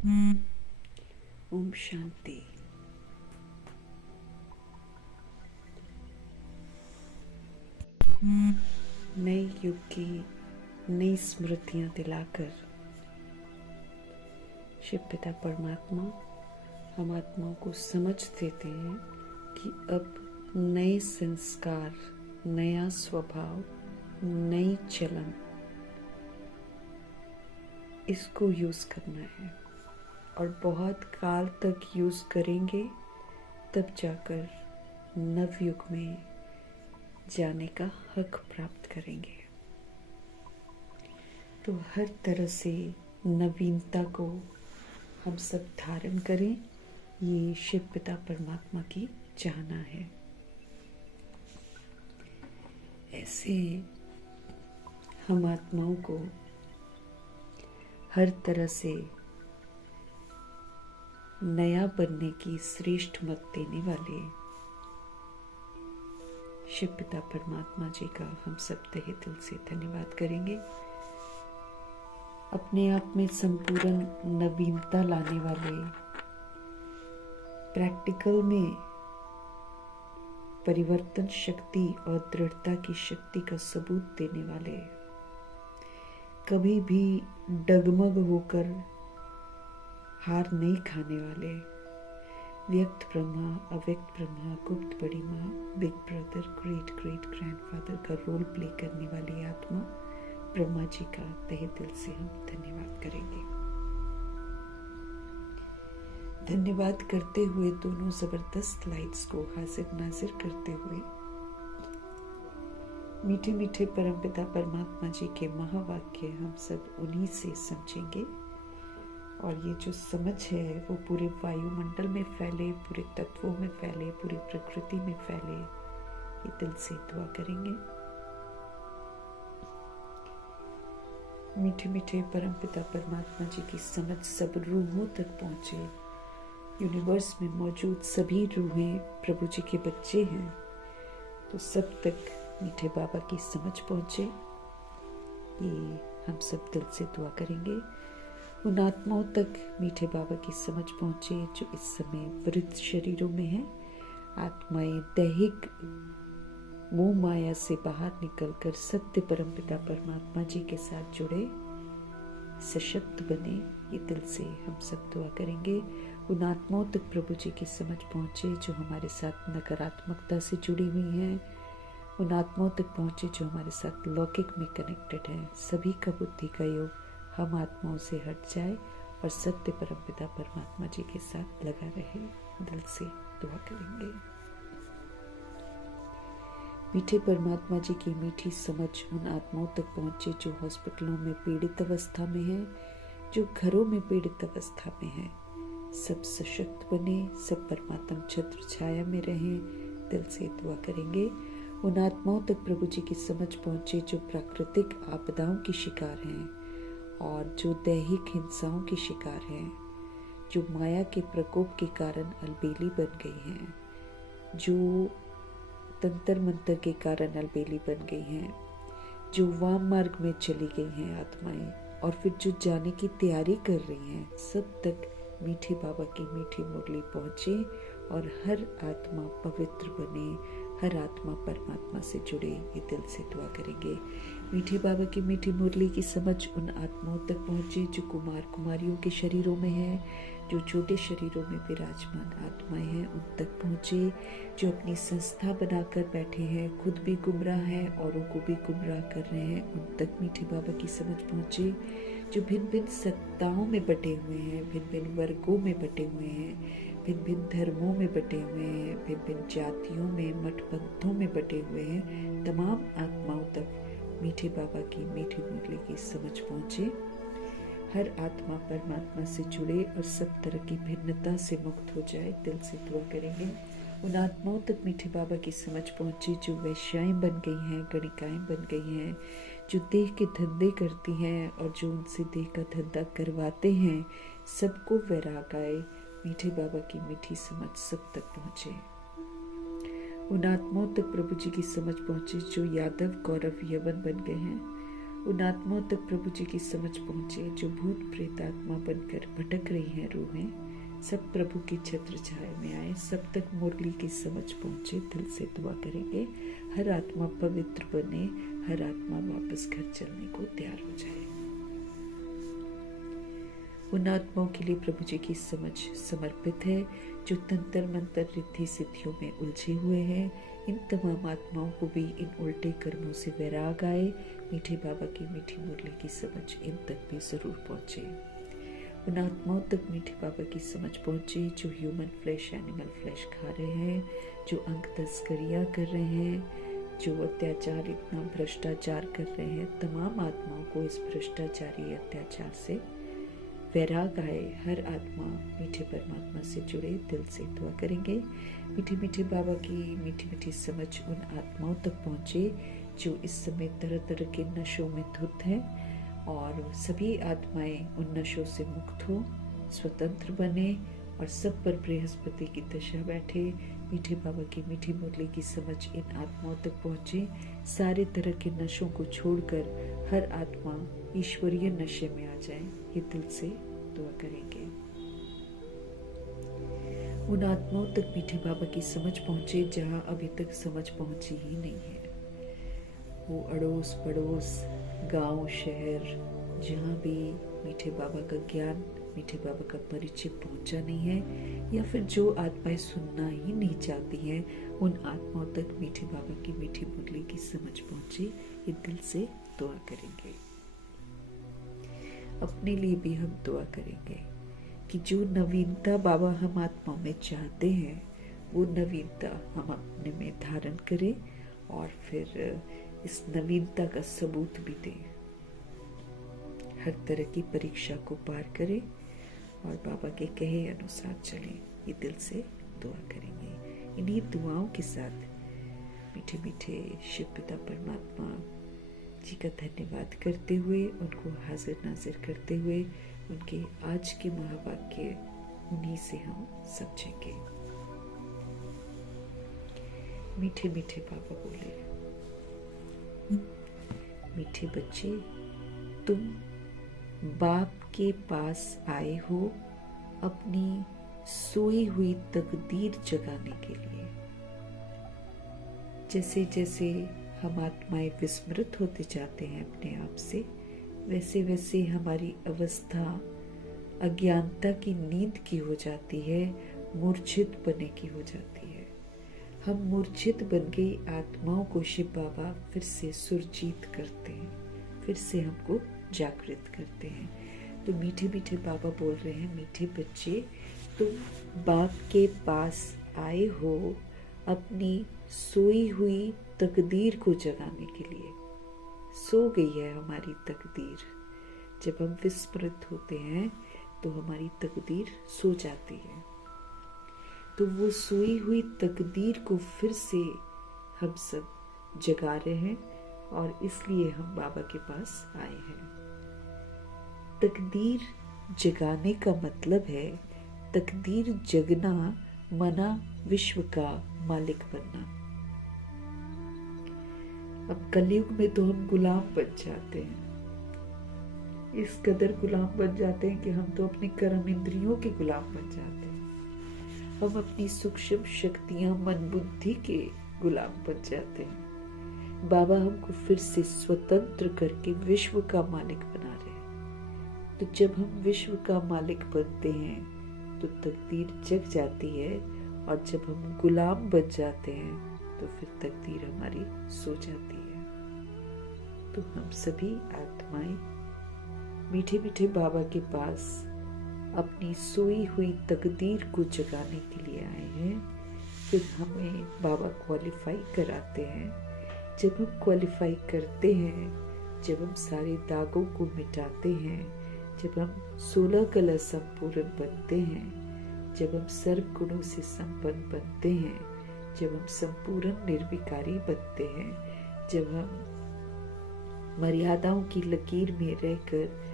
ओम शांति। नए युग की नई स्मृतियां दिलाकर शिव पिता परमात्मा हम आत्माओं को समझ देते हैं कि अब नए संस्कार, नया स्वभाव, नई चलन, इसको यूज करना है और बहुत काल तक यूज करेंगे, तब जाकर नवयुग में जाने का हक प्राप्त करेंगे। तो हर तरह से नवीनता को हम सब धारण करें, ये शिव पिता परमात्मा की चाहना है। ऐसे हम आत्माओं को हर तरह से नया बनने की श्रेष्ठ मत देने वाले शिव पिता परमात्मा जी का हम सब तहे दिल से धन्यवाद करेंगे। अपने आप में संपूर्ण नवीनता लाने वाले, प्रैक्टिकल में परिवर्तन शक्ति और दृढ़ता की शक्ति का सबूत देने वाले, कभी भी डगमग होकर हार नहीं खाने वाले, व्यक्त ब्रह्मा, अव्यक्त ब्रह्मा, गुप्त बड़ी माँ, big brother, great great grandfather का रोल प्ले करने वाली आत्मा ब्रह्मा जी का तहे दिल से हम धन्यवाद करेंगे। धन्यवाद करते हुए दोनों जबरदस्त लाइट्स को हाजिर नाजिर करते हुए मीठे मीठे परमपिता परमात्मा जी के महावाक्य हम सब उन्हीं से समझेंगे। और ये जो समझ है वो पूरे वायुमंडल में फैले, पूरे तत्वों में फैले, पूरी प्रकृति में फैले, ये दिल से दुआ करेंगे। मीठे मीठे परमपिता परमात्मा जी की समझ सब रूहों तक पहुंचे। यूनिवर्स में मौजूद सभी रूहें प्रभु जी के बच्चे हैं, तो सब तक मीठे बाबा की समझ पहुंचे, ये हम सब दिल से दुआ करेंगे। उन आत्माओं तक मीठे बाबा की समझ पहुंचे जो इस समय वृद्ध शरीरों में हैं। आत्माएं दैहिक मोह माया से बाहर निकलकर सत्य परमपिता परमात्मा जी के साथ जुड़े, सशक्त बने, ये दिल से हम सब दुआ करेंगे। उन आत्माओं तक प्रभु जी की समझ पहुंचे जो हमारे साथ नकारात्मकता से जुड़ी हुई हैं। उन आत्माओं तक पहुंचे जो हमारे साथ लौकिक में कनेक्टेड हैं। सभी का बुद्धि का योग हम आत्माओं से हट जाए और सत्य परमपिता परमात्मा जी के साथ लगा रहे, दिल से दुआ करेंगे। मीठे परमात्मा जी की मीठी समझ उन आत्माओं तक पहुंचे जो हॉस्पिटलों में पीड़ित अवस्था में हैं, जो घरों में पीड़ित अवस्था में हैं। सब सशक्त बने, सब परमात्मा छत्र छाया में रहें, दिल से दुआ करेंगे। उन आत्माओं तक प्रभु जी की समझ पहुंचे जो प्राकृतिक आपदाओं की शिकार हैं और जो दैहिक हिंसाओं की शिकार हैं, जो माया के प्रकोप के कारण अलबेली बन गई हैं, जो तंत्र मंत्र के कारण अलबेली बन गई हैं, जो वाम मार्ग में चली गई हैं आत्माएं, और फिर जो जाने की तैयारी कर रही हैं, सब तक मीठे बाबा की मीठी मुरली पहुंचे और हर आत्मा पवित्र बने, हर आत्मा परमात्मा से जुड़े, ये दिल से दुआ करेंगे। मीठे बाबा की मीठी मुरली की समझ उन आत्माओं तक पहुंचे जो कुमार कुमारियों के शरीरों में हैं, जो छोटे शरीरों में विराजमान आत्माएं हैं, उन तक पहुंचे। जो अपनी संस्था बनाकर बैठे हैं, खुद भी गुमराह हैं, औरों को भी गुमराह कर रहे हैं, उन तक मीठे बाबा की समझ पहुंचे। जो भिन्न भिन्न सत्ताओं में बटे हुए हैं, भिन्न भिन्न वर्गों में बटे हुए हैं, भिन्न भिन्न धर्मों में बटे हुए हैं, भिन्न भिन्न जातियों में, मठपंथों में बटे हुए हैं, तमाम आत्माओं तक मीठे बाबा की मीठी मुरली की समझ पहुंचे। हर आत्मा परमात्मा से जुड़े और सब तरह की भिन्नता से मुक्त हो जाए, दिल से दुआ करेंगे। उन आत्माओं तक मीठे बाबा की समझ पहुंची जो वैश्याएं बन गई हैं, गणिकाएं बन गई हैं, जो देह के धंधे करती हैं और जो उनसे देह का धंधा करवाते हैं, सबको वैराग आए, मीठे बाबा की मीठी समझ सब तक पहुंचे। उन आत्माओं तक प्रभु जी की समझ पहुंची जो यादव, कौरव, यवन बन गए हैं उन आत्माओं तक प्रभु जी की समझ पहुंचे जो भूत प्रेत आत्मा बनकर भटक रही हैं रूहें, सब प्रभु की छत्र छाया में आए, सब तक मुरली की समझ पहुंचे। दिल से दुआ करेंगे, हर आत्मा पवित्र बने, हर आत्मा वापस घर चलने को तैयार हो जाए। उन आत्माओं के लिए प्रभु जी की समझ समर्पित है जो तंत्र मंत्र रिद्धि सिद्धियों में उलझे हुए हैं। इन तमाम आत्माओं को भी इन उल्टे कर्मों से वैराग आए। मीठे बाबा की मीठी मुरली की समझ इन तक भी जरूर पहुंचे। उन आत्माओं तक मीठे बाबा की समझ पहुंचे जो ह्यूमन फ्लैश, एनिमल फ्लैश खा रहे हैं, जो अंग तस्करियां कर रहे हैं, जो अत्याचार, इतना भ्रष्टाचार कर रहे हैं। तमाम आत्माओं को इस भ्रष्टाचारी अत्याचार से वैराग आए। हर आत्मा मीठे परमात्मा से जुड़े। दिल से दुआ करेंगे, मीठे मीठे बाबा की मीठी मीठी समझ उन आत्माओं तक पहुँचे जो इस समय तरह तरह के नशों में धुत हैं, और सभी आत्माएं उन नशों से मुक्त हो, स्वतंत्र बने और सब पर बृहस्पति की दशा बैठे। मीठे बाबा की मीठी मुरली की समझ इन आत्माओं तक पहुँचे। सारे तरह के नशों को छोड़कर हर आत्मा ईश्वरीय नशे में आ जाए, ये दिल से दुआ करेंगे। उन आत्माओं तक मीठे बाबा की समझ पहुंचे जहां अभी तक समझ पहुंची ही नहीं है। वो अड़ोस पड़ोस, गांव, शहर, जहां भी मीठे बाबा का ज्ञान, मीठे बाबा का परिचय पहुंचा नहीं है, या फिर जो आत्माएं सुनना ही नहीं चाहती हैं, उन आत्माओं तक मीठे बाबा की मीठी मुरली की समझ पहुंचे, ये दिल से दुआ करेंगे। अपने लिए भी हम दुआ करेंगे कि जो नवीनता बाबा हम आत्मा में चाहते हैं, वो नवीनता हम अपने में धारण करें और फिर इस नवीनता का सबूत भी दें। हर तरह की परीक्षा को पार करें और बाबा के कहे अनुसार चलें, ये दिल से दुआ करेंगे। इन्हीं दुआओं के साथ मीठे मीठे शिव पिता परमात्मा जी का धन्यवाद करते हुए, उनको हाजिर नाजिर करते हुए, उनके आज के महावाक्य उन्हीं से हम समझेंगे। मीठे मीठे बाबा बोले, मीठे बच्चे, तुम बाप के पास आए हो अपनी सोई हुई तकदीर जगाने के लिए। जैसे जैसे हम आत्माएं विस्मृत होते जाते हैं अपने आप से, वैसे वैसे हमारी अवस्था अज्ञानता की नींद की हो जाती है, मूर्छित बने की हो जाती है। हम मूर्छित बन गई आत्माओं को शिव बाबा फिर से सुरजीत करते हैं, फिर से हमको जागृत करते हैं। तो मीठे मीठे बाबा बोल रहे हैं, मीठे बच्चे, तुम बाप के पास आए हो अपनी सोई हुई तकदीर को जगाने के लिए। सो गई है हमारी तकदीर। जब हम विस्मृत होते हैं तो हमारी तकदीर सो जाती है। तो वो सोई हुई तकदीर को फिर से हम सब जगा रहे हैं और इसलिए हम बाबा के पास आए हैं। तकदीर जगाने का मतलब है तकदीर जगना, मना विश्व का मालिक बनना। अब कलयुग में तो हम गुलाम बन जाते हैं, इस कदर गुलाम बन जाते हैं कि हम तो अपने कर्म इंद्रियों के गुलाम बन जाते हैं। हम अपनी सूक्ष्म शक्तियां, मन बुद्धि के गुलाम बन जाते हैं। बाबा हमको फिर से स्वतंत्र करके विश्व का मालिक बना रहे हैं। तो जब हम विश्व का मालिक बनते हैं तो तकदीर जग जाती है, और जब हम गुलाम बन जाते हैं तो फिर तकदीर हमारी सो जाती है। तो हम सभी आत्माएं मीठे मीठे बाबा के पास अपनी सोई हुई तकदीर को जगाने के लिए आए हैं। फिर हमें बाबा क्वालिफाई कराते हैं। जब हम क्वालिफाई करते हैं, जब हम सारे दागों को मिटाते हैं, जब हम 16 कला संपूर्ण बनते हैं, जब हम सर्व गुणों से संपन्न बनते हैं, जब हम संपूर्ण निर्विकारी बनते हैं, जब हम मर्यादाओं की लकीर में रहकर,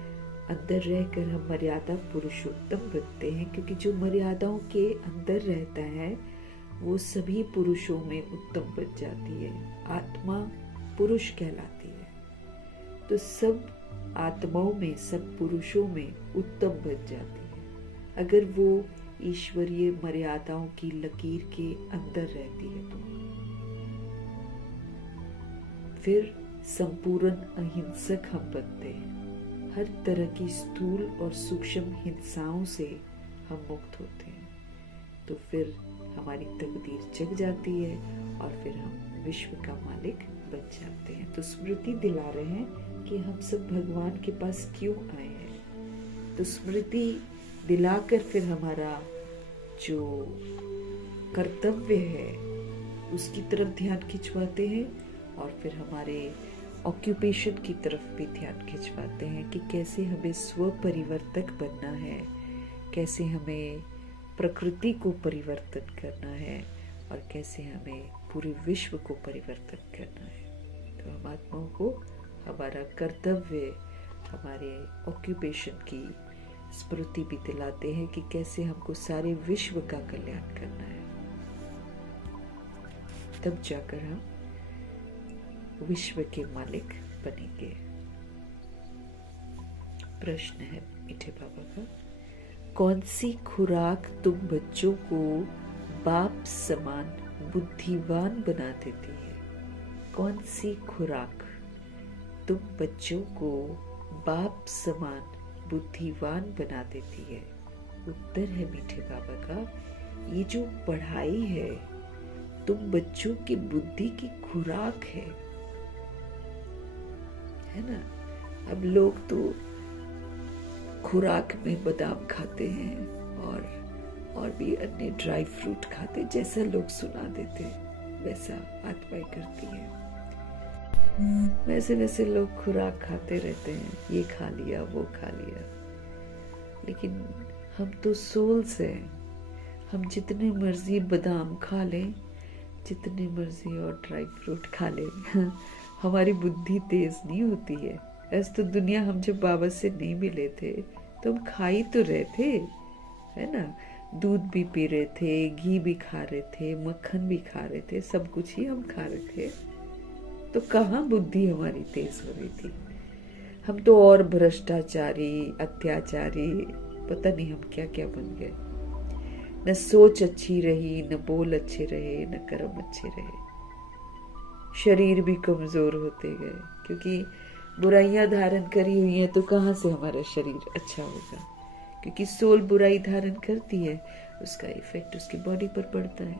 अंदर रहकर हम मर्यादा पुरुषोत्तम बनते हैं। क्योंकि जो मर्यादाओं के अंदर रहता है वो सभी पुरुषों में उत्तम बन जाती है। आत्मा पुरुष कहलाती है। तो सब आत्माओं में, सब पुरुषों में उत्तम बन जाती है, अगर वो ईश्वरीय मर्यादाओं की लकीर के अंदर रहती है तो। फिर संपूर्ण अहिंसक हम बनते हैं, हर तरह की स्थूल और सूक्ष्म हिंसाओं से हम मुक्त होते हैं। तो फिर हमारी तकदीर जग जाती है और फिर हम विश्व का मालिक बन जाते हैं। तो स्मृति दिला रहे हैं कि हम सब भगवान के पास क्यों आए हैं। तो स्मृति दिलाकर फिर हमारा जो कर्तव्य है उसकी तरफ ध्यान खिंचवाते हैं और फिर हमारे ऑक्यूपेशन की तरफ भी ध्यान खिंचवाते हैं कि कैसे हमें स्व परिवर्तक बनना है, कैसे हमें प्रकृति को परिवर्तन करना है और कैसे हमें पूरे विश्व को परिवर्तन करना है। तो हम आत्माओं को हमारा कर्तव्य, हमारे ऑक्यूपेशन की स्मृति भी दिलाते हैं कि कैसे हमको सारे विश्व का कल्याण करना है। तब जाकर हम विश्व के मालिक बनेंगे। प्रश्न है मीठे बाबा का, कौन सी खुराक तुम बच्चों को बाप समान बुद्धिवान बना देती है? कौन सी खुराक तुम बच्चों को बाप समान बुद्धिवान बना देती है? उत्तर है मीठे बाबा का, ये जो पढ़ाई है तुम बच्चों की बुद्धि की खुराक है ना। अब लोग तो खुराक में बादाम खाते हैं और भी अन्य ड्राई फ्रूट खाते, जैसा लोग सुना देते वैसा आत्माएं करती हैं। वैसे लोग खुराक खाते रहते हैं, ये खा लिया वो खा लिया, लेकिन हम तो सोल से, हम जितने मर्जी बादाम खा लें, जितने मर्जी और ड्राई फ्रूट खा लें, हमारी बुद्धि तेज नहीं होती है। ऐसे तो दुनिया, हम जब बाबा से नहीं मिले थे तो हम खा ही तो रहे थे, है ना। दूध भी पी रहे थे, घी भी खा रहे थे, मक्खन भी खा रहे थे, सब कुछ ही हम खा रहे थे। तो कहाँ बुद्धि हमारी तेज हो रही थी? हम तो और भ्रष्टाचारी, अत्याचारी, पता नहीं हम क्या क्या बन गए। न सोच अच्छी रही, न बोल अच्छे रहे, न कर्म अच्छे रहे। शरीर भी कमजोर होते गए, क्योंकि बुराइयां धारण करी हुई हैं, तो कहाँ से हमारा शरीर अच्छा होगा? क्योंकि सोल बुराई धारण करती है, उसका इफेक्ट उसकी बॉडी पर पड़ता है।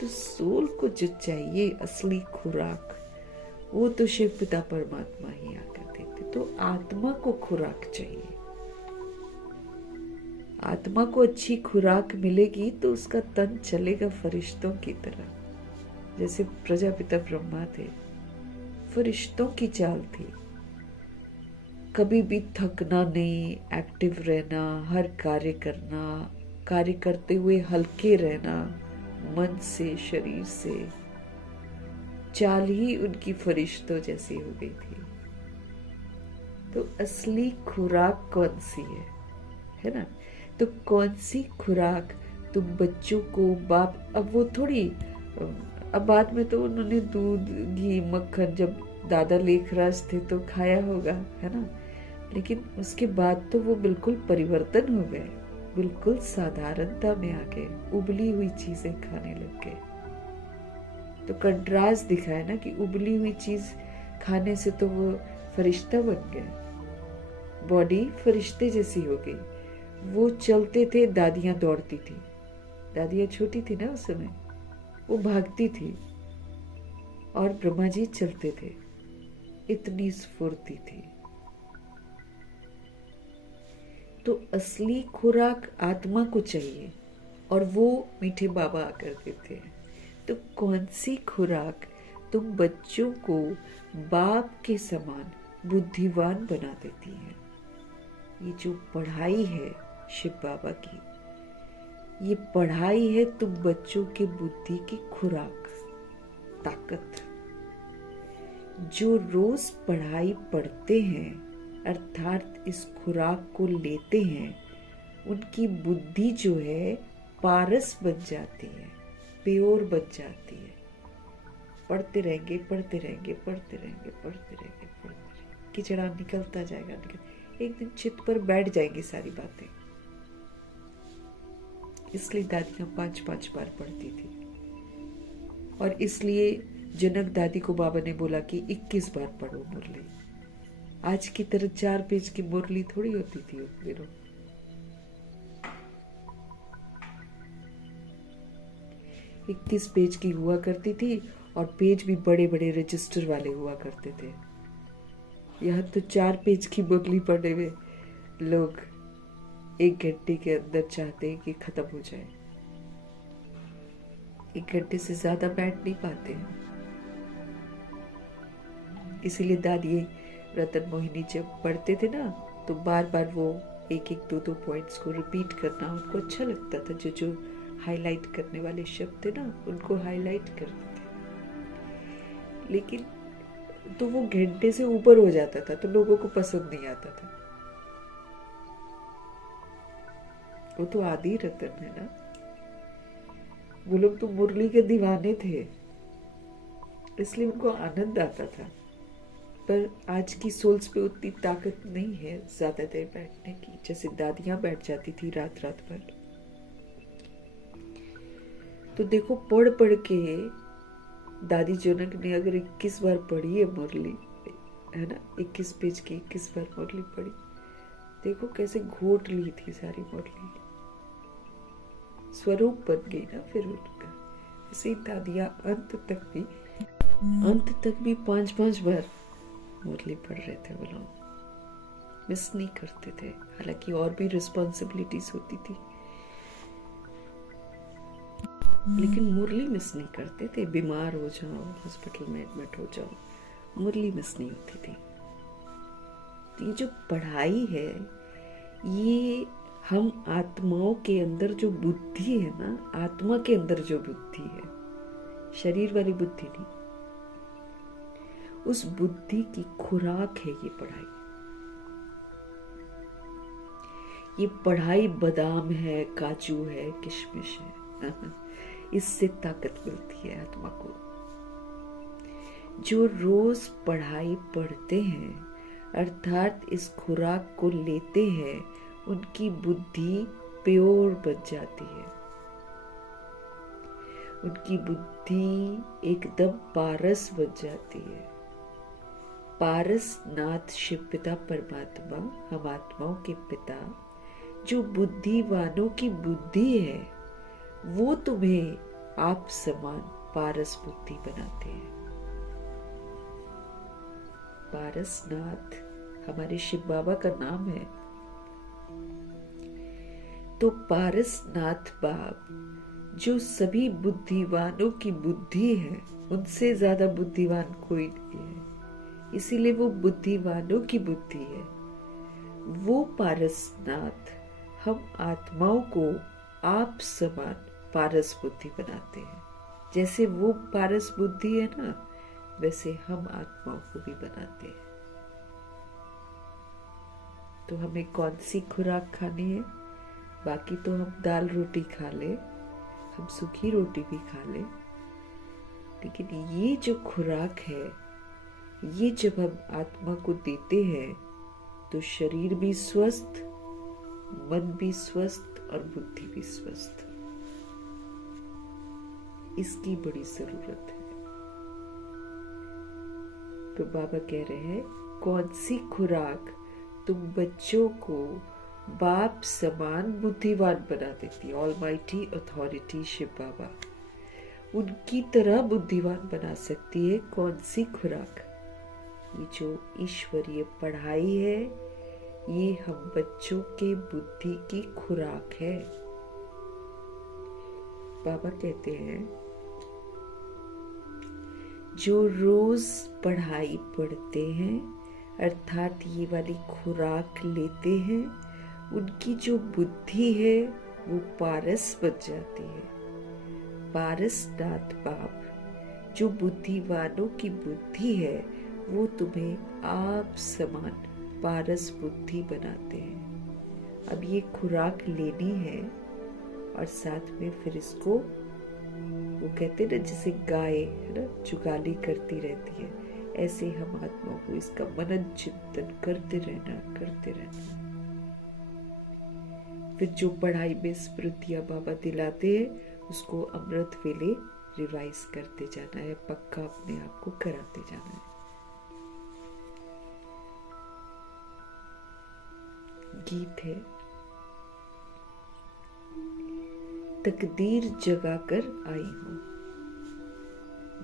तो सोल को जो चाहिए असली खुराक, वो तो शिव पिता परमात्मा ही आकर देते। तो आत्मा को खुराक चाहिए। आत्मा को अच्छी खुराक मिलेगी तो उसका तन चलेगा फरिश्तों की तरह। जैसे प्रजापिता ब्रह्मा थे, फरिश्तों की चाल थी, कभी भी थकना नहीं, एक्टिव रहना, हर कार्य करना, कार्य करते हुए हल्के रहना, मन से, शरीर से। चाल ही उनकी फरिश्तों जैसी हो गई थी। तो असली खुराक कौन सी है ना? तो कौन सी खुराक तुम बच्चों को बाप, अब वो थोड़ी, अब बाद में तो उन्होंने दूध, घी, मक्खन जब दादा लेखराज थे तो खाया होगा, है ना। लेकिन उसके बाद तो वो बिल्कुल परिवर्तन हो गए, बिल्कुल साधारणता में आ गए, उबली हुई चीजें खाने लग गए। तो कंट्रास्ट दिखाया ना कि उबली हुई चीज खाने से तो वो फरिश्ता बन गए, बॉडी फरिश्ते जैसी हो गई। वो चलते थे, दादियां दौड़ती थी, दादियां छोटी थी ना उस समय, वो भागती थी और ब्रह्मा जी चलते थे, इतनी स्फूर्ति थी। तो असली खुराक आत्मा को चाहिए और वो मीठे बाबा आकर देते हैं। तो कौन सी खुराक तुम बच्चों को बाप के समान बुद्धिवान बना देती है? ये जो पढ़ाई है शिव बाबा की, ये पढ़ाई है तुम बच्चों के बुद्धि की खुराक, ताकत। जो रोज पढ़ाई पढ़ते हैं, अर्थात इस खुराक को लेते हैं, उनकी बुद्धि जो है पारस बन जाती है, प्योर बन जाती है। पढ़ते रहेंगे, पढ़ते रहेंगे, पढ़ते रहेंगे, पढ़ते रहेंगे, पढ़ते रहेंगे, कीचड़ा निकलता जाएगा, एक दिन चित्त पर बैठ जाएंगी सारी बातें। इसलिए दादियां 5-5 बार पढ़ती थी, और इसलिए जनक दादी को बाबा ने बोला कि 21 बार पढ़ो मुरली। आज की तरह 4 पेज की मुरली थोड़ी होती थी उस दिनों। इक्कीस पेज की हुआ करती थी, और पेज भी बड़े बड़े रजिस्टर वाले हुआ करते थे। यहाँ तो 4 पेज की मुरली पढ़े हुए लोग 1 घंटे के अंदर चाहते हैं कि खत्म हो जाए। 1 घंटे से ज्यादा बैठ नहीं पाते हैं। इसीलिए दादी रतन मोहिनी जब पढ़ते थे ना, तो बार बार वो 1-1, 2-2 पॉइंट्स को रिपीट करना उनको अच्छा लगता था। जो हाईलाइट करने वाले शब्द थे ना, उनको हाईलाइट करते थे। लेकिन तो वो घंटे से ऊपर हो जाता था, तो लोगों को पसंद नहीं आता था। वो तो आदि रतन है ना, वो लोग तो मुरली के दीवाने थे, इसलिए उनको आनंद आता था। पर आज की सोल्स पे उतनी ताकत नहीं है ज्यादा देर बैठने की, जैसे दादियां बैठ जाती थी रात रात भर। तो देखो, पढ़ पढ़ के दादी जनक ने अगर 21 बार पढ़ी है मुरली, है ना, 21 पेज की 21 बार मुरली पढ़ी, देखो कैसे घोट ली थी सारी मुरली, स्वरूप बन गई ना फिर उनका। ऐसे दादियां अंत तक भी 5-5 बार मुरली पढ़ रहे थे। वो लोग मिस नहीं करते थे, हालांकि और भी रिस्पॉन्सिबिलिटीज होती थी, लेकिन मुरली मिस नहीं करते थे। बीमार हो जाओ, हॉस्पिटल में एडमिट हो जाओ, मुरली मिस नहीं होती थी। तो ये जो पढ़ाई है, ये हम आत्माओं के अंदर जो बुद्धि है ना, आत्मा के अंदर जो बुद्धि है, शरीर वाली बुद्धि नहीं, उस बुद्धि की खुराक है ये पढ़ाई। ये पढ़ाई बादाम है, काजू है, किशमिश है, इससे ताकत मिलती है आत्मा को। जो रोज पढ़ाई पढ़ते हैं, अर्थात इस खुराक को लेते हैं, उनकी बुद्धि प्योर बन जाती है। उनकी बुद्धि एकदम पारस बन जाती है। पारस नाथ शिव पिता परमात्मा, हम आत्माओं के पिता, जो बुद्धिवानों की बुद्धि है, वो तुम्हें आप समान पारस बुद्धि बनाते हैं। पारसनाथ हमारे शिव बाबा का नाम है। तो पारसनाथ बाप जो सभी बुद्धिवानों की बुद्धि है, उनसे ज्यादा बुद्धिवान कोई नहीं है, इसीलिए वो बुद्धिवानों की बुद्धि है। वो पारसनाथ हम आत्माओं को आप समान पारस बुद्धि बनाते हैं। जैसे वो पारस बुद्धि है ना, वैसे हम आत्माओं को भी बनाते हैं। तो हमें कौन सी खुराक खानी है? बाकी तो हम दाल रोटी खा ले, हम सूखी रोटी भी खा ले, लेकिन ये जो खुराक है, ये जब हम आत्मा को देते हैं, तो शरीर भी स्वस्थ, मन भी स्वस्थ और बुद्धि भी स्वस्थ। इसकी बड़ी जरूरत है। तो बाबा कह रहे हैं, कौन सी खुराक तुम बच्चों को बाप समान बुद्धिवान बना देती। ऑलमाइटी अथॉरिटी शिव बाबा उनकी तरह बुद्धिवान बना सकती है। कौन सी खुराक? ये जो ईश्वरीय पढ़ाई है, ये हम बच्चों के बुद्धि की खुराक है। बाबा कहते हैं, जो रोज पढ़ाई पढ़ते हैं, अर्थात ये वाली खुराक लेते हैं, उनकी जो बुद्धि है वो पारस बन जाती है। पारसनाथ बाप जो बुद्धिवानों की बुद्धि है, वो तुम्हें आप समान पारस बुद्धि बनाते हैं। अब ये खुराक लेनी है और साथ में फिर इसको वो कहते हैं ना, जैसे गाय है ना जुगाली करती रहती है, ऐसे हम आत्मा को इसका मनन चिंतन करते रहना। फिर जो पढ़ाई में स्मृतियां बाबा दिलाते हैं उसको अमृत वेले रिवाइज करते जाना है, पक्का अपने आप को कराते जाना है। गीत है, तकदीर जगा कर आई हूं।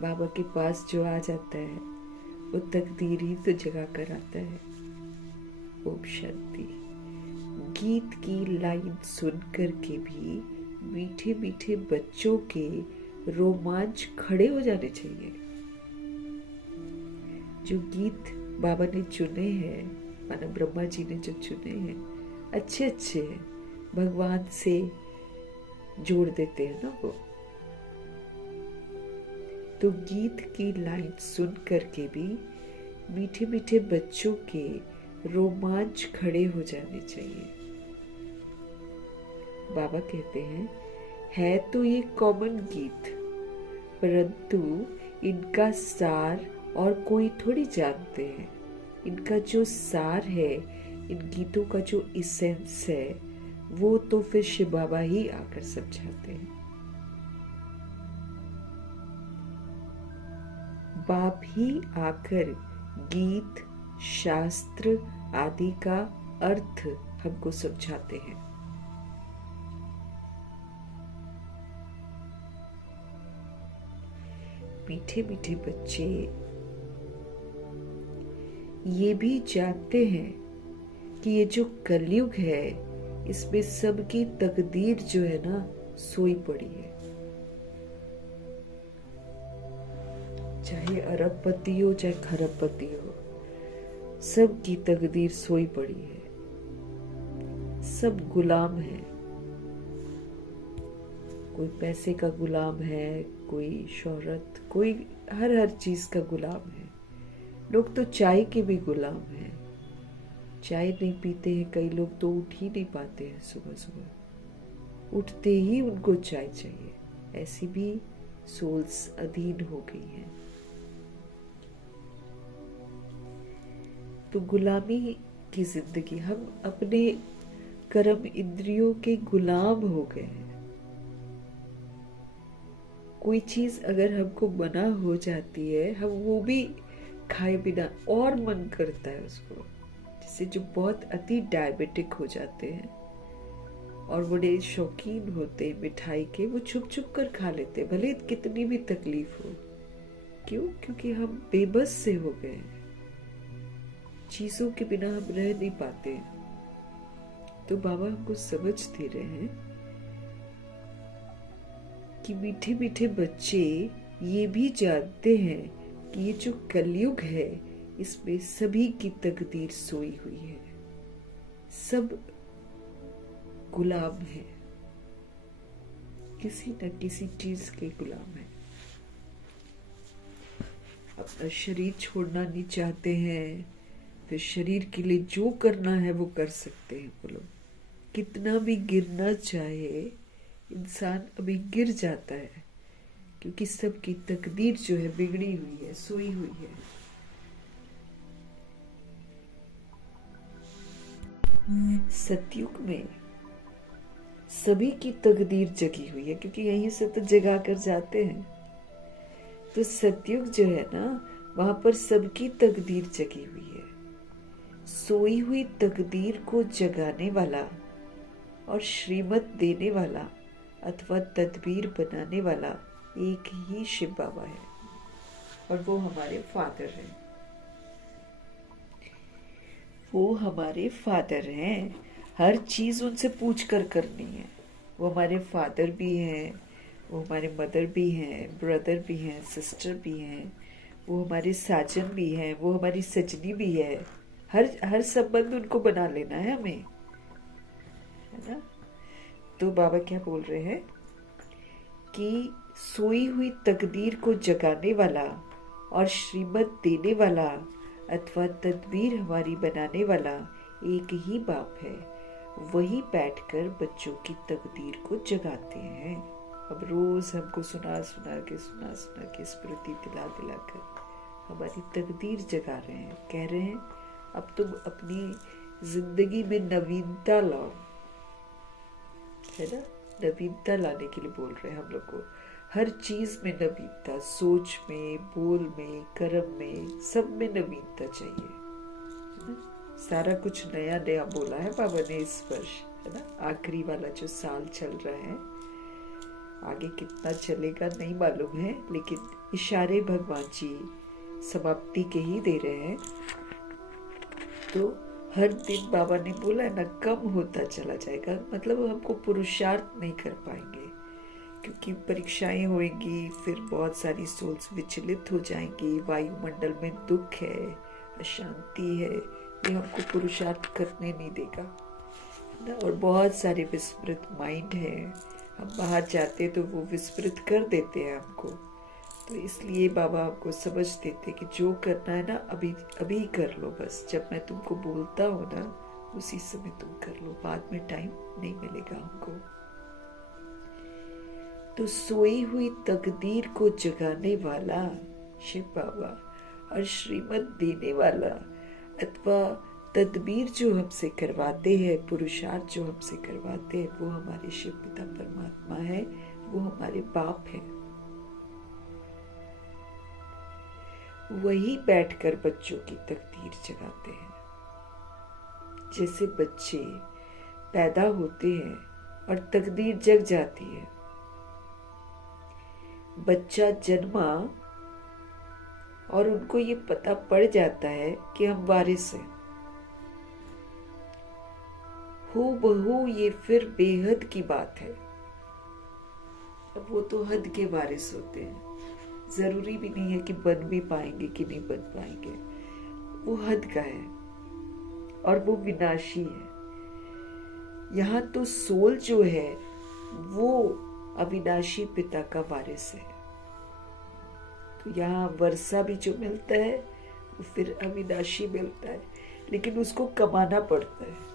बाबा के पास जो आ जाता है वो तकदीर ही तो जगा कर आता है। ओम शांति। गीत की लाइन सुनकर के भी मीठे मीठे बच्चों के रोमांच खड़े हो जाने चाहिए। जो गीत बाबा ने चुने हैं, माना ब्रह्मा जी ने जो चुने हैं, अच्छे हैं, भगवान से जोड़ देते हैं ना वो। तो गीत की लाइन सुन करके भी मीठे मीठे बच्चों के रोमांच खड़े हो जाने चाहिए। बाबा कहते हैं, है तो ये कॉमन गीत, परंतु इनका सार और कोई थोड़ी जानते हैं। इनका जो सार है, इन गीतों का जो इसेंस है, वो तो फिर शिव बाबा ही आकर समझाते हैं। बाप ही आकर गीत शास्त्र आदि का अर्थ हमको समझाते हैं। मीठे मीठे बच्चे ये भी जानते हैं कि ये जो कलयुग है, इसमें सबकी तकदीर जो है ना सोई पड़ी है। चाहे अरबपति हो चाहे खरबपति हो, सबकी तकदीर सोई पड़ी है। सब गुलाम है। कोई पैसे का गुलाम है, कोई शोहरत, कोई हर चीज का गुलाम है। लोग तो चाय के भी गुलाम हैं। चाय नहीं पीते हैं कई लोग, तो उठ ही नहीं पाते हैं सुबह सुबह, उठते ही उनको चाय चाहिए। ऐसी भी सोल्स अधीन हो गई हैं। तो गुलामी की जिंदगी, हम अपने कर्म इंद्रियों के गुलाम हो गए हैं। कोई चीज अगर हमको मना हो जाती है, हम वो भी खाए बिना और मन करता है उसको। जैसे जो बहुत अति डायबिटिक हो जाते हैं और बड़े शौकीन होते हैं मिठाई के, वो छुप छुप कर खा लेते हैं, भले कितनी भी तकलीफ हो। क्यों? क्योंकि हम बेबस से हो गए हैं। चीजों के बिना हम रह नहीं पाते। तो बाबा हमको समझ दे रहे हैं कि मीठे मीठे बच्चे ये भी जानते हैं कि ये जो कलयुग है, इसमें सभी की तकदीर सोई हुई है। सब गुलाम है, किसी न किसी चीज के गुलाम है। अपना शरीर छोड़ना नहीं चाहते हैं, फिर शरीर के लिए जो करना है वो कर सकते हैं। वो लोग कितना भी गिरना चाहे, इंसान अभी गिर जाता है, क्योंकि सबकी तकदीर जो है बिगड़ी हुई है, सोई हुई है। सतयुग में सभी की तकदीर जगी हुई है, क्योंकि यहीं से तो जगा कर जाते हैं। तो सतयुग जो है ना, वहां पर सबकी तकदीर जगी हुई है। सोई हुई तकदीर को जगाने वाला और श्रीमत देने वाला अथवा तदबीर बनाने वाला एक ही शिव बाबा है, और वो हमारे फादर हैं। वो हमारे फादर हैं। हर चीज उनसे पूछ कर करनी है। वो हमारे फादर भी हैं, वो हमारे मदर भी हैं, ब्रदर भी हैं, सिस्टर भी हैं, वो हमारे साजन भी हैं, वो हमारी सजनी भी है। हर संबंध उनको बना लेना है हमें, है ना। तो बाबा क्या बोल रहे हैं कि सोई हुई तकदीर को जगाने वाला और श्रीमत देने वाला अथवा तदबीर हमारी बनाने वाला एक ही बाप है। वही बैठकर बच्चों की तकदीर को जगाते हैं अब रोज हमको सुना सुना के स्मृति दिला दिला कर हमारी तकदीर जगा रहे हैं। कह रहे हैं अब तुम अपनी जिंदगी में नवीनता लाओ, है ना। नवीनता लाने के लिए बोल रहे हैं हम लोग को। हर चीज में नवीनता, सोच में, बोल में, कर्म में, सब में नवीनता चाहिए, है ना। सारा कुछ नया नया बोला है बाबा ने इस वर्ष, है ना। आखिरी वाला जो साल चल रहा है, आगे कितना चलेगा नहीं मालूम है, लेकिन इशारे भगवान जी समाप्ति के ही दे रहे हैं। तो हर दिन बाबा ने बोला है ना, कम होता चला जाएगा, मतलब हमको पुरुषार्थ नहीं कर पाएंगे, क्योंकि परीक्षाएं होंगी, फिर बहुत सारी सोल्स विचलित हो जाएंगी, वायुमंडल में दुख है, अशांति है, ये हमको पुरुषार्थ करने नहीं देगा ना। और बहुत सारे विस्मृत माइंड है, हम बाहर जाते तो वो विस्मृत कर देते हैं हमको। तो इसलिए बाबा हमको समझ देते कि जो करना है ना अभी अभी कर लो, बस जब मैं तुमको बोलता हूँ ना उसी समय तुम कर लो, बाद में टाइम नहीं मिलेगा हमको। तो सोई हुई तकदीर को जगाने वाला शिव बाबा और श्रीमत देने वाला अथवा तदबीर जो हमसे करवाते हैं, पुरुषार्थ जो हमसे करवाते हैं, वो हमारे शिव पिता परमात्मा है, वो हमारे बाप है। वही बैठकर बच्चों की तकदीर जगाते हैं। जैसे बच्चे पैदा होते हैं और तकदीर जग जाती है। बच्चा जन्मा और उनको ये पता पड़ जाता है कि हम वारिस हैं। हूबहू ये फिर बेहद की बात है। अब वो तो हद के वारिस होते हैं, जरूरी भी नहीं है कि बन भी पाएंगे कि नहीं बन पाएंगे, वो हद का है और वो विनाशी है। यहाँ तो सोल जो है वो अविनाशी पिता का वारिस है। तो यहाँ वर्षा भी जो मिलता है वो फिर अविनाशी मिलता है, लेकिन उसको कमाना पड़ता है।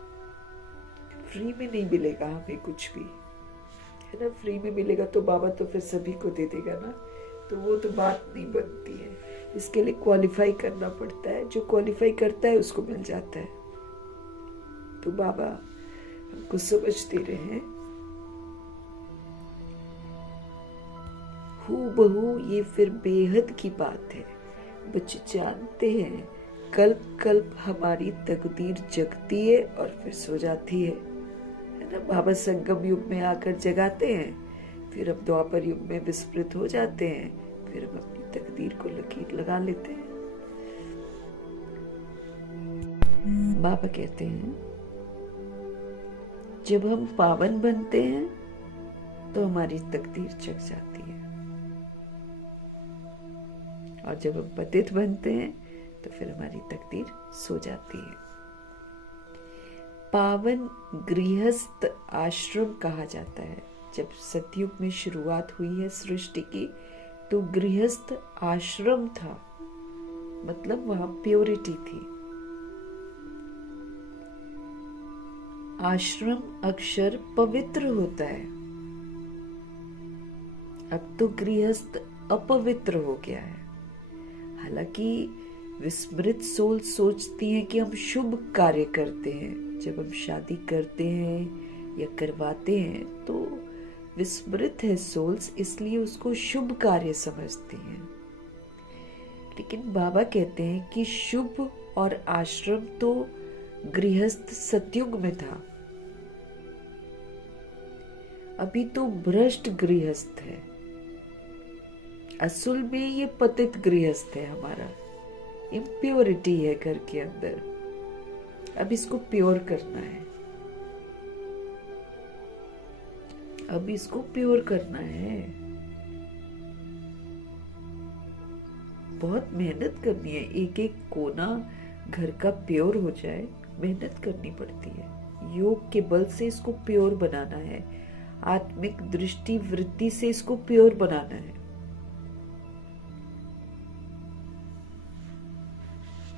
फ्री में नहीं मिलेगा हमें कुछ भी, है ना। फ्री में मिलेगा तो बाबा तो फिर सभी को दे देगा ना, तो वो तो बात नहीं बनती है। इसके लिए क्वालिफाई करना पड़ता है, जो क्वालिफाई करता है उसको मिल जाता है। तो बाबा हमको समझ दे रहे हैं, हूबहू ये फिर बेहद की बात है। बच्चे जानते हैं कल्प कल्प हमारी तकदीर जगती है और फिर सो जाती है ना। बाबा संगम युग में आकर जगाते हैं, फिर हम द्वापर युग में विस्मृत हो जाते हैं, फिर हम अपनी तकदीर को लकीर लगा लेते हैं। बाबा कहते हैं जब हम पावन बनते हैं तो हमारी तकदीर जग जाती है, और जब हम पतित बनते हैं तो फिर हमारी तकदीर सो जाती है। पावन गृहस्थ आश्रम कहा जाता है। जब सतयुग में शुरुआत हुई है सृष्टि की, तो गृहस्थ आश्रम था, मतलब वहां प्योरिटी थी। आश्रम अक्षर पवित्र होता है। अब तो गृहस्थ अपवित्र हो गया है। हालांकि विस्मृत सोल सोचती हैं कि हम शुभ कार्य करते हैं। जब हम शादी करते हैं या करवाते हैं तो विस्मृत है सोल्स, इसलिए उसको शुभ कार्य समझती हैं। लेकिन बाबा कहते हैं कि शुभ और आश्रम तो गृहस्थ सतयुग में था, अभी तो भ्रष्ट गृहस्थ है। असल में ये पतित गृहस्थ है, हमारा इम्प्योरिटी है घर के अंदर। अब इसको प्योर करना है, अब इसको प्योर करना है। बहुत मेहनत करनी है, एक एक कोना घर का प्योर हो जाए, मेहनत करनी पड़ती है। योग के बल से इसको प्योर बनाना है, आत्मिक दृष्टि वृत्ति से इसको प्योर बनाना है।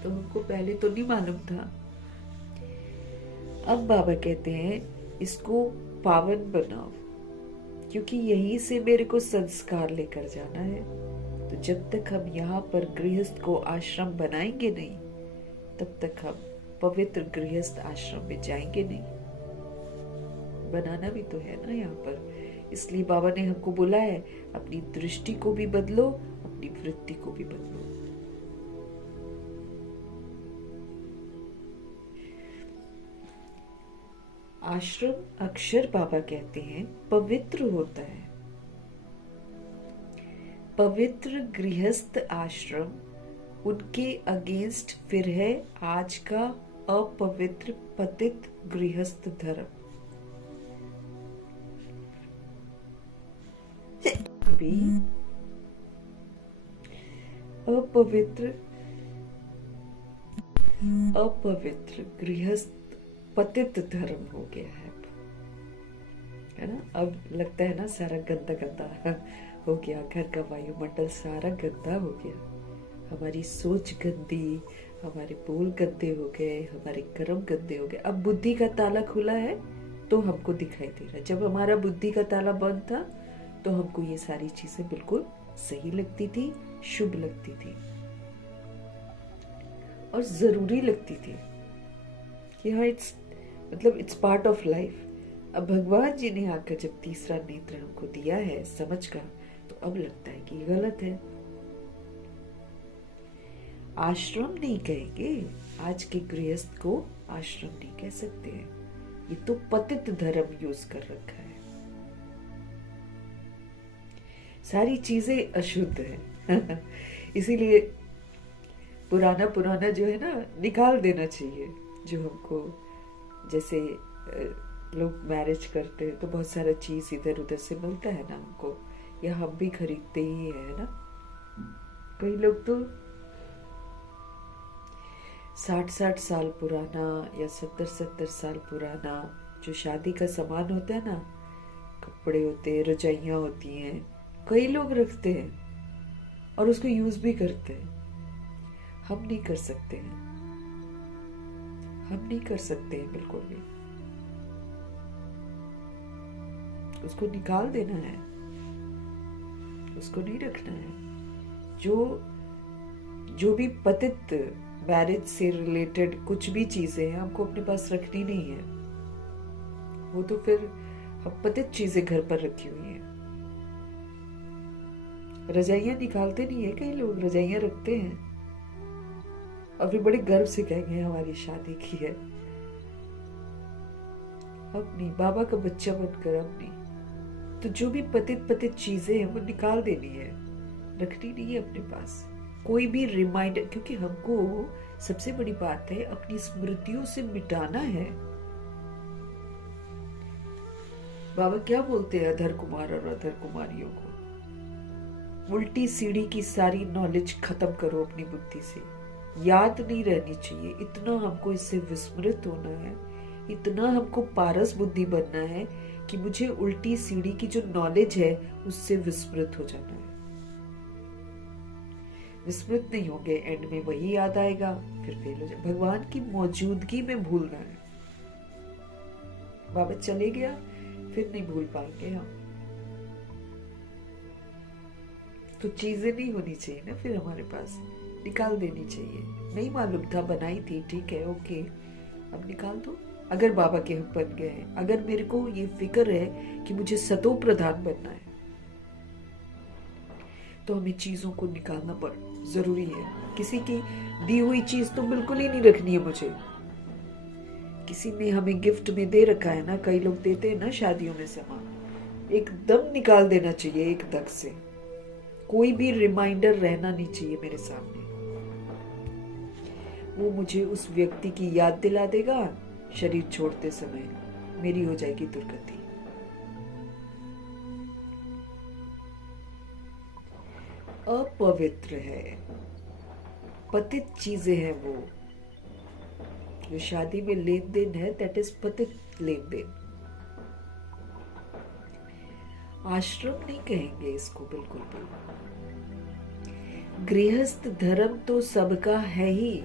तो हमको पहले तो नहीं मालूम था। अब बाबा कहते हैं इसको पावन बनाओ, क्योंकि यहीं से मेरे को संस्कार लेकर जाना है। तो जब तक हम यहाँ पर गृहस्थ को आश्रम बनाएंगे नहीं, तब तक हम पवित्र गृहस्थ आश्रम में जाएंगे नहीं। बनाना भी तो है ना यहाँ पर। इसलिए बाबा ने हमको बोला है, अपनी दृष्टि को भी बदलो, अपनी वृत्ति को भी बदलो। आश्रम, अक्षर बाबा कहते हैं, पवित्र होता है। पवित्र गृहस्थ आश्रम उनके अगेंस्ट फिर है आज का अपवित्र पतित गृहस्थ धर्म। भी अपवित्र गृहस्थ पतित धर्म हो गया है ना। अब लगता है ना सारा गंदा गंदा हो गया, घर का वायुमंडल सारा गंदा हो गया, हमारी सोच गंदी, हमारे बोल गंदे हो गए, हमारे कर्म गंदे हो गए। अब बुद्धि का ताला खुला है तो हमको दिखाई दे रहा है। जब हमारा बुद्धि का ताला बंद था तो हमको ये सारी चीजें बिल्कुल सही लगती थी, शुभ लगती थी और जरूरी लगती थी कि हाँ इट्स पार्ट ऑफ लाइफ। अब भगवान जी ने आकर जब तीसरा नेत्र हमको दिया है समझ का, तो अब लगता है कि ये गलत है। आश्रम नहीं कहेंगे, आज के गृहस्थ को आश्रम नहीं कह सकते हैं, ये तो पतित धर्म यूज कर रखा है। सारी चीजें अशुद्ध है इसीलिए पुराना जो है ना निकाल देना चाहिए। जो हमको जैसे लोग मैरिज करते हैं तो बहुत सारा चीज इधर उधर से मिलता है ना हमको, या हम भी खरीदते ही है ना। कई लोग तो 60 साल पुराना या 70 साल पुराना जो शादी का सामान होता है ना, कपड़े होते हैं, रजाइयाँ होती हैं, कई लोग रखते हैं और उसको यूज भी करते हैं। हम नहीं कर सकते हैं, हम नहीं कर सकते हैं बिल्कुल भी। उसको निकाल देना है, उसको नहीं रखना है। जो भी पतित मैरिज से रिलेटेड कुछ भी चीजें हैं हमको अपने पास रखनी नहीं है। वो तो फिर हम पतित चीजें घर पर रखी हुई हैं। रजाइयां निकालते नहीं है, कई लोग रजाइयां रखते हैं और फिर बड़े गर्व से कहेंगे हमारी शादी की है। अपनी बाबा का बच्चा बनकर अपनी तो जो भी पतित चीजें हैं वो निकाल देनी है, रखनी नहीं है अपने पास। कोई भी रिमाइंडर, क्योंकि हमको सबसे बड़ी बात है अपनी स्मृतियों से मिटाना है। बाबा क्या बोलते हैं अधर कुमार और अधर कुमारियों को, उल्टी सीढ़ी की सारी नॉलेज खत्म करो अपनी बुद्धि से, याद नहीं रहनी चाहिए। इतना हमको इससे विस्मृत होना है, इतना हमको पारस बुद्धि बनना है कि मुझे उल्टी सीढ़ी की जो नॉलेज है उससे विस्मृत हो जाना है। विस्मृत नहीं होंगे, एंड में वही याद आएगा, फिर फेल हो जाए। भगवान की मौजूदगी में भूलना है। बाबा चले गया फिर नहीं भूल पाएंगे हम। तो चीजें नहीं होनी चाहिए ना फिर हमारे पास, निकाल देनी चाहिए। नहीं मालूम था, बनाई थी, ठीक है, ओके, अब निकाल दो। अगर बाबा के हम बन गए हैं, अगर मेरे को ये फिक्र है कि मुझे सतो प्रधान बनना है, तो हमें चीजों को निकालना जरूरी है। किसी की दी हुई चीज तो बिल्कुल ही नहीं रखनी है मुझे। किसी ने हमें गिफ्ट में दे रखा है ना, कई लोग देते हैं ना शादियों में सामान, एकदम निकाल देना चाहिए एक दग से। कोई भी रिमाइंडर रहना नहीं चाहिए मेरे सामने। वो मुझे उस व्यक्ति की याद दिला देगा, शरीर छोड़ते समय मेरी हो जाएगी दुर्गति। अपवित्र है, पतित चीजें हैं वो। जो शादी में लेन देन है दैट इज पतित लेन देन। आश्रम नहीं कहेंगे इसको बिल्कुल भी। गृहस्थ धर्म तो सबका है ही,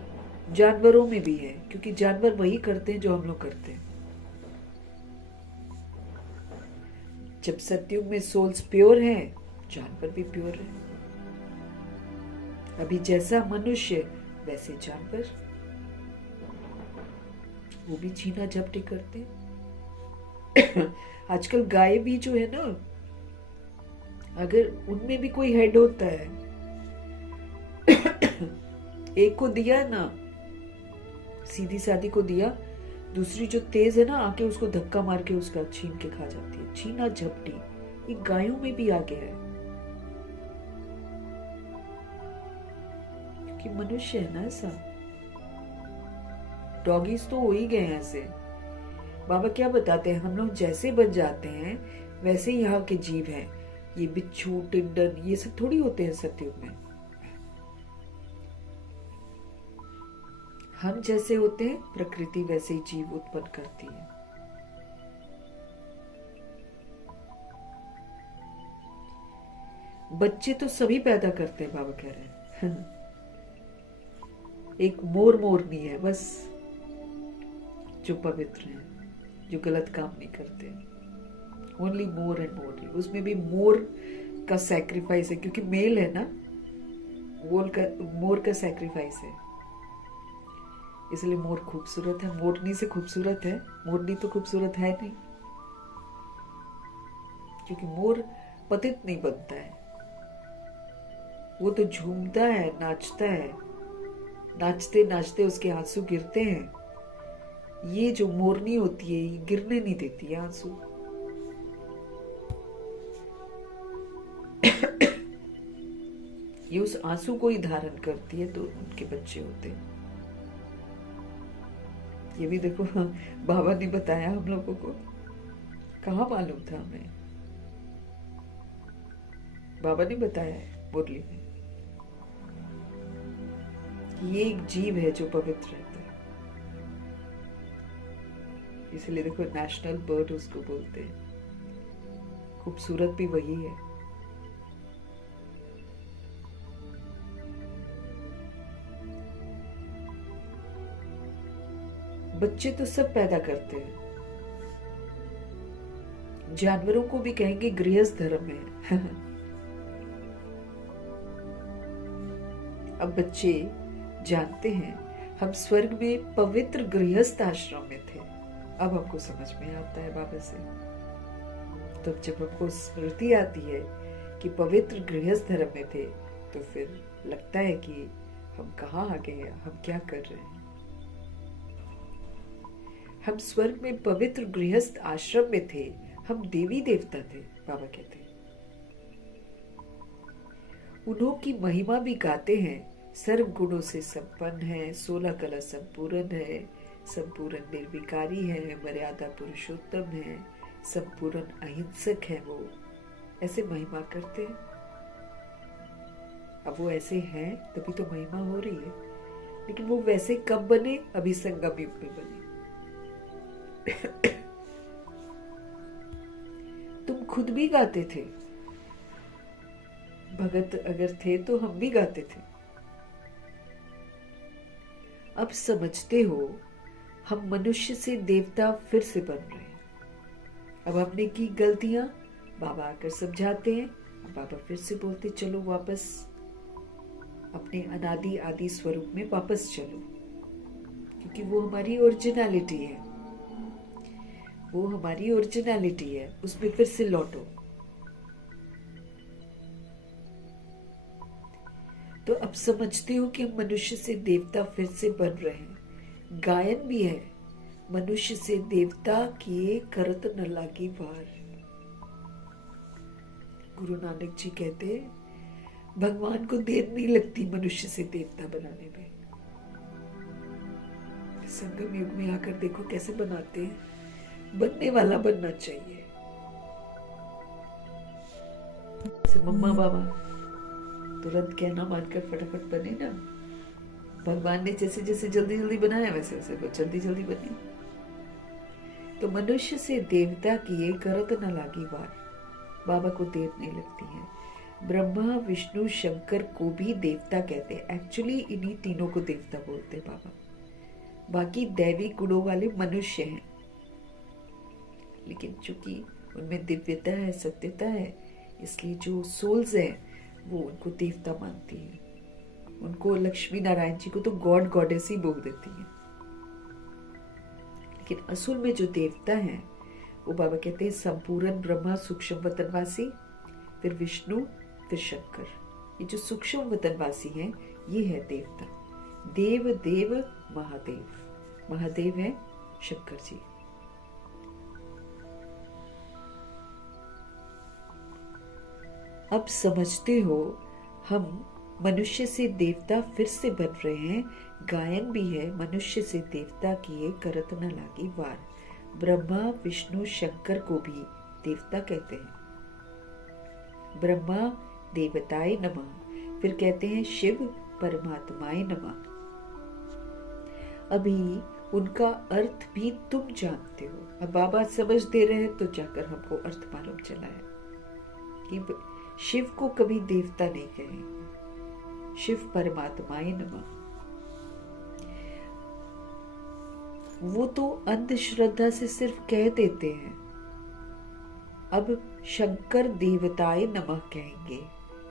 जानवरों में भी है, क्योंकि जानवर वही करते हैं जो हम लोग करते हैं। जब सतयुग में सोल्स प्योर हैं, जानवर भी प्योर है। अभी जैसा मनुष्य वैसे जानवर, वो भी छीना झपटी करते हैं। आजकल गाय भी जो है ना, अगर उनमें भी कोई हेड होता है, एक को दिया ना, सीधी सादी को दिया, दूसरी जो तेज है ना, आके उसको धक्का मार के उसका छीन के खा जाती है। छीना झपटी ये गायों में भी आ गया है, क्योंकि मनुष्य है ना ऐसा। डॉगीज तो हो ही गए हैं ऐसे। बाबा क्या बताते हैं, हम लोग जैसे बन जाते हैं वैसे यहाँ के जीव हैं। ये बिच्छू, टिड्डन, ये सब थोड़ी होते हैं सतयुग में। हम जैसे होते हैं, प्रकृति वैसे ही जीव उत्पन्न करती है। बच्चे तो सभी पैदा करते हैं, बाबा कह रहे हैं। एक मोरनी है बस, जो पवित्र है, जो गलत काम नहीं करते। ओनली मोर एंड मोरनी। उसमें भी मोर का सैक्रिफाइस है, क्योंकि मेल है ना, मोर का सैक्रिफाइस है, इसलिए मोर खूबसूरत है। मोरनी से खूबसूरत है, मोरनी तो खूबसूरत है नहीं, क्योंकि मोर पतित नहीं बनता है, वो तो झूमता है, नाचता है। नाचते नाचते उसके आंसू गिरते हैं। ये जो मोरनी होती है, ये गिरने नहीं देती है आंसू। ये उस आंसू को ही धारण करती है, तो उनके बच्चे होते हैं। ये भी देखो, बाबा ने बताया हम लोगों को, कहाँ मालूम था हमें। बाबा ने बताया है मुरली में, ये एक जीव है जो पवित्र रहता है। इसलिए देखो, नेशनल बर्ड उसको बोलते हैं। खूबसूरत भी वही है। बच्चे तो सब पैदा करते हैं। जानवरों को भी कहेंगे गृहस्थ धर्म है। अब बच्चे जानते हैं हम स्वर्ग में पवित्र गृहस्थ आश्रम में थे। अब हमको समझ में आता है बाबा से। तो जब हमको स्मृति आती है कि पवित्र गृहस्थ धर्म में थे, तो फिर लगता है कि हम कहाँ आ गए, हम क्या कर रहे हैं। हम स्वर्ग में पवित्र गृहस्थ आश्रम में थे, हम देवी देवता थे, बाबा कहते हैं। उन्हों की महिमा भी गाते हैं। सर्व गुणों से संपन्न है, 16 कला संपूर्ण है, संपूर्ण निर्विकारी है, मर्यादा पुरुषोत्तम है, संपूर्ण अहिंसक है। वो ऐसे महिमा करते हैं। अब वो ऐसे हैं तभी तो महिमा हो रही है, लेकिन वो वैसे कब बने? अभी संगम युग में बने। तुम खुद भी गाते थे, भगत अगर थे तो हम भी गाते थे। अब समझते हो, हम मनुष्य से देवता फिर से बन रहे हैं। अब हमने की गलतियां बाबा आकर समझाते हैं। अब बाबा फिर से बोलते, चलो वापस अपने अनादि आदि स्वरूप में वापस चलो, क्योंकि वो हमारी ओरिजिनलिटी है। वो हमारी ओरिजिनलिटी है, उसमें फिर से लौटो। तो अब समझते हो कि हम मनुष्य से देवता फिर से बन रहे हैं। गायन भी है, मनुष्य से देवता किए करत न लागी वार। गुरु नानक जी कहते, भगवान को देर नहीं लगती मनुष्य से देवता बनाने में। संगम युग में आकर देखो कैसे बनाते हैं। बनने वाला बनना चाहिए। मम्मा बाबा तुरंत कहना मानकर फटाफट बने ना। भगवान ने जैसे जैसे जल्दी जल्दी बनाया, वैसे वैसे वो जल्दी जल्दी बने। तो मनुष्य से देवता किए करत न लागी वार। बाबा को देर नहीं लगती है। ब्रह्मा, विष्णु, शंकर को भी देवता कहते हैं। एक्चुअली इन्हीं तीनों को देवता बोलते हैं बाबा। बाकी दैवी गुणों वाले मनुष्य हैं, लेकिन चूंकि उनमें दिव्यता है, सत्यता है, इसलिए जो सोल्स हैं वो उनको देवता मानती है। उनको लक्ष्मी नारायण जी को तो गॉड गॉडेस ही बोल देती है। लेकिन असल में जो देवता हैं वो बाबा कहते हैं संपूर्ण ब्रह्मा, सूक्ष्म वतनवासी, फिर विष्णु, फिर शंकर। ये जो सूक्ष्म वतनवासी हैं ये है देवता। देव देव महादेव, महादेव है शंकर जी। अब समझते हो हम मनुष्य से देवता फिर से बन रहे हैं। गायन भी है, मनुष्य से देवता किए करत न लागी वार। ब्रह्मा विष्णु शंकर को भी देवता कहते हैं। ब्रह्मा देवताय नमः, फिर कहते हैं शिव परमात्माय नमः। अभी उनका अर्थ भी तुम जानते हो। अब बाबा समझ दे रहे हैं तो जाकर हमको अर्थ मालूम चला है कि शिव को कभी देवता नहीं कहेंगे, शिव परमात्माय नमः। वो तो अंधश्रद्धा से सिर्फ कह देते हैं। अब शंकर देवताय नमः कहेंगे,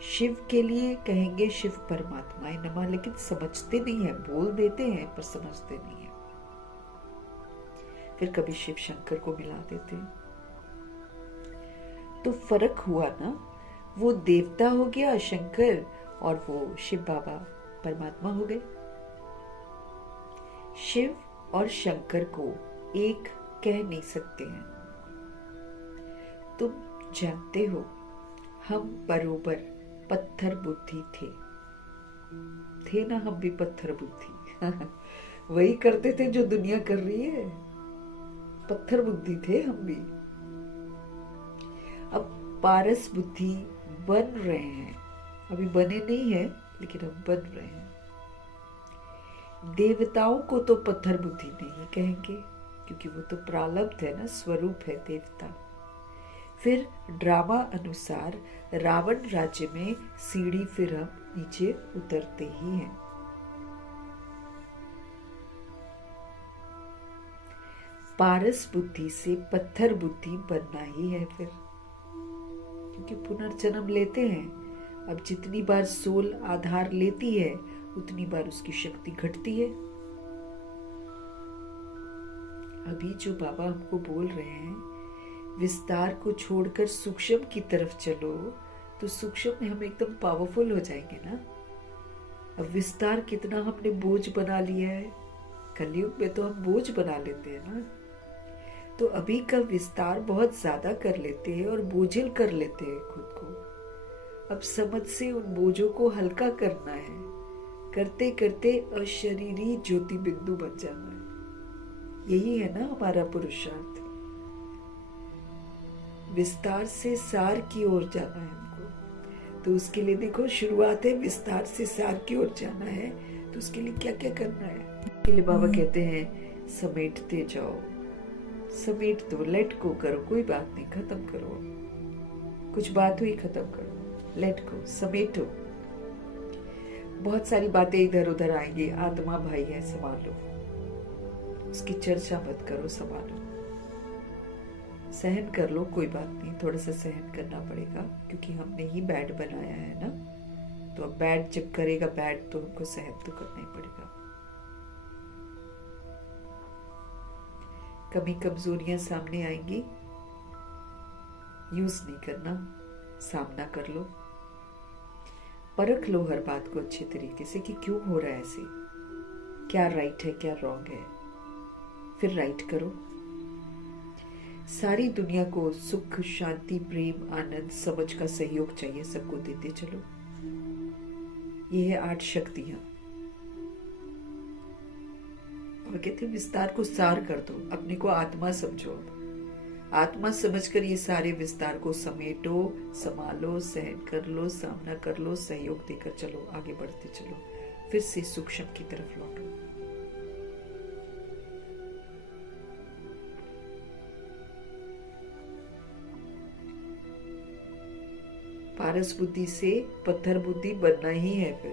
शिव के लिए कहेंगे शिव परमात्माय नमः, लेकिन समझते नहीं है, बोल देते हैं पर समझते नहीं है। फिर कभी शिव शंकर को मिला देते हैं। तो फर्क हुआ ना, वो देवता हो गया शंकर और वो शिव बाबा परमात्मा हो गए। शिव और शंकर को एक कह नहीं सकते हैं। तुम जानते हो हम बरोबर पत्थर बुद्धि थे ना, हम भी पत्थर बुद्धि वही करते थे जो दुनिया कर रही है। पत्थर बुद्धि थे हम भी। अब पारस बुद्धि बन रहे हैं, अभी बने नहीं है लेकिन अब बन रहे हैं। देवताओं को तो पत्थर बुद्धि नहीं कहेंगे क्योंकि वो तो प्रारब्ध है ना, स्वरूप है देवता। फिर ड्रामा अनुसार रावण राज्य में सीढ़ी फिर हम नीचे उतरते ही हैं। पारस बुद्धि से पत्थर बुद्धि बनना ही है फिर, क्योंकि पुनर्जन्म लेते हैं। अब जितनी बार सोल आधार लेती है उतनी बार उसकी शक्ति घटती है। अभी जो बाबा हमको बोल रहे हैं विस्तार को छोड़कर सूक्ष्म की तरफ चलो, तो सूक्ष्म में हम एकदम पावरफुल हो जाएंगे ना। अब विस्तार कितना हमने बोझ बना लिया है, कलयुग में तो हम बोझ बना लेते हैं ना। तो अभी का विस्तार बहुत ज्यादा कर लेते हैं और बोझिल कर लेते हैं खुद को। अब समझ से उन बोझों को हल्का करना है, करते करते अशरीरी ज्योति बिंदु बन जाना है। यही है ना हमारा पुरुषार्थ। विस्तार से सार की ओर जाना है हमको। तो उसके लिए देखो, शुरुआत है विस्तार से सार की ओर जाना है, तो उसके लिए क्या क्या करना है। इसके लिए बाबा कहते हैं समेटते जाओ, समेट दो, लेट को करो, कोई बात नहीं, खत्म करो। कुछ बात हुई खत्म करो, लेट को, समेटो। बहुत सारी बातें इधर उधर आएंगी, आत्मा भाई है, संभालो, उसकी चर्चा मत करो, संभालो, सहन कर लो, कोई बात नहीं, थोड़ा सा सहन करना पड़ेगा क्योंकि हमने ही बैड बनाया है ना। तो अब बैड जब करेगा बैड तो हमको सहन तो करना ही पड़ेगा। कमी कमजोरियां सामने आएंगी, यूज नहीं करना, सामना कर लो, परख लो हर बात को अच्छे तरीके से कि क्यों हो रहा है ऐसे, क्या राइट है क्या रॉन्ग है, फिर राइट करो। सारी दुनिया को सुख शांति प्रेम आनंद समझ का सहयोग चाहिए, सबको देते चलो। ये है 8 शक्तियां। और कहते विस्तार को सार कर दो, अपने को आत्मा समझो। आत्मा समझकर ये सारे विस्तार को समेटो, संभालो, सहन कर लो, सामना कर लो, सहयोग देकर चलो, आगे बढ़ते चलो, फिर से सूक्ष्म की तरफ लौटो। पारस बुद्धि से पत्थर बुद्धि बनना ही है। फिर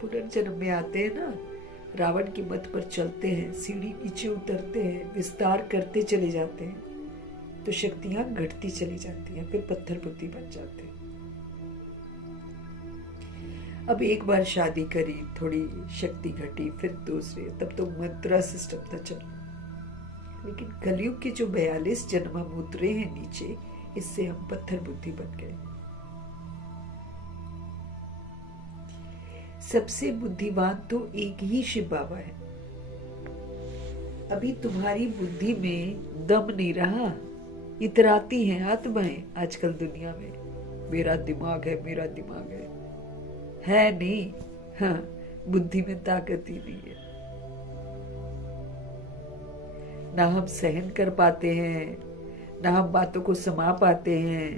पुनर्जन्म में आते हैं ना, रावण की मत पर चलते हैं, सीढ़ी नीचे उतरते हैं, विस्तार करते चले जाते हैं। तो शक्तियां घटती चली जाती हैं, फिर पत्थर बुद्धि बन जाते हैं। अब एक बार शादी करी, थोड़ी शक्ति घटी, फिर दूसरे, तब तो मुद्रा सिस्टम था चलो। लेकिन कलयुग के जो 42 जन्म हम उतरे हैं नीचे, इससे हम पत्थर बुद्धि बन गए। सबसे बुद्धिमान तो एक ही शिव बाबा है। अभी तुम्हारी बुद्धि में दम नहीं रहा। इतराती हैं आत्माएं आजकल दुनिया में, मेरा दिमाग है, मेरा दिमाग है नहीं। हाँ, बुद्धि में ताकत ही नहीं है। ना हम सहन कर पाते हैं, ना हम बातों को समा पाते हैं,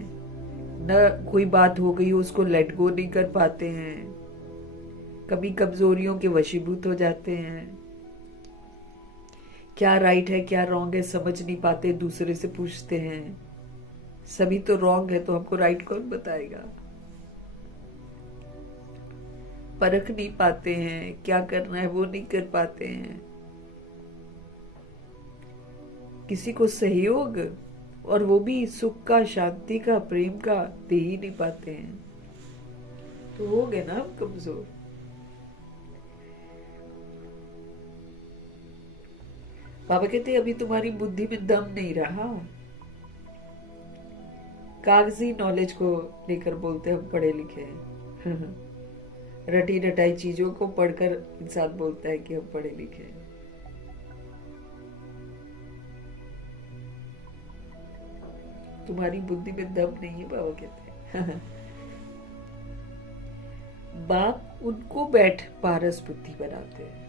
ना कोई बात हो गई उसको लेट गो नहीं कर पाते हैं। कभी कमजोरियों के वशीभूत हो जाते हैं। क्या राइट है क्या रॉन्ग है समझ नहीं पाते, दूसरे से पूछते हैं। सभी तो रॉन्ग है तो हमको राइट कौन बताएगा। परख नहीं पाते हैं, क्या करना है वो नहीं कर पाते हैं। किसी को सहयोग और वो भी सुख का, शांति का, प्रेम का दे ही नहीं पाते हैं, तो हो गए ना हम कमजोर। बाबा कहते अभी तुम्हारी बुद्धि में दम नहीं रहा। कागजी नॉलेज को लेकर बोलते हम पढ़े लिखे हैं। रटी रटाई चीजों को पढ़कर इंसान बोलता है कि हम पढ़े लिखे हैं। तुम्हारी बुद्धि में दम नहीं है, बाबा कहते हैं। बाप उनको बैठ पारस बुद्धि बनाते हैं।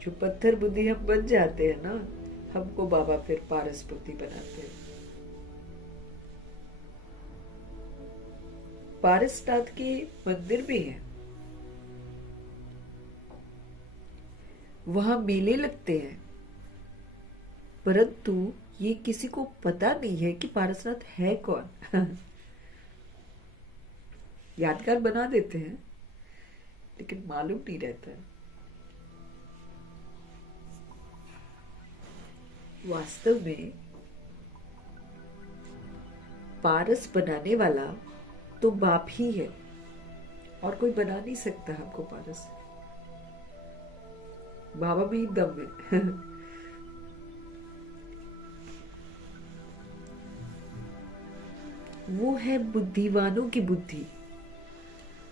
जो पत्थर बुद्धि हम बन जाते हैं ना, हमको बाबा फिर पारस बुद्धि बनाते हैं। पारसनाथ के मंदिर भी है, वहां मेले लगते हैं, परंतु ये किसी को पता नहीं है कि पारसनाथ है कौन। यादगार बना देते हैं लेकिन मालूम नहीं रहता है। वास्तव में पारस बनाने वाला तो बाप ही है, और कोई बना नहीं सकता हमको पारस। बाबा में ही दम है। वो है बुद्धिमानों की बुद्धि,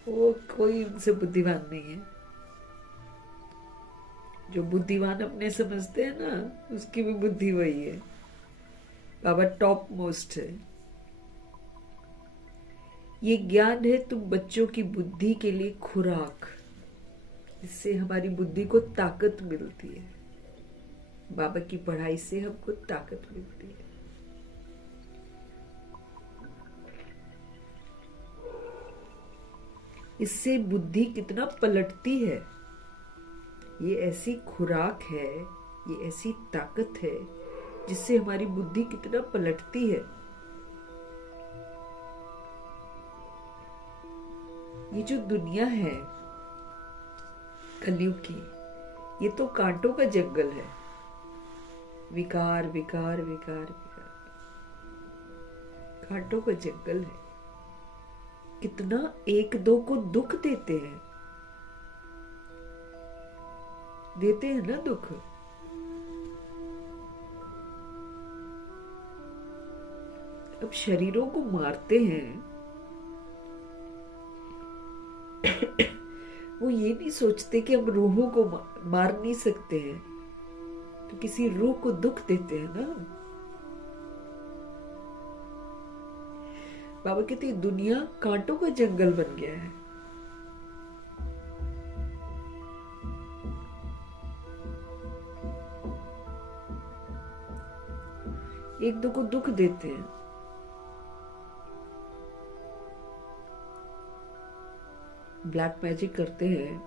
वो कोई उनसे बुद्धिमान नहीं है। जो बुद्धिमान अपने समझते हैं ना, उसकी भी बुद्धि वही है। बाबा टॉप मोस्ट है। ये ज्ञान है तुम बच्चों की बुद्धि के लिए खुराक, इससे हमारी बुद्धि को ताकत मिलती है। बाबा की पढ़ाई से हमको ताकत मिलती है। इससे बुद्धि कितना पलटती है। ये ऐसी खुराक है, ये ऐसी ताकत है जिससे हमारी बुद्धि कितना पलटती है। ये जो दुनिया है कलयुग की, ये तो कांटों का जंगल है। विकार विकार विकार विकार, कांटों का जंगल है। कितना एक दो को दुख देते हैं ना दुख। अब शरीरों को मारते हैं, वो ये नहीं सोचते कि हम रूहों को मार नहीं सकते हैं, तो किसी रूह को दुख देते हैं ना। बाबा कहते हैं दुनिया कांटों का जंगल बन गया है। एक दो को दुख देते हैं। ब्लैक मैजिक करते हैं,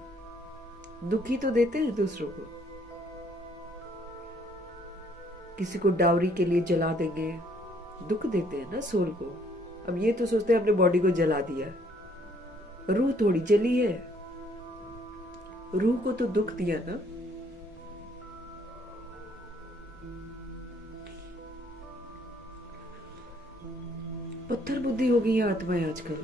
दुखी तो देते हैं दूसरों को। किसी को डाउरी के लिए जला देंगे, दुख देते हैं ना सोल को। अब ये तो सोचते हैं अपने बॉडी को जला दिया, रूह थोड़ी जली है, रूह को तो दुख दिया ना। पत्थर बुद्धि हो गई है आत्माएं आजकल।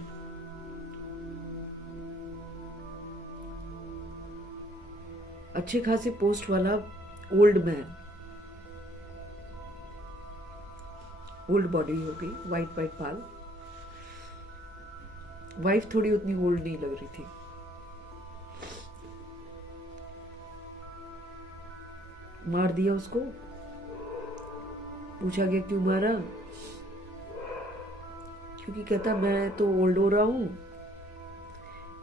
अच्छे खासे पोस्ट वाला ओल्ड मैन, ओल्ड बॉडी हो गई, वाइट वाइट बाल। वाइफ थोड़ी उतनी ओल्ड नहीं लग रही थी। मार दिया उसको। पूछा गया क्यों मारा? क्योंकि कहता मैं तो ओल्ड हो रहा हूं,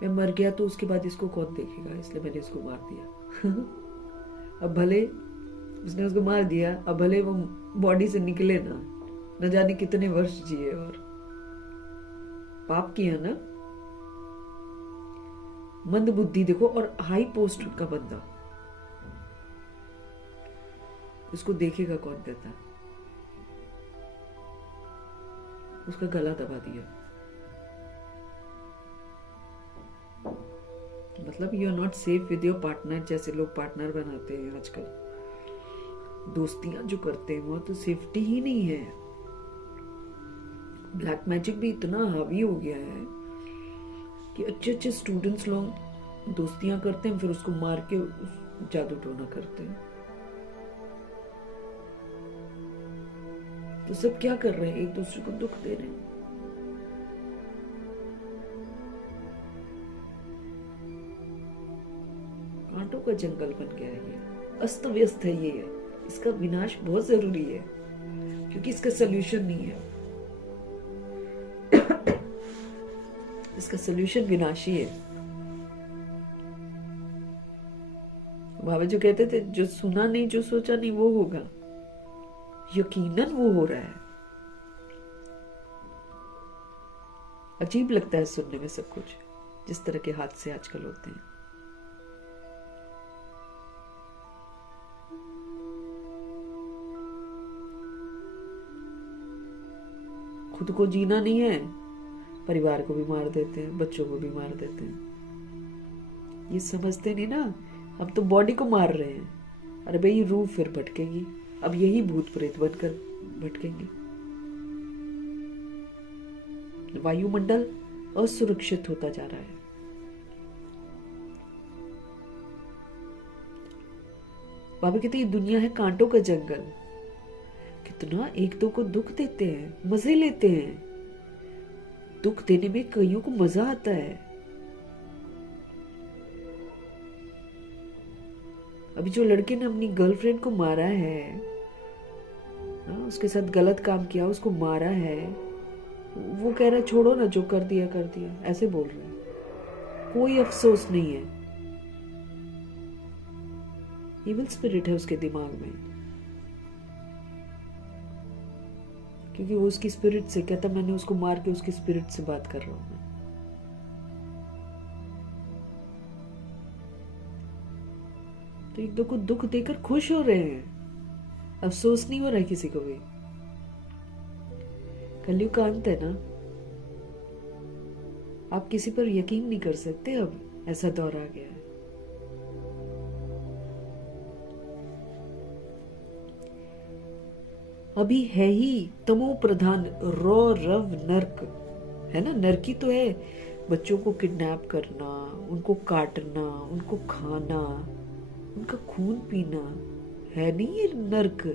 मैं मर गया तो उसके बाद इसको कौन देखेगा, इसलिए मैंने इसको मार दिया। अब भले उसने उसको मार दिया, अब भले वो बॉडी से निकले ना, न जाने कितने वर्ष जिए, और पाप किया ना। मंद बुद्धि देखो, और हाई पोस्ट का बंदा, उसको देखेगा कौन कहता है। उसका गला दबा दिया। मतलब you are not safe with your partner. जैसे लोग पार्टनर बनाते हैं आजकल, दोस्तियां जो करते हैं, वो तो सेफ्टी ही नहीं है। ब्लैक मैजिक भी इतना हावी हो गया है कि अच्छे अच्छे स्टूडेंट्स लोग दोस्तियां करते हैं, फिर उसको मार के जादू टोना करते हैं। तो सब क्या कर रहे हैं? एक दूसरे को दुख दे रहे हैं। कांटों का जंगल बन गया है ये, अस्त व्यस्त है ये। इसका विनाश बहुत जरूरी है, क्योंकि इसका सल्यूशन नहीं है। इसका सल्यूशन विनाशी है। बाबा जो कहते थे, जो सुना नहीं, जो सोचा नहीं, वो होगा। यकीनन वो हो रहा है। अजीब लगता है सुनने में सब कुछ, जिस तरह के हादसे आजकल होते हैं। खुद को जीना नहीं है, परिवार को भी मार देते हैं, बच्चों को भी मार देते हैं। ये समझते नहीं ना, हम तो बॉडी को मार रहे हैं। अरे भाई, रूह फिर भटकेगी। अब यही भूत प्रेत बनकर भटकेंगे। वायुमंडल असुरक्षित होता जा रहा है। बाबा कहते ये दुनिया है कांटों का जंगल। कितना एक दो को दुख देते हैं, मजे लेते हैं। दुख देने में कईयों को मजा आता है। अभी जो लड़के ने अपनी गर्लफ्रेंड को मारा है, उसके साथ गलत काम किया, उसको मारा है, वो कह रहा है छोड़ो ना, जो कर दिया कर दिया, ऐसे बोल रहे हैं। कोई अफसोस नहीं है। इविल स्पिरिट है उसके दिमाग में, क्योंकि वो उसकी स्पिरिट से कहता, मैंने उसको मार के उसकी स्पिरिट से बात कर रहा हूं। तो एक दो को दुख देकर खुश हो रहे हैं, अफसोस नहीं हो रहा है किसी को भी। कलयुग का अंत है ना, आप किसी पर यकीन नहीं कर सकते। अब ऐसा दौर आ गया है। अभी है ही तमो प्रधान रौ रव नर्क, है ना। नरकी तो है, बच्चों को किडनैप करना, उनको काटना, उनको खाना, उनका खून पीना, है नहीं ये नर्क?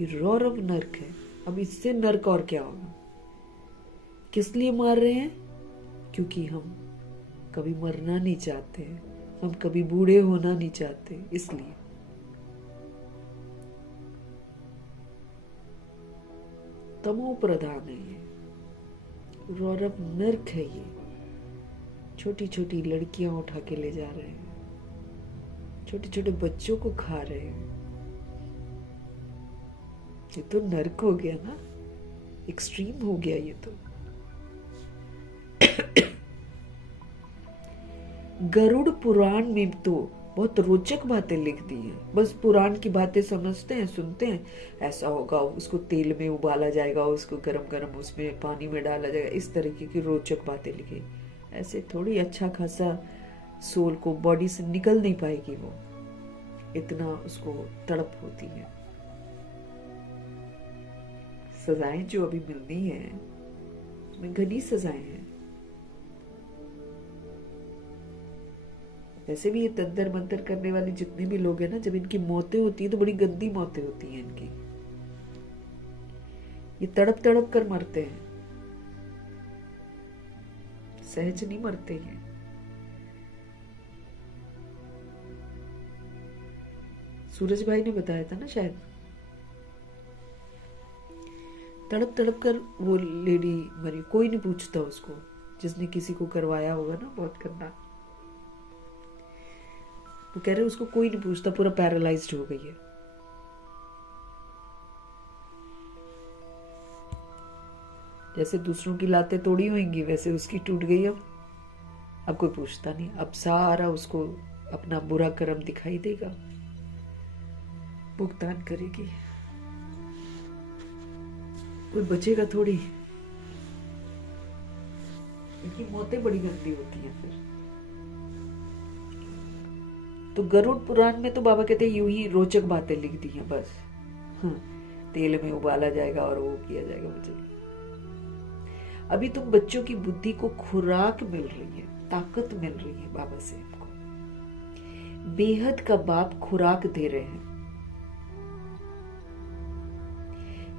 ये रौरव नर्क है। अब इससे नर्क और क्या होगा? किस लिए मार रहे हैं? क्योंकि हम कभी मरना नहीं चाहते, हम कभी बूढ़े होना नहीं चाहते, इसलिए। तमो प्रधान है ये, रौरव नर्क है ये। छोटी छोटी लड़कियां उठा के ले जा रहे हैं, छोटे छोटे बच्चों को खा रहे हैं। ये तो नर्क हो गया ना, एक्सट्रीम हो गया ये तो। गरुड़ पुराण में तो बहुत रोचक बातें लिख दी हैं। बस पुराण की बातें समझते हैं, सुनते हैं, ऐसा होगा, उसको तेल में उबाला जाएगा, उसको गरम गरम उसमें पानी में डाला जाएगा, इस तरीके की रोचक बातें लिखी। ऐसे थोड़ी अच्छा खासा सोल को बॉडी से निकल नहीं पाएगी, वो इतना उसको तड़प होती है। सजाएं जो अभी मिलनी है, में घनी सजाएं हैं। वैसे भी ये तंतर मंतर करने वाले जितने भी लोग हैं ना, जब इनकी मौतें होती हैं तो बड़ी गंदी मौतें होती हैं इनकी। ये तड़प तड़प कर मरते हैं, सहज नहीं मरते हैं। सूरज भाई ने बताया था ना शायद, तड़प तड़प कर वो लेडी मरी, कोई नहीं पूछता उसको, जिसने किसी को करवाया होगा ना बहुत गंदा। वो कह रहे उसको कोई नहीं पूछता, पूरा पैरालाइज्ड हो गई है। जैसे दूसरों की लातें तोड़ी होंगी वैसे उसकी टूट गई। अब कोई पूछता नहीं, अब सारा उसको अपना बुरा कर्म दिखाई देगा, भुगतान करेगी, कोई बचेगा थोड़ी। इनकी मौतें बड़ी गंदी होती हैं फिर। तो गरुड़ पुराण में तो बाबा कहते हैं यूं ही रोचक बातें लिख दी हैं बस। तेल में उबाला जाएगा और वो किया जाएगा। मुझे अभी तुम बच्चों की बुद्धि को खुराक मिल रही है, ताकत मिल रही है बाबा से हमको। बेहद का बाप खुराक दे रहे हैं।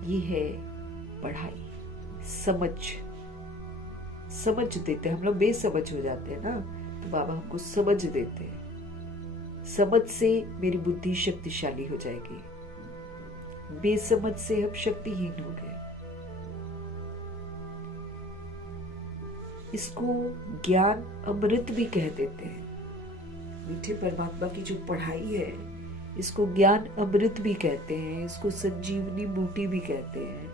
ये है पढ़ाई, समझ देते हैं। हम लोग बेसमझ हो जाते हैं ना, तो बाबा हमको समझ देते हैं। समझ से मेरी बुद्धि शक्तिशाली हो जाएगी, बेसमझ से हम शक्तिहीन हो गए। इसको ज्ञान अमृत भी कह देते हैं। मीठे परमात्मा की जो पढ़ाई है इसको ज्ञान अमृत भी कहते हैं, इसको संजीवनी बूटी भी कहते हैं।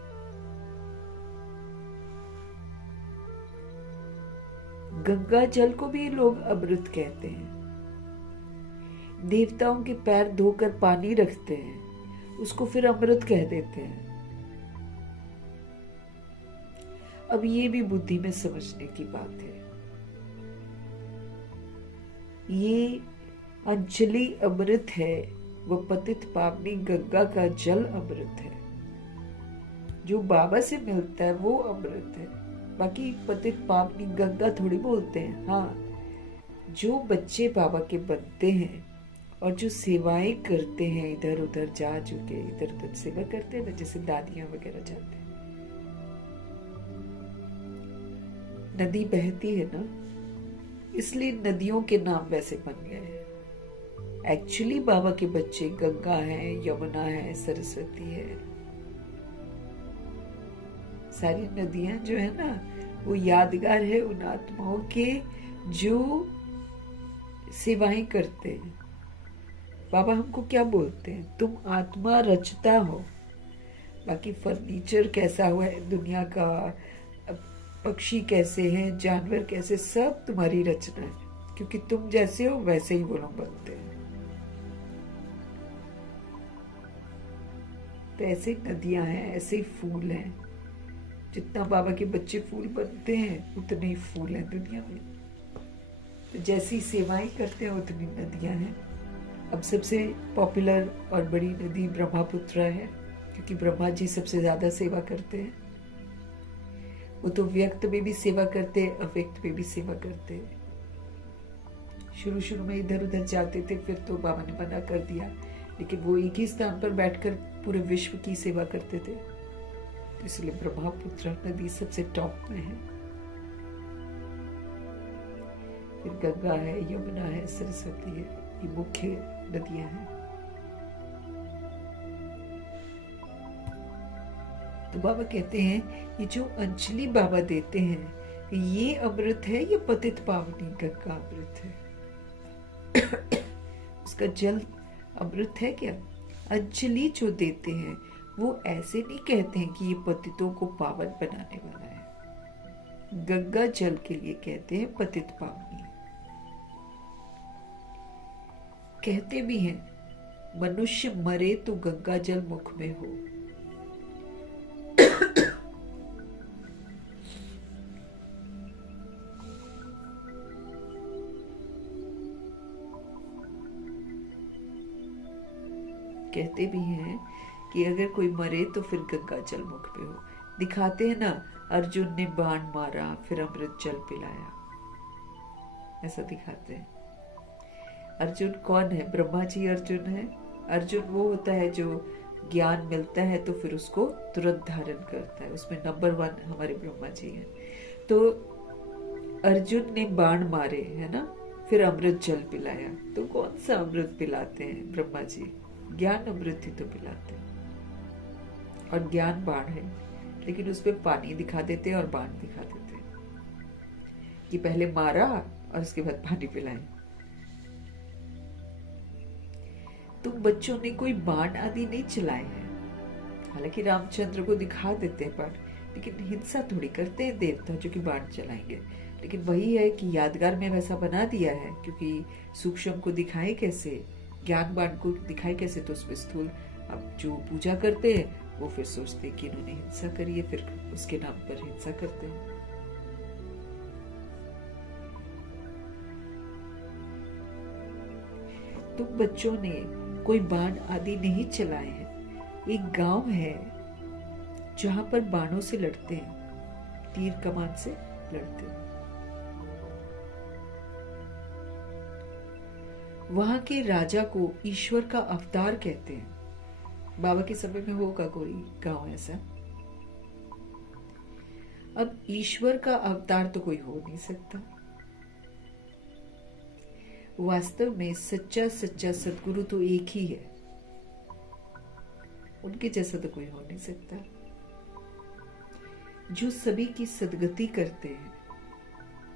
गंगा जल को भी लोग अमृत कहते हैं। देवताओं के पैर धोकर पानी रखते हैं, उसको फिर अमृत कह देते हैं। अब ये भी बुद्धि में समझने की बात है। ये अंजलि अमृत है, वो पतित पावनी गंगा का जल अमृत है। जो बाबा से मिलता है वो अमृत है। बाकी पतित पावनी गंगा थोड़ी बोलते हैं। हाँ, जो बच्चे बाबा के बनते हैं और जो सेवाएं करते हैं, इधर उधर जा चुके, इधर उधर सेवा करते हैं ना, जैसे दादियां वगैरह जाते हैं। नदी बहती है ना, इसलिए नदियों के नाम वैसे बन गए हैं। एक्चुअली बाबा के बच्चे गंगा है, यमुना है, सरस्वती है। सारी नदियां जो है ना, वो यादगार है उन आत्माओं के जो सेवाएं करते हैं। बाबा हमको क्या बोलते हैं? तुम आत्मा रचता हो। बाकी फर्नीचर कैसा हुआ है दुनिया का, पक्षी कैसे हैं, जानवर कैसे, सब तुम्हारी रचना है। क्योंकि तुम जैसे हो वैसे ही वो लोग बनते हैं। तो ऐसे नदियां हैं, ऐसे ही फूल हैं। जितना बाबा के बच्चे फूल बनते हैं उतने ही फूल हैं दुनिया में। तो जैसी सेवाएं करते हैं उतनी नदियां हैं। अब सबसे पॉपुलर और बड़ी नदी ब्रह्मपुत्र है, क्योंकि ब्रह्मा जी सबसे ज्यादा सेवा करते हैं। वो तो व्यक्त में भी सेवा करते हैं, अव्यक्त में भी सेवा करते हैं। शुरू में इधर उधर जाते थे, फिर तो बाबा ने मना कर दिया, लेकिन वो एक ही स्थान पर बैठकर पूरे विश्व की सेवा करते थे। तो इसलिए ब्रह्मपुत्र नदी सबसे टॉप में है। फिर गंगा है, यमुना है, सरस्वती है, ये मुख्य नदियां हैं। तो बाबा कहते हैं ये जो अंजलि बाबा देते हैं ये अमृत है, ये पतित पावनी गंगा अमृत है। उसका जल अमृत है क्या? अंजलि जो देते हैं वो ऐसे नहीं कहते हैं कि ये पतितों को पावन बनाने वाला है। गंगा जल के लिए कहते हैं पतित पावनी। कहते भी हैं मनुष्य मरे तो गंगा जल मुख में हो। कहते भी हैं कि अगर कोई मरे तो फिर गंगा जल मुख पे हो। दिखाते हैं ना, अर्जुन ने बाण मारा फिर अमृत जल पिलाया, ऐसा दिखाते हैं। अर्जुन कौन है? ब्रह्मा जी अर्जुन है। अर्जुन वो होता है जो ज्ञान मिलता है तो फिर उसको तुरंत धारण करता है, उसमें नंबर 1 हमारे ब्रह्मा जी हैं। तो अर्जुन ने बाण मारे, है ना, फिर अमृत जल पिलाया। तो कौन सा अमृत पिलाते हैं ब्रह्मा जी? ज्ञान अमृत ही तो पिलाते हैं। और ज्ञान बाण है, लेकिन उसमें पानी दिखा देते हैं और बाण दिखा देते हैं कि पहले मारा और उसके बाद पानी पिलाएं। तुम बच्चों ने कोई बाण आदि नहीं चलाए हैं। हालांकि रामचंद्र को दिखा देते हैं बाण, लेकिन हिंसा थोड़ी करते हैं देवता जो कि बाण चलाएंगे। लेकिन वही है कि यादगार में वैसा बना दिया है, क्योंकि सूक्ष्म को दिखाए कैसे, ज्ञान बाण को दिखाए कैसे, तो उसमें स्थूल। अब जो पूजा करते हैं वो फिर सोचते हैं कि इन्होंने हिंसा करी है, फिर उसके नाम पर हिंसा करते हैं। तुम बच्चों ने कोई बाण आदि नहीं चलाए हैं। एक गांव है जहां पर बाणों से लड़ते हैं, तीर कमान से लड़ते हैं। वहां के राजा को ईश्वर का अवतार कहते हैं। बाबा के समय में होगा कोई गांव ऐसा। अब ईश्वर का अवतार तो कोई हो नहीं सकता। वास्तव में सच्चा सच्चा सदगुरु तो एक ही है, उनके जैसा तो कोई हो नहीं सकता। जो सभी की सदगति करते हैं,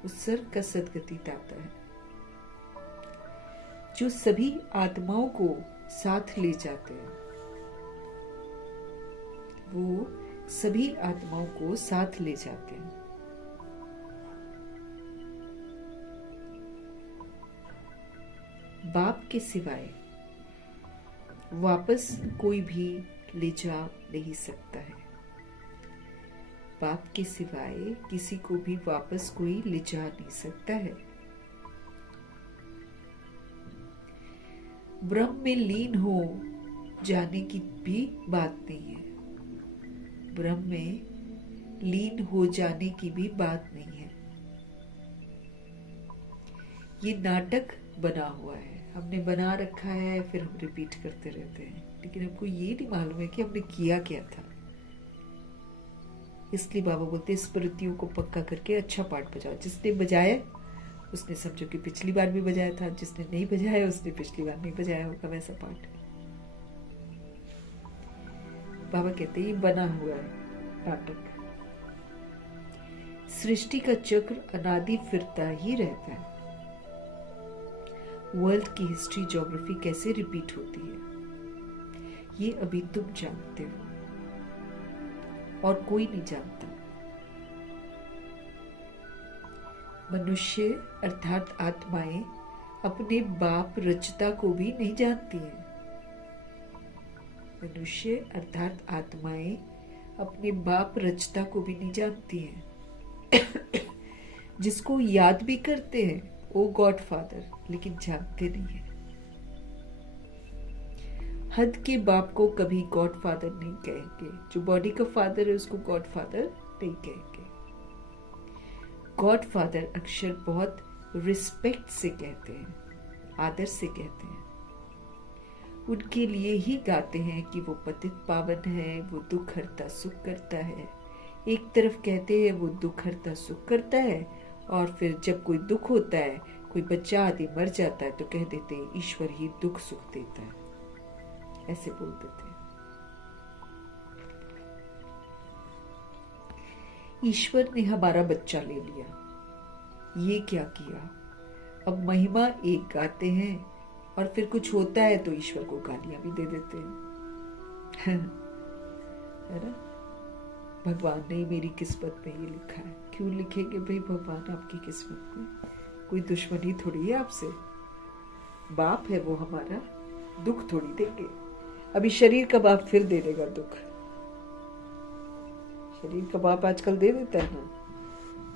उस सर्व का सदगति दाता है। जो सभी आत्माओं को साथ ले जाते हैं, वो सभी आत्माओं को साथ ले जाते हैं। बाप के सिवाय वापस कोई भी ले जा नहीं सकता है। बाप के सिवाय किसी को भी वापस कोई ले जा नहीं सकता है। ब्रह्म में लीन हो जाने की भी बात नहीं है। ब्रह्म में लीन हो जाने की भी बात नहीं है। ये नाटक बना हुआ है, हमने बना रखा है, फिर हम रिपीट करते रहते हैं, लेकिन हमको ये नहीं मालूम है कि हमने किया क्या था। इसलिए बाबा बोलते हैं स्मृतियों को पक्का करके अच्छा पाठ बजाओ। जिसने बजाया उसने समझो कि पिछली बार भी बजाया था, जिसने नहीं बजाया उसने पिछली बार नहीं बजाया होगा वैसा पाठ। बाबा कहते हैं ये बना हुआ है नाटक। सृष्टि का चक्र अनादि फिरता ही रहता है। वर्ल्ड की हिस्ट्री ज्योग्राफी कैसे रिपीट होती है, ये अभी तुम जानते हो और कोई नहीं जानता। मनुष्य अर्थात आत्माएं अपने बाप रचता को भी नहीं जानती हैं। मनुष्य अर्थात आत्माएं अपने बाप रचता को भी नहीं जानती हैं। जिसको याद भी करते हैं वो गॉड फादर, लेकिन जानते नहीं है। हद के बाप को कभी गॉड फादर नहीं कहेंगे। जो बॉडी का फादर है उसको गॉड फादर नहीं कहेंगे। गॉड फादर अक्षर बहुत रिस्पेक्ट से कहते हैं, आदर से कहते हैं। उनके लिए ही गाते हैं कि वो पतित पावन है, वो दुख हरता सुख करता है। एक तरफ कहते हैं वो दुख हरता सुख करता है, और फिर जब कोई दुख होता है, कोई बच्चा आदि मर जाता है, तो कह देते हैं ईश्वर ही दुख सुख देता है। ऐसे बोल देते हैं। ईश्वर ने हमारा बच्चा ले लिया, ये क्या किया? अब महिमा एक गाते हैं और फिर कुछ होता है तो ईश्वर को गालियां भी दे देते हैं। है ना? भगवान ने मेरी किस्मत में ये लिखा है। क्यों लिखेंगे भाई भगवान आपकी किस्मत में? कोई दुश्मनी थोड़ी है आपसे। बाप है वो हमारा, दुख थोड़ी देंगे। अभी शरीर का बाप फिर दे देगा दुख। शरीर का बाप आजकल दे देता है ना।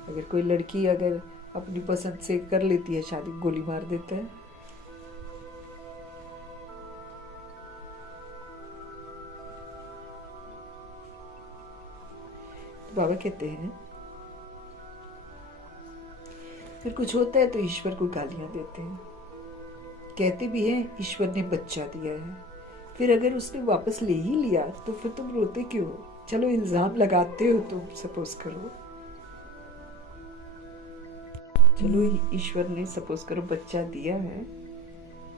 अगर कोई लड़की अगर अपनी पसंद से कर लेती है शादी, गोली मार देता है। तो बाबा कहते हैं फिर कुछ होता है तो ईश्वर को गालियां देते हैं, कहते भी हैं ईश्वर ने बच्चा दिया है। फिर अगर उसने वापस ले ही लिया तो फिर तुम रोते क्यों हो? चलो इल्जाम लगाते हो तुम, सपोज करो, चलो ईश्वर ने सपोज करो बच्चा दिया है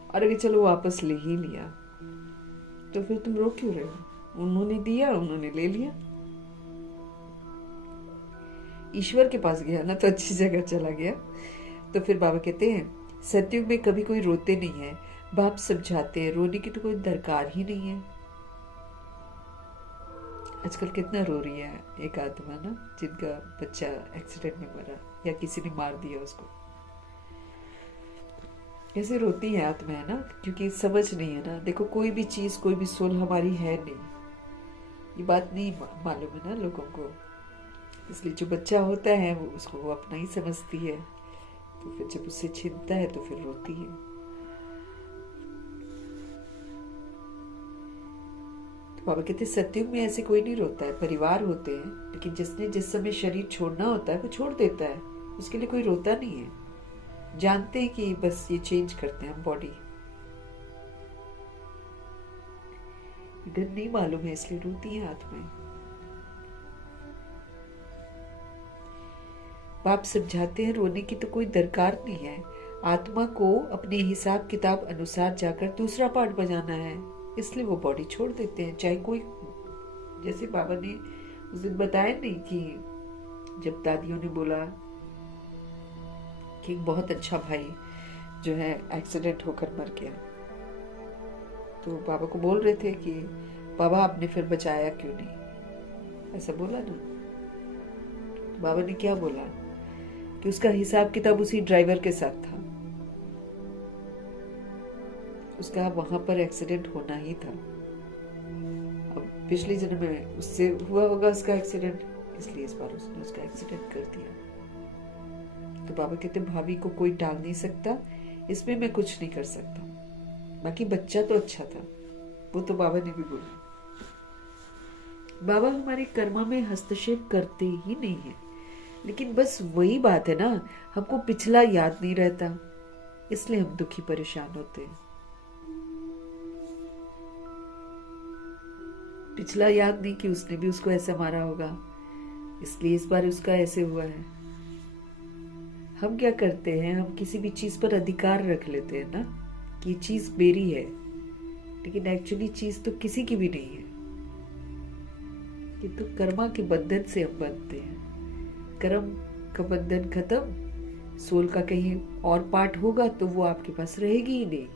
और अगर चलो वापस ले ही लिया तो फिर तुम रो क्यों रहे हो? उन्होंने दिया, उन्होंने ले लिया। ईश्वर के पास गया ना तो अच्छी जगह चला गया। तो फिर बाबा कहते हैं सतयुग में कभी कोई रोते नहीं है, बाप समझाते हैं, रोने की तो कोई दरकार ही नहीं है। आजकल कितना रो रही है एक आत्मा ना, जिनका बच्चा एक्सीडेंट में मरा या किसी ने मार दिया उसको, कैसे रोती है आत्मा, है ना, क्योंकि समझ नहीं है ना। देखो कोई भी चीज, कोई भी सोल हमारी है नहीं, ये बात नहीं मालूम है ना लोगों को, इसलिए जो बच्चा होता है वो उसको वो अपना ही समझती है, तो फिर जब उससे छीनता है तो फिर रोती है। तो बाबा कहते सतयुग में ऐसे कोई नहीं रोता है, परिवार होते हैं, लेकिन जिसने जिस समय शरीर छोड़ना होता है वो छोड़ देता है, उसके लिए कोई रोता नहीं है। जानते हैं कि बस ये चेंज करते हैं हम बॉडी, इधर नहीं मालूम है इसलिए रोती हैं आत्माएं। बाप समझाते हैं रोने की तो कोई दरकार नहीं है, आत्मा को अपने हिसाब किताब अनुसार जाकर दूसरा पार्ट बजाना है, इसलिए वो बॉडी छोड़ देते हैं। चाहे कोई, जैसे बाबा ने उस दिन बताया नहीं कि जब दादियों ने बोला कि बहुत अच्छा भाई जो है एक्सीडेंट होकर मर गया, तो बाबा को बोल रहे थे कि बाबा आपने फिर बचाया क्यों नहीं, ऐसा बोला ना। तो बाबा ने क्या बोला कि उसका हिसाब किताब उसी ड्राइवर के साथ था, उसका वहां पर एक्सीडेंट होना ही था। अब पिछले जन्म में उससे हुआ होगा उसका एक्सीडेंट, इसलिए इस बार उसने उसका एक्सीडेंट कर दिया। तो बाबा कहते भाभी को कोई टाल नहीं सकता, इसमें मैं कुछ नहीं कर सकता, बाकी बच्चा तो अच्छा था, वो तो बाबा ने भी बोला। बाबा हमारे कर्मा में हस्तक्षेप करते ही नहीं है, लेकिन बस वही बात है ना, हमको पिछला याद नहीं रहता, इसलिए हम दुखी परेशान होते हैं। पिछला याद नहीं कि उसने भी उसको ऐसा मारा होगा, इसलिए इस बार उसका ऐसे हुआ है। हम क्या करते हैं, हम किसी भी चीज पर अधिकार रख लेते हैं ना कि ये चीज मेरी है, लेकिन एक्चुअली चीज तो किसी की भी नहीं है। ये तो कर्मा के बंधन से हम बंधते हैं, कर्म का बंधन खत्म, सोल का कहीं और पार्ट होगा तो वो आपके पास रहेगी ही नहीं।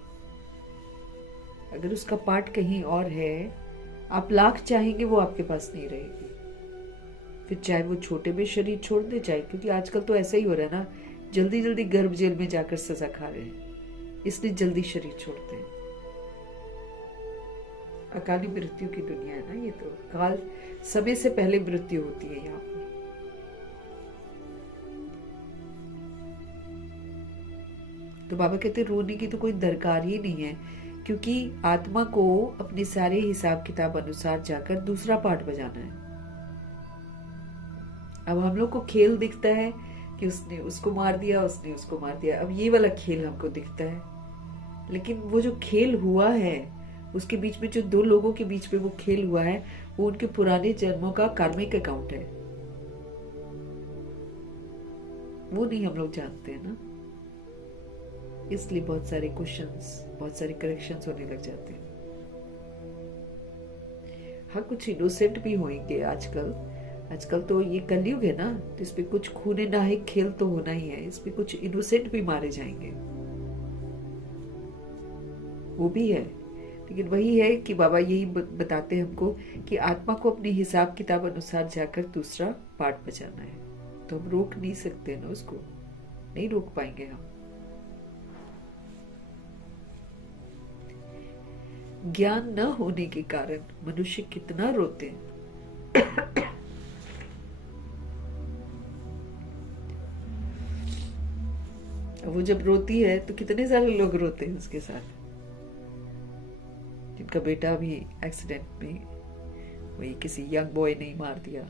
अगर उसका पार्ट कहीं और है, आप लाख चाहेंगे वो आपके पास नहीं रहेगी। फिर चाहे वो छोटे में शरीर छोड़ दे, चाहे, क्योंकि आजकल तो ऐसा ही हो रहा है ना, जल्दी जल्दी गर्भ जेल में जाकर सजा खा रहे हैं, इसलिए जल्दी शरीर छोड़ते हैं। अकाली मृत्यु की दुनिया है ना ये, तो काल समय से पहले मृत्यु होती है यहाँ पर। तो बाबा कहते रोने की तो कोई दरकार ही नहीं है, क्योंकि आत्मा को अपने सारे हिसाब किताब अनुसार जाकर दूसरा पार्ट बजाना है। अब हम लोग को खेल दिखता है कि उसने उसको मार दिया, उसने उसको मार दिया, अब ये वाला खेल हमको दिखता है, लेकिन वो जो खेल हुआ है उसके बीच में, जो दो लोगों के बीच में वो खेल हुआ है, वो उनके पुराने जन्मों का कार्मिक अकाउंट है, वो नहीं हम लोग जानते हैं ना, इसलिए बहुत सारे क्वेश्चंस, बहुत सारे करेक्शंस होने लग जाते हैं। हाँ, कुछ इनोसेंट भी होंगे आजकल तो ये कलयुग है ना, तो इस पे कुछ खूने नाहिक खेल तो होना ही है, इस पे कुछ इनोसेंट भी मारे जाएंगे, वो भी है। लेकिन वही है कि बाबा यही बताते हैं हमको कि आत्मा को अपने हिसाब किताब अनुसार जाकर दूसरा पार्ट बचाना है, तो हम रोक नहीं सकते ना, उसको नहीं रोक पाएंगे हम। ज्ञान न होने के कारण मनुष्य कितना रोते हैं। वो जब रोती है तो कितने सारे लोग रोते हैं उसके साथ, जिनका बेटा भी एक्सीडेंट में, वही किसी यंग बॉय ने मार दिया,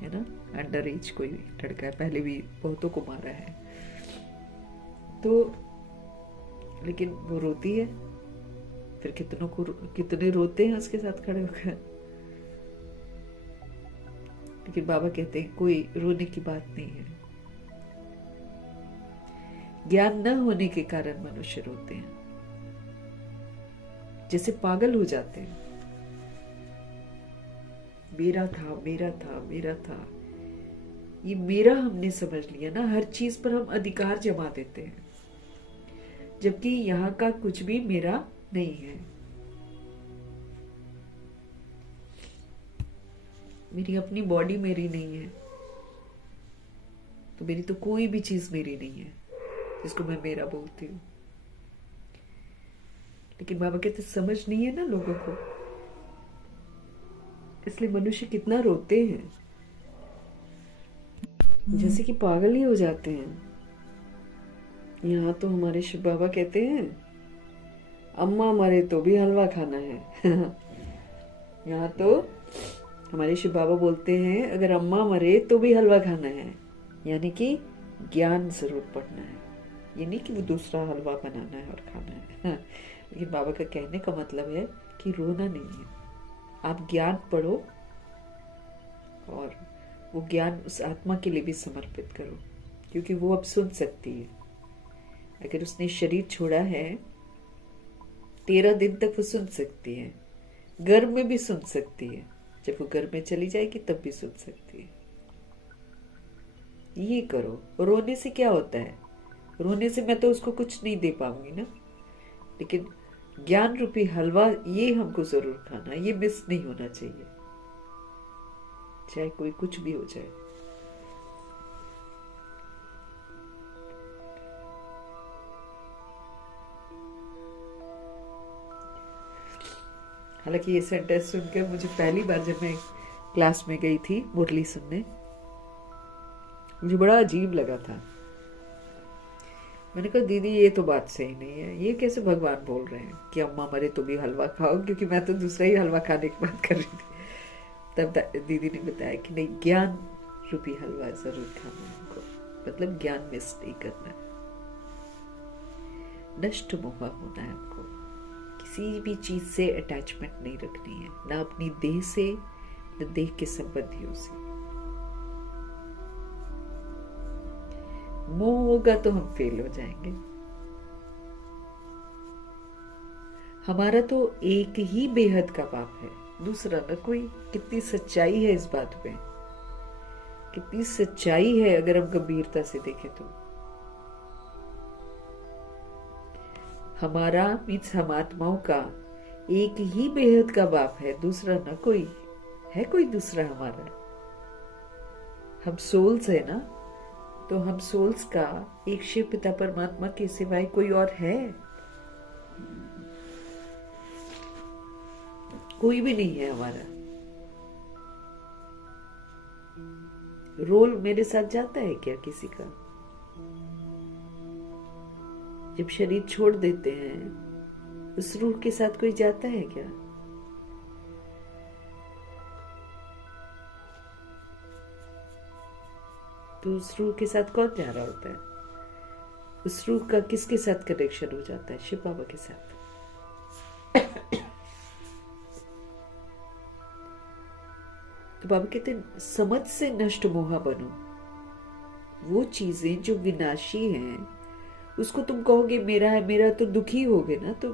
है ना, अंडर एज कोई लड़का है, पहले भी बहुतों को मारा है, तो लेकिन वो रोती है, फिर कितने रोते हैं उसके साथ खड़े होकर। लेकिन बाबा कहते हैं कोई रोने की बात नहीं है। ज्ञान न होने के कारण मनुष्य रोते हैं, जैसे पागल हो जाते हैं। मेरा था, मेरा था, मेरा था, ये मेरा हमने समझ लिया ना, हर चीज पर हम अधिकार जमा देते हैं, जबकि यहाँ का कुछ भी मेरा नहीं है। मेरी अपनी बॉडी मेरी नहीं है, तो मेरी तो कोई भी चीज मेरी नहीं है जिसको मैं मेरा बोलती हूँ। लेकिन बाबा कहते समझ नहीं है ना लोगों को, इसलिए मनुष्य कितना रोते हैं, जैसे कि पागल ही हो जाते हैं। यहाँ तो हमारे शिव बाबा कहते हैं अम्मा मरे तो भी हलवा खाना है। यहाँ तो हमारे शिव बाबा बोलते हैं अगर अम्मा मरे तो भी हलवा खाना है, यानी कि ज्ञान जरूर पढ़ना है, ये नहीं कि वो दूसरा हलवा बनाना है और खाना है। लेकिन बाबा का कहने का मतलब है कि रोना नहीं है, आप ज्ञान पढ़ो और वो ज्ञान उस आत्मा के लिए भी समर्पित करो, क्योंकि वो अब सुन सकती है। अगर उसने शरीर छोड़ा है 13 दिन तक वो सुन सकती है, गर्भ में भी सुन सकती है, जब वो गर्भ में चली जाएगी तब भी सुन सकती है। ये करो। रोने से क्या होता है? रोने से मैं तो उसको कुछ नहीं दे पाऊंगी ना, लेकिन ज्ञान रूपी हलवा ये हमको जरूर खाना, ये मिस नहीं होना चाहिए, चाहे कोई कुछ भी हो जाए। हालांकि ये सेंटेंस सुनकर मुझे पहली बार जब मैं क्लास में गई थी मुरली सुनने, मुझे बड़ा अजीब लगा था। मैंने कहा दीदी ये तो बात सही नहीं है, ये कैसे भगवान बोल रहे हैं कि अम्मा मरे तो भी हलवा खाओ, क्योंकि मैं तो दूसरा ही हलवा खाने की बात कर रही थी। तब दीदी ने बताया कि नहीं, ज्ञान रूपी हलवा जरूर खाना है हमको, मतलब ज्ञान मिस नहीं करना है, नष्ट मोह होना है हमको, किसी भी चीज से अटैचमेंट नहीं रखनी है, ना अपनी देह से न देह के संबंधियों से। मोह होगा तो हम फेल हो जाएंगे। हमारा तो एक ही बेहद का बाप है, दूसरा न कोई। कितनी सच्चाई है इस बात में, कितनी सच्चाई है अगर हम गंभीरता से देखें तो। हमारा मीन्स हम आत्माओं का एक ही बेहद का बाप है, दूसरा न कोई है, कोई दूसरा हमारा। हम सोल्स है ना, तो हम सोल्स का एक शिव पिता परमात्मा के सिवाय कोई और है? कोई भी नहीं है हमारा। रोल मेरे साथ जाता है क्या किसी का? जब शरीर छोड़ देते हैं उस रूह के साथ कोई जाता है क्या? तो उस रूह के साथ कौन जा रहा होता है? उस रूह का किसके साथ कनेक्शन हो जाता है? शिव बाबा के साथ। तो बाबा कहते हैं समझ से नष्ट मोहा बनो। वो चीजें जो विनाशी हैं उसको तुम कहोगे मेरा है, मेरा, तो दुखी होगे ना तुम।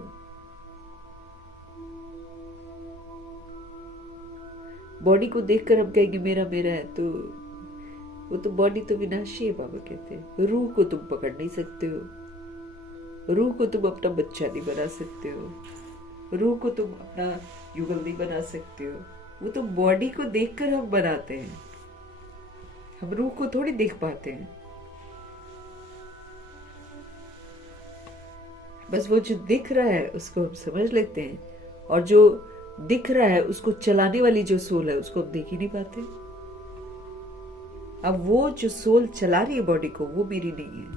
बॉडी को देखकर हम कहेंगे मेरा मेरा है, तो वो तो बॉडी तो विनाशी है। बाबा कहते हैं रूह को तुम पकड़ नहीं सकते हो, रूह को तुम अपना बच्चा नहीं बना सकते हो, रूह को तुम अपना युगल नहीं बना सकते हो। वो तो बॉडी को देखकर हम बनाते हैं, हम रूह को थोड़ी देख पाते हैं। बस वो जो दिख रहा है उसको हम समझ लेते हैं, और जो दिख रहा है उसको चलाने वाली जो सोल है उसको हम देख ही नहीं पाते। अब वो जो सोल चला रही है बॉडी को वो मेरी नहीं है,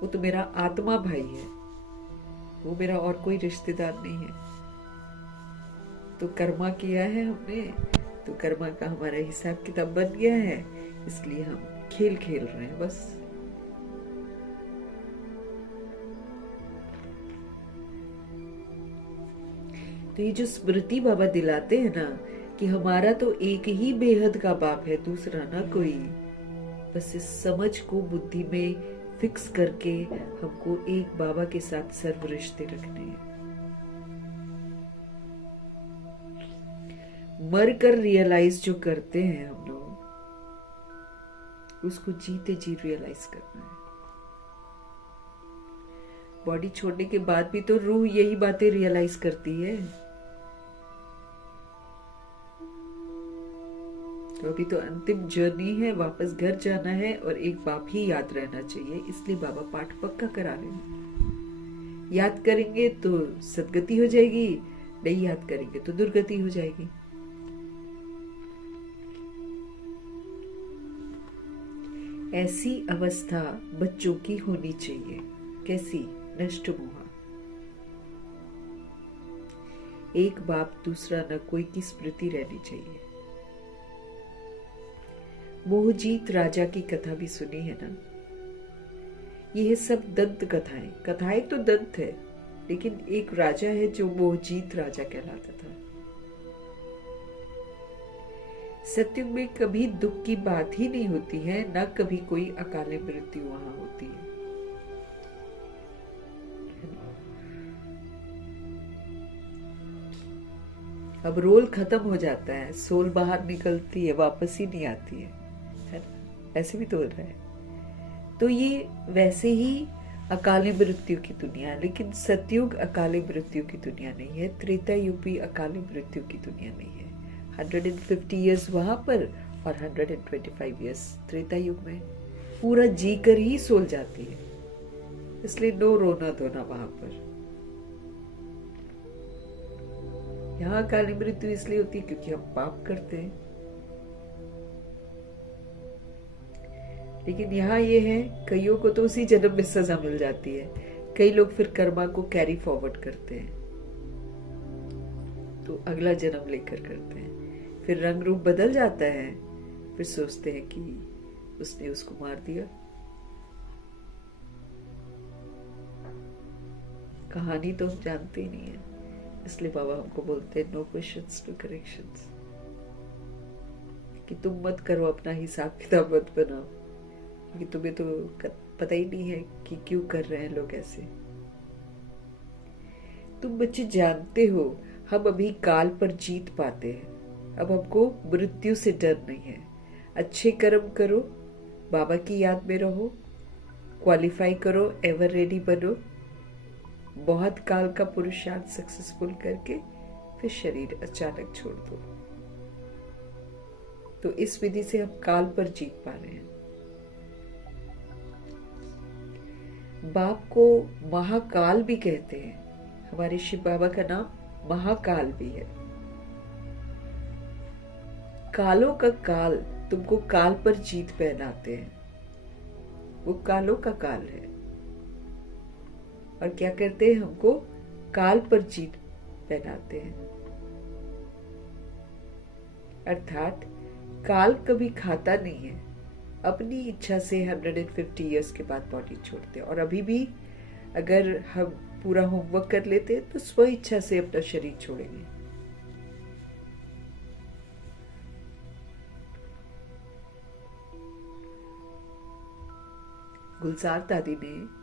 वो तो मेरा आत्मा भाई है, वो मेरा और कोई रिश्तेदार नहीं है। तो कर्मा किया है हमने तो कर्मा का हमारा हिसाब किताब बन गया है, इसलिए हम खेल खेल रहे हैं बस। तो ये जो स्मृति बाबा दिलाते हैं ना कि हमारा तो एक ही बेहद का बाप है, दूसरा ना कोई। बस इस समझ को बुद्धि में फिक्स करके हमको एक बाबा के साथ सर्व रिश्ते रखने हैं। मर कर रियलाइज जो करते हैं हम लोग, उसको जीते जी रियलाइज करना है। बॉडी छोड़ने के बाद भी तो रूह यही बातें रियलाइज करती है। तो अभी तो अंतिम जर्नी है, वापस घर जाना है और एक बाप ही याद रहना चाहिए, इसलिए बाबा पाठ पक्का करा रहे हैं। याद करेंगे तो सदगति हो जाएगी, नहीं याद करेंगे तो दुर्गति हो जाएगी। ऐसी अवस्था बच्चों की होनी चाहिए। कैसी? नष्ट मोह। एक बाप दूसरा न कोई की स्मृति रहनी चाहिए। मोहजीत राजा की कथा भी सुनी है ना? यह सब दंत कथाएं, कथाएं तो दंत है, लेकिन एक राजा है जो मोहजीत राजा कहलाता था। सत्युग में कभी दुख की बात ही नहीं होती है, न कभी कोई अकाले मृत्यु वहां होती है। अब रोल खत्म हो जाता है, सोल बाहर निकलती है, वापस ही नहीं आती है ना? ऐसे भी तो हो रहा है। तो ये वैसे ही अकाले मृत्यु की दुनिया है, लेकिन सतयुग अकाले मृत्यु की दुनिया नहीं है, त्रेता युग भी अकाले मृत्यु की दुनिया नहीं है। 150 इयर्स वहां पर और 125 इयर्स त्रेता युग में। पूरा जी कर ही सोल जाती है, इसलिए नो रोना धोना वहां पर। यहाँ काली मृत्यु इसलिए होती है क्योंकि हम पाप करते हैं, लेकिन यहाँ ये है कईयों को तो उसी जन्म में सजा मिल जाती है। कई लोग फिर कर्मा को कैरी फॉरवर्ड करते हैं, तो अगला जन्म लेकर करते हैं, फिर रंग रूप बदल जाता है, फिर सोचते हैं कि उसने उसको मार दिया। कहानी तो हम जानते ही नहीं है, इसलिए बाबा हमको बोलते हैं नो क्वेश्चंस नो करेक्शंस, कि तुम मत करो, अपना हिसाब किताब मत बनाओ, क्योंकि तुम्हें तो पता ही नहीं है कि क्यों कर रहे हैं लोग ऐसे। तुम बच्चे जानते हो हम अभी काल पर जीत पाते हैं, अब हमको मृत्यु से डर नहीं है। अच्छे कर्म करो, बाबा की याद में रहो, क्वालिफाई करो, एवर रेडी बनो, बहुत काल का पुरुषार्थ सक्सेसफुल करके फिर शरीर अचानक छोड़ दो। तो इस विधि से हम काल पर जीत पा रहे हैं। बाप को महाकाल भी कहते हैं, हमारे शिव बाबा का नाम महाकाल भी है। कालों का काल तुमको काल पर जीत पहनाते हैं, वो कालों का काल है। और क्या करते हैं? हमको काल पर जीत पहनाते हैं। अर्थात काल कभी खाता नहीं है, अपनी इच्छा से 150 इयर्स के बाद बॉडी छोड़ते हैं। और अभी भी अगर हम पूरा होमवर्क कर लेते हैं तो स्व इच्छा से अपना शरीर छोड़ेंगे। गुलजार दादी ने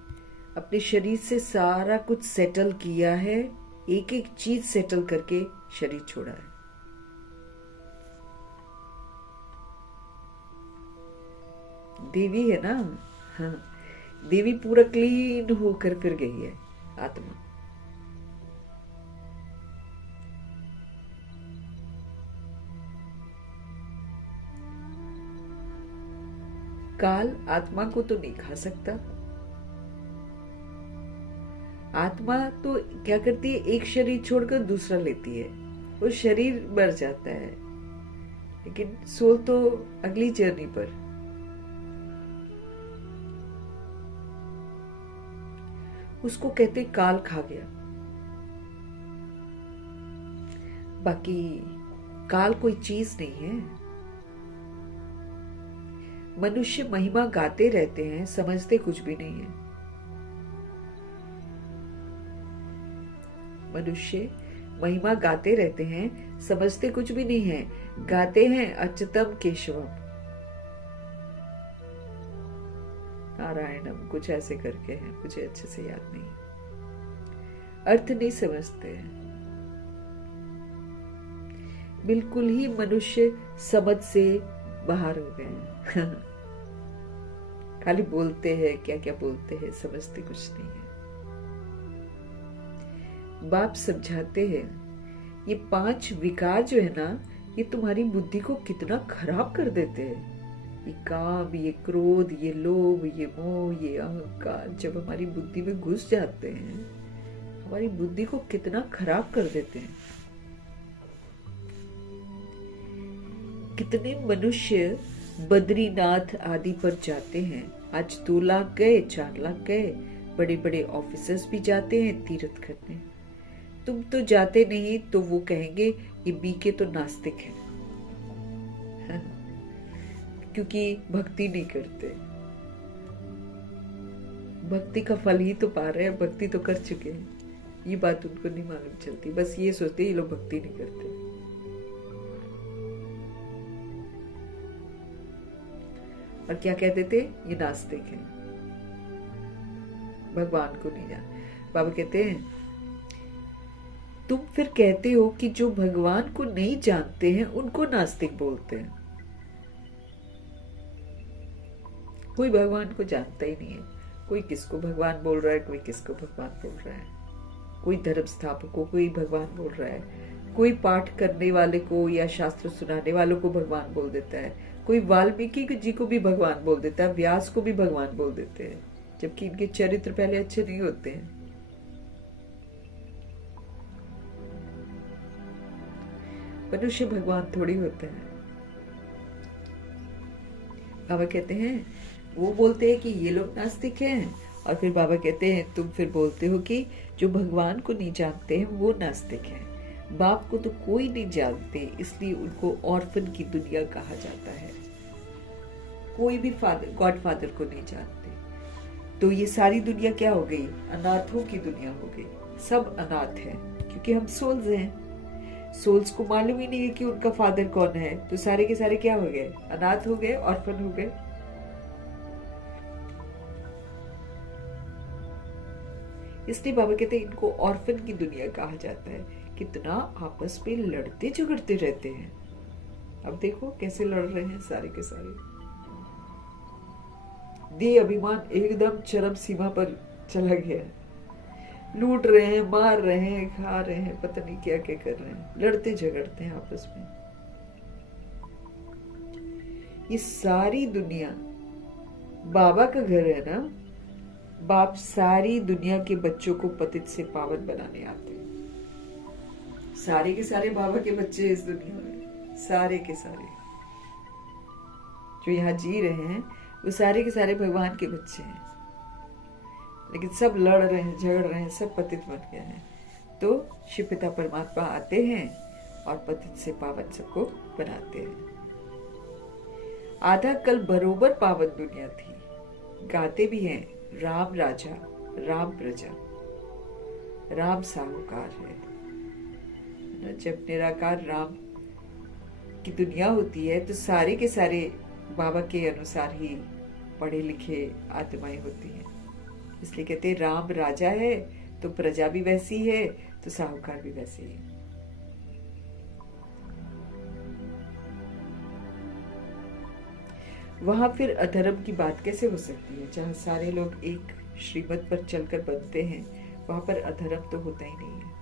अपने शरीर से सारा कुछ सेटल किया है, एक एक चीज सेटल करके शरीर छोड़ा है। देवी है ना? हाँ, देवी पूरा क्लीन होकर फिर गई है आत्मा। काल आत्मा को तो नहीं खा सकता। आत्मा तो क्या करती है? एक शरीर छोड़कर दूसरा लेती है, वो शरीर मर जाता है, लेकिन सोल तो अगली जर्नी पर। उसको कहते काल खा गया। बाकी काल कोई चीज नहीं है। मनुष्य महिमा गाते रहते हैं, समझते कुछ भी नहीं है। मनुष्य महिमा गाते रहते हैं, समझते कुछ भी नहीं है। गाते हैं अच्युतम केशवम नारायणम, कुछ ऐसे करके हैं, मुझे अच्छे से याद नहीं, अर्थ नहीं समझते हैं। बिल्कुल ही मनुष्य समझ से बाहर हो गए हैं। खाली बोलते हैं, क्या क्या बोलते हैं, समझते कुछ नहीं है। बाप समझाते हैं ये 5 विकार जो है ना, ये तुम्हारी बुद्धि को कितना खराब कर देते हैं। ये काम, ये क्रोध, ये लोभ, ये मोह, ये अहंकार जब हमारी बुद्धि में घुस जाते हैं, हमारी बुद्धि को कितना खराब कर देते हैं। कितने मनुष्य बद्रीनाथ आदि पर जाते हैं। आज 2 लाख गए, 4 लाख गए, बड़े बड़े ऑफिसर्स भी जाते हैं तीर्थ करने। तुम तो जाते नहीं, तो वो कहेंगे ये बीके तो नास्तिक है। क्योंकि भक्ति नहीं करते। भक्ति का फल ही तो पा रहे हैं, भक्ति तो कर चुके हैं। ये बात उनको नहीं मालूम चलती, बस ये सोचते ये लोग भक्ति नहीं करते। और क्या कहते थे, ये नास्तिक हैं, भगवान को नहीं जान। बाबा कहते हैं तुम फिर कहते हो कि जो भगवान को नहीं जानते हैं उनको नास्तिक बोलते हैं। कोई भगवान को जानता ही नहीं है। कोई किसको भगवान बोल रहा है, कोई किसको भगवान बोल रहा है। कोई धर्म स्थापक को कोई भगवान बोल रहा है, कोई पाठ करने वाले को या शास्त्र सुनाने वालों को भगवान बोल देता है, कोई वाल्मीकि जी को भी भगवान बोल देता है, व्यास को भी भगवान बोल देते हैं, जबकि इनके चरित्र पहले अच्छे नहीं होते हैं। मनुष्य भगवान थोड़ी होते हैं। बाबा कहते हैं, वो बोलते हैं कि ये लोग नास्तिक हैं, और फिर बाबा कहते हैं तुम फिर बोलते हो कि जो भगवान को नहीं जानते हैं वो नास्तिक हैं। बाप को तो कोई नहीं जानते, इसलिए उनको ऑर्फन की दुनिया कहा जाता है। कोई भी फादर, गॉड फादर को नहीं जानते। तो ये सारी दुनिया क्या हो गई, अनाथों की दुनिया हो गई। सब अनाथ हैं क्योंकि हम सोल्स हैं। सोल्स को मालूम ही नहीं है कि उनका फादर कौन है, तो सारे के सारे क्या हो गए, अनाथ हो गए, ऑर्फन हो गए। इसलिए बाबा कहते हैं इनको ऑर्फन की दुनिया कहा जाता है। कितना आपस में लड़ते झगड़ते रहते हैं। अब देखो कैसे लड़ रहे हैं सारे के सारे। देह अभिमान एकदम चरम सीमा पर चला गया है। लूट रहे हैं, मार रहे हैं, खा रहे हैं, पता नहीं क्या क्या कर रहे हैं, लड़ते झगड़ते हैं आपस में। ये सारी दुनिया बाबा का घर है ना। बाप सारी दुनिया के बच्चों को पतित से पावन बनाने आते हैं। सारे के सारे बाबा के बच्चे इस दुनिया में, सारे के सारे जो यहाँ जी रहे हैं वो सारे के सारे भगवान के बच्चे हैं। लेकिन सब लड़ रहे हैं, झगड़ रहे हैं, सब पतित बन गए हैं। तो शिव पिता परमात्मा आते हैं और पतित से पावन सबको बनाते हैं। आधा कल बरोबर पावन दुनिया थी। गाते भी हैं, राम राजा, राम प्रजा, राम साहूकार है। जब निराकार राम की दुनिया होती है तो सारे के सारे बाबा के अनुसार ही पढ़े लिखे आत्माएं होती हैं। इसलिए कहते हैं राम राजा है तो प्रजा भी वैसी है, तो साहूकार भी वैसे ही। वहां फिर अधर्म की बात कैसे हो सकती है? जहां सारे लोग एक श्रीमत पर चलकर बनते हैं, वहां पर अधर्म तो होता ही नहीं है।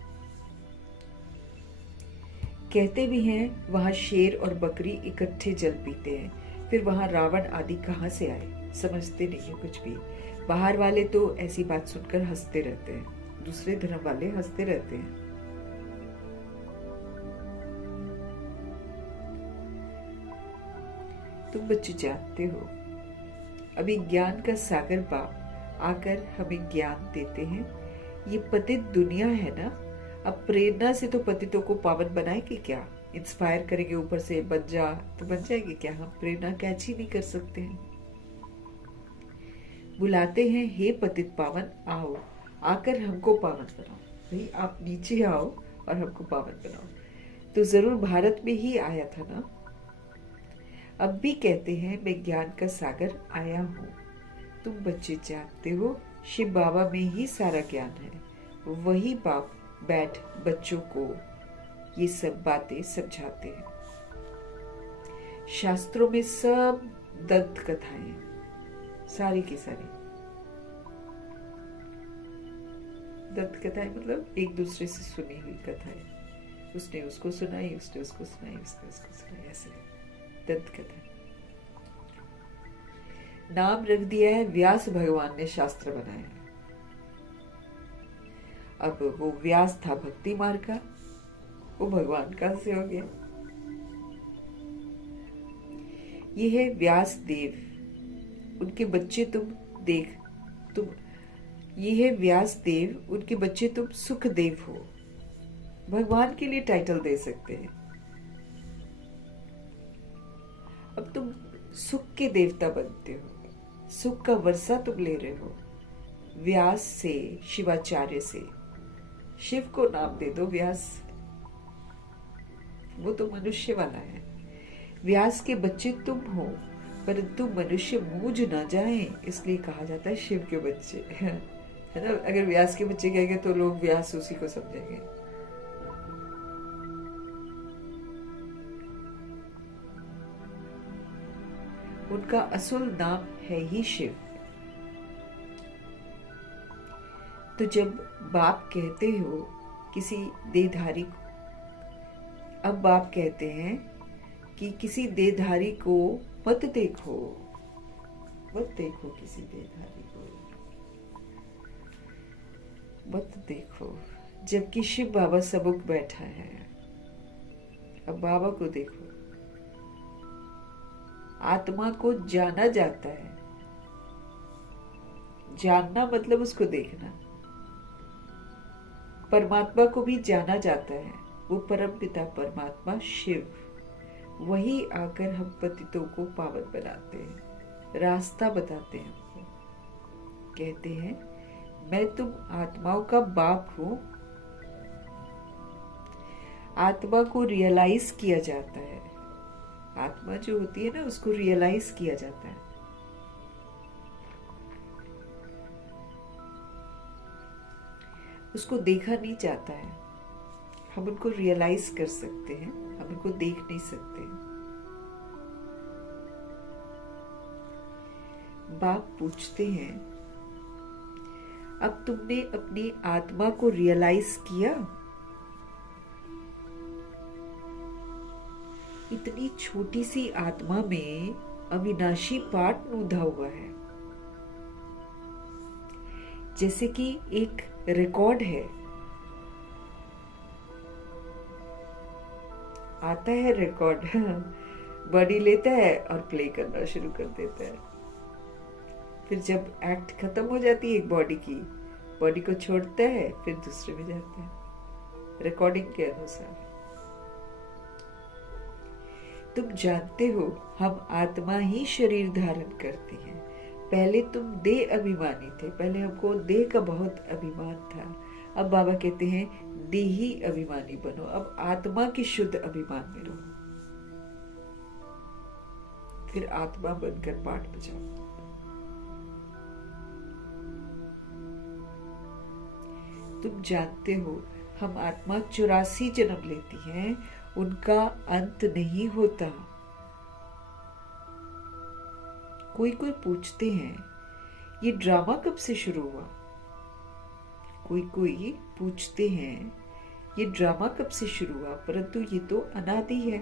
कहते भी हैं वहां शेर और बकरी इकट्ठे जल पीते हैं। फिर वहां रावण आदि कहां से आए, समझते नहीं है कुछ भी। बाहर वाले तो ऐसी बात सुनकर हंसते रहते हैं, दूसरे धर्म वाले हंसते रहते हैं। तुम बच्चे जानते हो, अभी ज्ञान का सागर बाप आकर हमें ज्ञान देते हैं। ये पतित दुनिया है ना, अब प्रेरणा से तो पतितों को पावन बनाएगी क्या? इंस्पायर करेंगे ऊपर से बन जा, तो बन जाएगी क्या? हम प्रेरणा कैच ही नहीं कर सकते हैं। बुलाते हैं, हे पतित पावन आओ, आकर हमको पावन बनाओ। भाई आप नीचे आओ और हमको पावन बनाओ। तो जरूर भारत में ही आया था ना। अब भी कहते हैं मैं ज्ञान का सागर आया हूँ। तुम बच्चे जानते हो शिव बाबा में ही सारा ज्ञान है। वही बाप बैठ बच्चों को ये सब बातें समझाते हैं। शास्त्रों में सब दंत कथाएं, सारी की सारी दंत कथाएं, मतलब एक दूसरे से सुनी हुई कथाएं। उसने उसको सुनाई, उसने उसको सुनाई, उसने उसको सुनाई, ऐसे दंत कथा। नाम रख दिया है व्यास भगवान ने शास्त्र बनाया है। अब वो व्यास था भक्ति मार्ग का, वो भगवान कहां से हो गया? ये है व्यास देव, उनके बच्चे तुम देख, तुम ये है व्यास देव, उनके बच्चे तुम सुखदेव हो। भगवान के लिए टाइटल दे सकते हैं। अब तुम सुख के देवता बनते हो, सुख का वर्षा तुम ले रहे हो। व्यास से, शिवाचार्य से, शिव को नाम दे दो व्यास, वो तो मनुष्य वाला है। व्यास के बच्चे तुम हो, परंतु मनुष्य मूझ ना जाए, इसलिए कहा जाता है शिव के बच्चे, है ना। अगर व्यास के बच्चे कहेंगे तो लोग व्यास उसी को समझेंगे। उनका असल नाम है ही शिव। तो जब बाप कहते हो किसी देहधारी को, अब बाप कहते हैं कि किसी देहधारी को मत देखो, मत देखो किसी देहधारी को, मत देखो, जबकि शिव बाबा सबुक बैठा है। अब बाबा को देखो। आत्मा को जाना जाता है, जानना मतलब उसको देखना। परमात्मा को भी जाना जाता है, वो परम पिता परमात्मा शिव, वही आकर हम पतितों को पावन बनाते हैं, रास्ता बताते हैं हमको। कहते हैं मैं तुम आत्माओं का बाप हूं। आत्मा को रियलाइज किया जाता है, आत्मा जो होती है ना उसको रियलाइज किया जाता है। उसको देखा नहीं जाता है, हम उनको रियलाइज कर सकते हैं, हम उनको देख नहीं सकते। बाप पूछते हैं अब तुमने अपनी आत्मा को रियलाइज किया? इतनी छोटी सी आत्मा में अविनाशी पाठ नूंधा हुआ है, जैसे कि एक रिकॉर्ड है। आता है रिकॉर्ड, बॉडी लेता है और प्ले करना शुरू कर देता है। फिर जब एक्ट खत्म हो जाती है एक बॉडी की, बॉडी को छोड़ता है, फिर दूसरे में जाता है रिकॉर्डिंग के अनुसार। तुम जानते हो हम आत्मा ही शरीर धारण करती है। पहले तुम देह अभिमानी थे, पहले हमको देह का बहुत अभिमान था। अब बाबा कहते हैं देही अभिमानी बनो, अब आत्मा की शुद्ध अभिमान में रहो, फिर आत्मा बनकर पाठ बजाओ। तुम जानते हो हम आत्मा 84 जन्म लेती हैं, उनका अंत नहीं होता। कोई कोई पूछते हैं ये ड्रामा कब से शुरू हुआ? कोई कोई पूछते हैं ये ड्रामा कब से शुरू हुआ? परंतु ये तो अनादि है,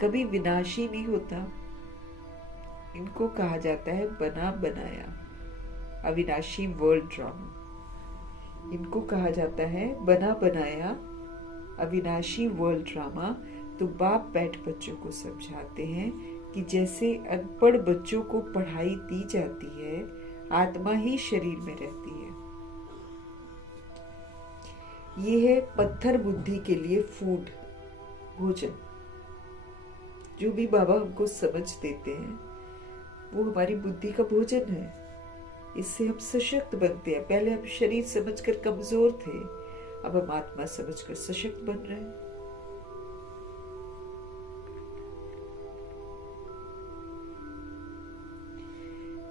कभी विनाशी नहीं होता। इनको कहा जाता है बना बनाया, अविनाशी वर्ल्ड ड्रामा। इनको कहा जाता है बना बनाया अविनाशी वर्ल्ड ड्रामा। तो बाप बैठ बच्चों को समझाते हैं कि जैसे अनपढ़ बच्चों को पढ़ाई दी जाती है, आत्मा ही शरीर में रहती है। ये है पत्थर बुद्धि के लिए फूड, भोजन, जो भी बाबा हमको समझ देते हैं वो हमारी बुद्धि का भोजन है। इससे हम सशक्त बनते हैं। पहले हम शरीर समझकर कमजोर थे, अब हम आत्मा समझकर सशक्त बन रहे हैं।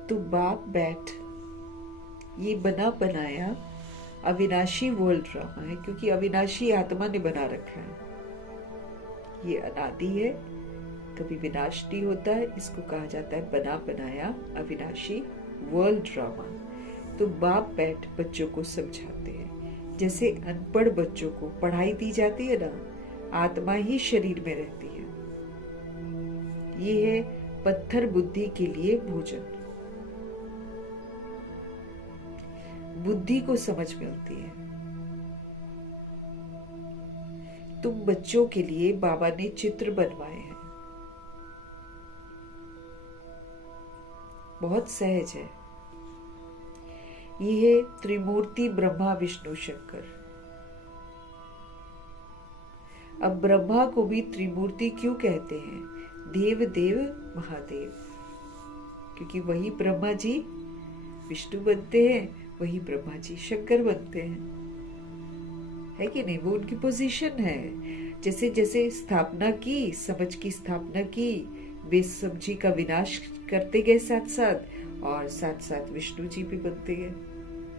तो बाप बैठ ये बना बनाया अविनाशी वर्ल्ड ड्रामा है, क्योंकि अविनाशी आत्मा ने बना रखा है। ये अनादि है, कभी विनाश नहीं होता है। इसको कहा जाता है बना बनाया अविनाशी वर्ल्ड ड्रामा। तो बाप बैठ बच्चों को समझाते हैं। जैसे अनपढ़ बच्चों को पढ़ाई दी जाती है ना, आत्मा ही शरीर में रहती है। ये है पत्थर बुद्धि के लिए भोजन। बुद्धि को समझ मिलती है। तुम बच्चों के लिए बाबा ने चित्र बनवाए हैं, बहुत सहज है। ये है त्रिमूर्ति ब्रह्मा विष्णु शंकर। अब ब्रह्मा को भी त्रिमूर्ति क्यों कहते हैं? देव देव महादेव, क्योंकि वही ब्रह्मा जी विष्णु बनते हैं, वही ब्रह्मा जी शंकर बनते हैं, है कि नहीं? वो उनकी पोजीशन है। जैसे जैसे स्थापना की, समझ की स्थापना की, बेसमझी का विनाश करते गए साथ साथ, और साथ साथ विष्णु जी भी बनते गए।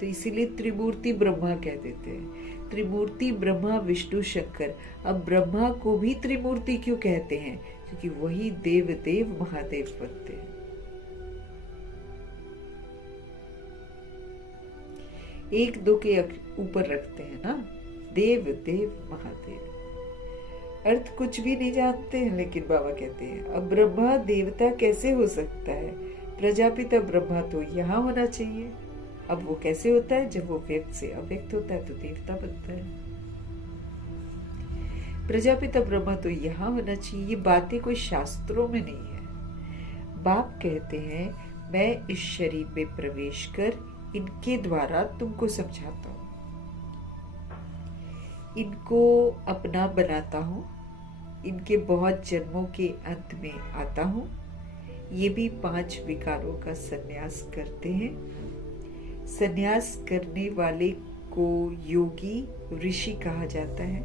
तो इसीलिए त्रिमूर्ति ब्रह्मा कह देते हैं। त्रिमूर्ति ब्रह्मा विष्णु शंकर। अब ब्रह्मा को भी त्रिमूर्ति क्यों कहते हैं? क्योंकि वही देव देव महादेव बनते हैं। एक दो के ऊपर रखते हैं ना, देव देव महादेव। अर्थ कुछ भी नहीं जानते हैं, लेकिन बाबा कहते हैं अब ब्रह्मा देवता कैसे हो सकता है? प्रजापिता ब्रह्मा तो यहाँ होना चाहिए। अब वो कैसे होता है? जब वो व्यक्त से अव्यक्त होता है तो देवता बनता है। प्रजापिता ब्रह्मा तो यहाँ होना चाहिए। ये बातें कोई शास्त्रों में नहीं है। बाप कहते हैं मैं इस शरीर में प्रवेश कर इनके द्वारा तुमको समझाता हूं, इनको अपना बनाता हूं, इनके बहुत जन्मों के अंत में आता हूं। ये भी 5 विकारों का संन्यास करते हैं। संन्यास करने वाले को योगी ऋषि कहा जाता है।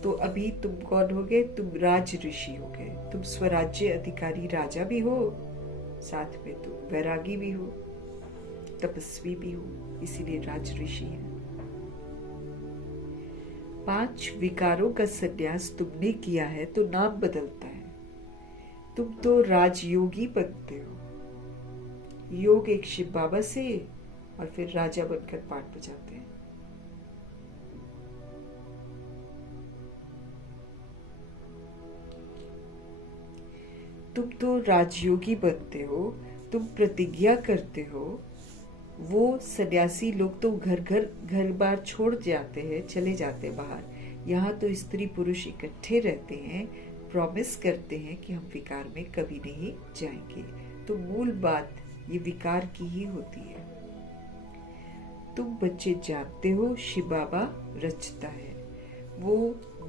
तो अभी तुम कौन हो गए? तुम राज ऋषि हो गए। तुम स्वराज्य अधिकारी राजा भी हो, साथ में तुम वैरागी भी हो, तपस्वी भी हो, इसीलिए राज ऋषि है। 5 विकारों का संन्यास तुमने किया है तो नाम बदलता है। तुम तो राजयोगी बनते हो। योग एक शिव बाबा से, और फिर राजा बनकर पाठ बजाते हैं। तुम तो राजयोगी बनते हो, तुम प्रतिज्ञा करते हो। वो सन्यासी लोग तो घर बार छोड़ जाते हैं, चले जाते हैं बाहर। यहाँ तो स्त्री पुरुष इकट्ठे रहते हैं, प्रॉमिस करते हैं कि हम विकार में कभी नहीं जाएंगे। तो मूल बात ये विकार की ही होती है। तुम बच्चे जानते हो शिव बाबा रचता है, वो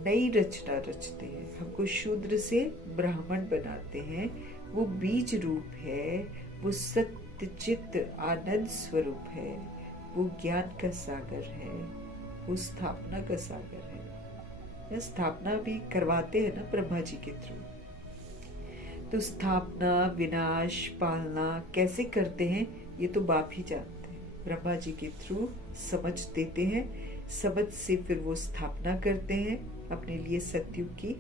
नई रचना रचते हैं, हमको शूद्र से ब्राह्मण बनाते हैं। वो बीज रूप है, वो सत्य चित्त आनंद स्वरूप है, वो ज्ञान का सागर है, वो स्थापना का सागर है। स्थापना भी करवाते हैं ना ब्रह्मा जी के थ्रू। तो स्थापना विनाश पालना कैसे करते हैं ये तो बाप ही जानते हैं। ब्रह्मा जी के थ्रू समझ देते हैं, समझ से फिर वो स्थापना करते हैं अपने लिए सतयुग की,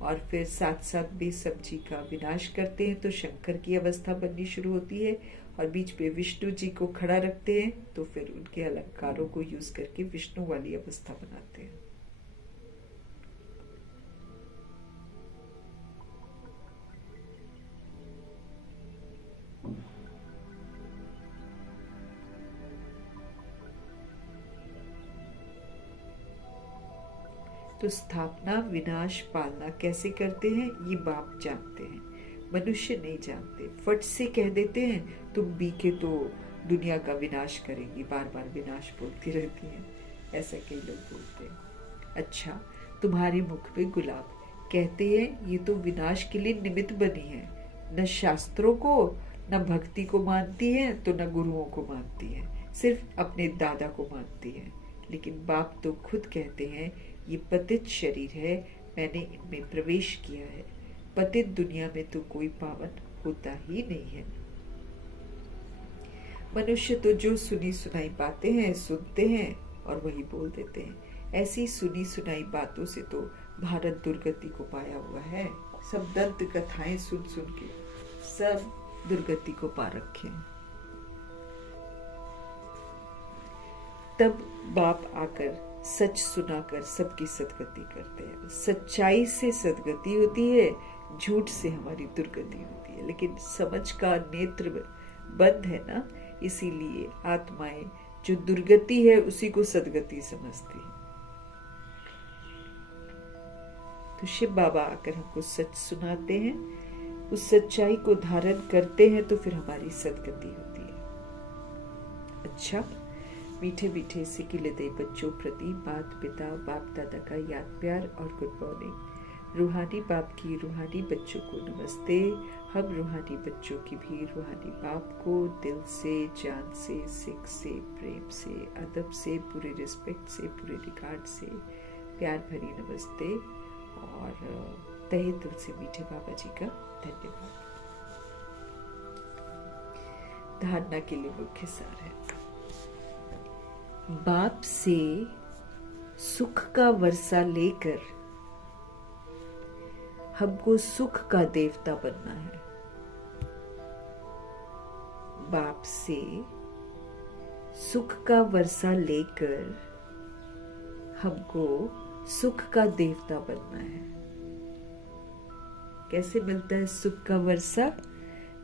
और फिर साथ साथ बेसब्जी का विनाश करते हैं। तो शंकर की अवस्था बननी शुरू होती है, और बीच पे विष्णु जी को खड़ा रखते हैं। तो फिर उनके अलंकारों को यूज करके विष्णु वाली अवस्था बनाते हैं। तो स्थापना विनाश पालना कैसे करते हैं ये बाप जानते हैं, मनुष्य नहीं जानते। फट से कह देते हैं तुम बीके तो दुनिया का विनाश करेगी, बार बार विनाश बोलती रहती है, ऐसा कई लोग बोलते हैं। अच्छा, तुम्हारे मुख पे गुलाब, कहते हैं ये तो विनाश के लिए निमित्त बनी है। न शास्त्रों को न भक्ति को मानती है तो न गुरुओं को मानती है, सिर्फ अपने दादा को मानती है। लेकिन बाप तो खुद कहते हैं ये पतित शरीर है, मैंने इनमें प्रवेश किया है। पतित दुनिया में तो कोई पावन होता ही नहीं है। मनुष्य तो जो सुनी सुनाई बातें हैं सुनते हैं और वही बोल देते हैं। ऐसी सुनी सुनाई बातों से तो भारत दुर्गति को पाया हुआ है। सब दंत कथाएं सुन सुन के सब दुर्गति को पा रखे हैं। तब बाप आकर सच सुनाकर सबकी सदगति करते हैं। सच्चाई से सदगति होती है, झूठ से हमारी दुर्गति होती है। लेकिन समझ का नेत्र बंद है ना, इसीलिए आत्माएं जो दुर्गति है उसी को सदगति समझती है। तो शिव बाबा आकर हमको सच सुनाते हैं, उस सच्चाई को धारण करते हैं तो फिर हमारी सदगति होती है। अच्छा, मीठे मीठे सिकिलदे बच्चों प्रति माता पिता बाप दादा का याद प्यार और गुड मॉर्निंग। रूहानी बाप की रूहानी बच्चों को नमस्ते। हम रूहानी बच्चों की भी रूहानी बाप को दिल से, जान से, सिख से, प्रेम से, अदब से, पूरे रिस्पेक्ट से, पूरे रिगार्ड से प्यार भरी नमस्ते और तहे दिल से मीठे बाबा जी का धन्यवाद। धारणा के लिए मुख्य सार है, बाप से सुख का वर्षा लेकर हमको सुख का देवता बनना है। बाप से सुख का वर्षा लेकर हमको सुख का देवता बनना है। कैसे मिलता है सुख का वर्षा?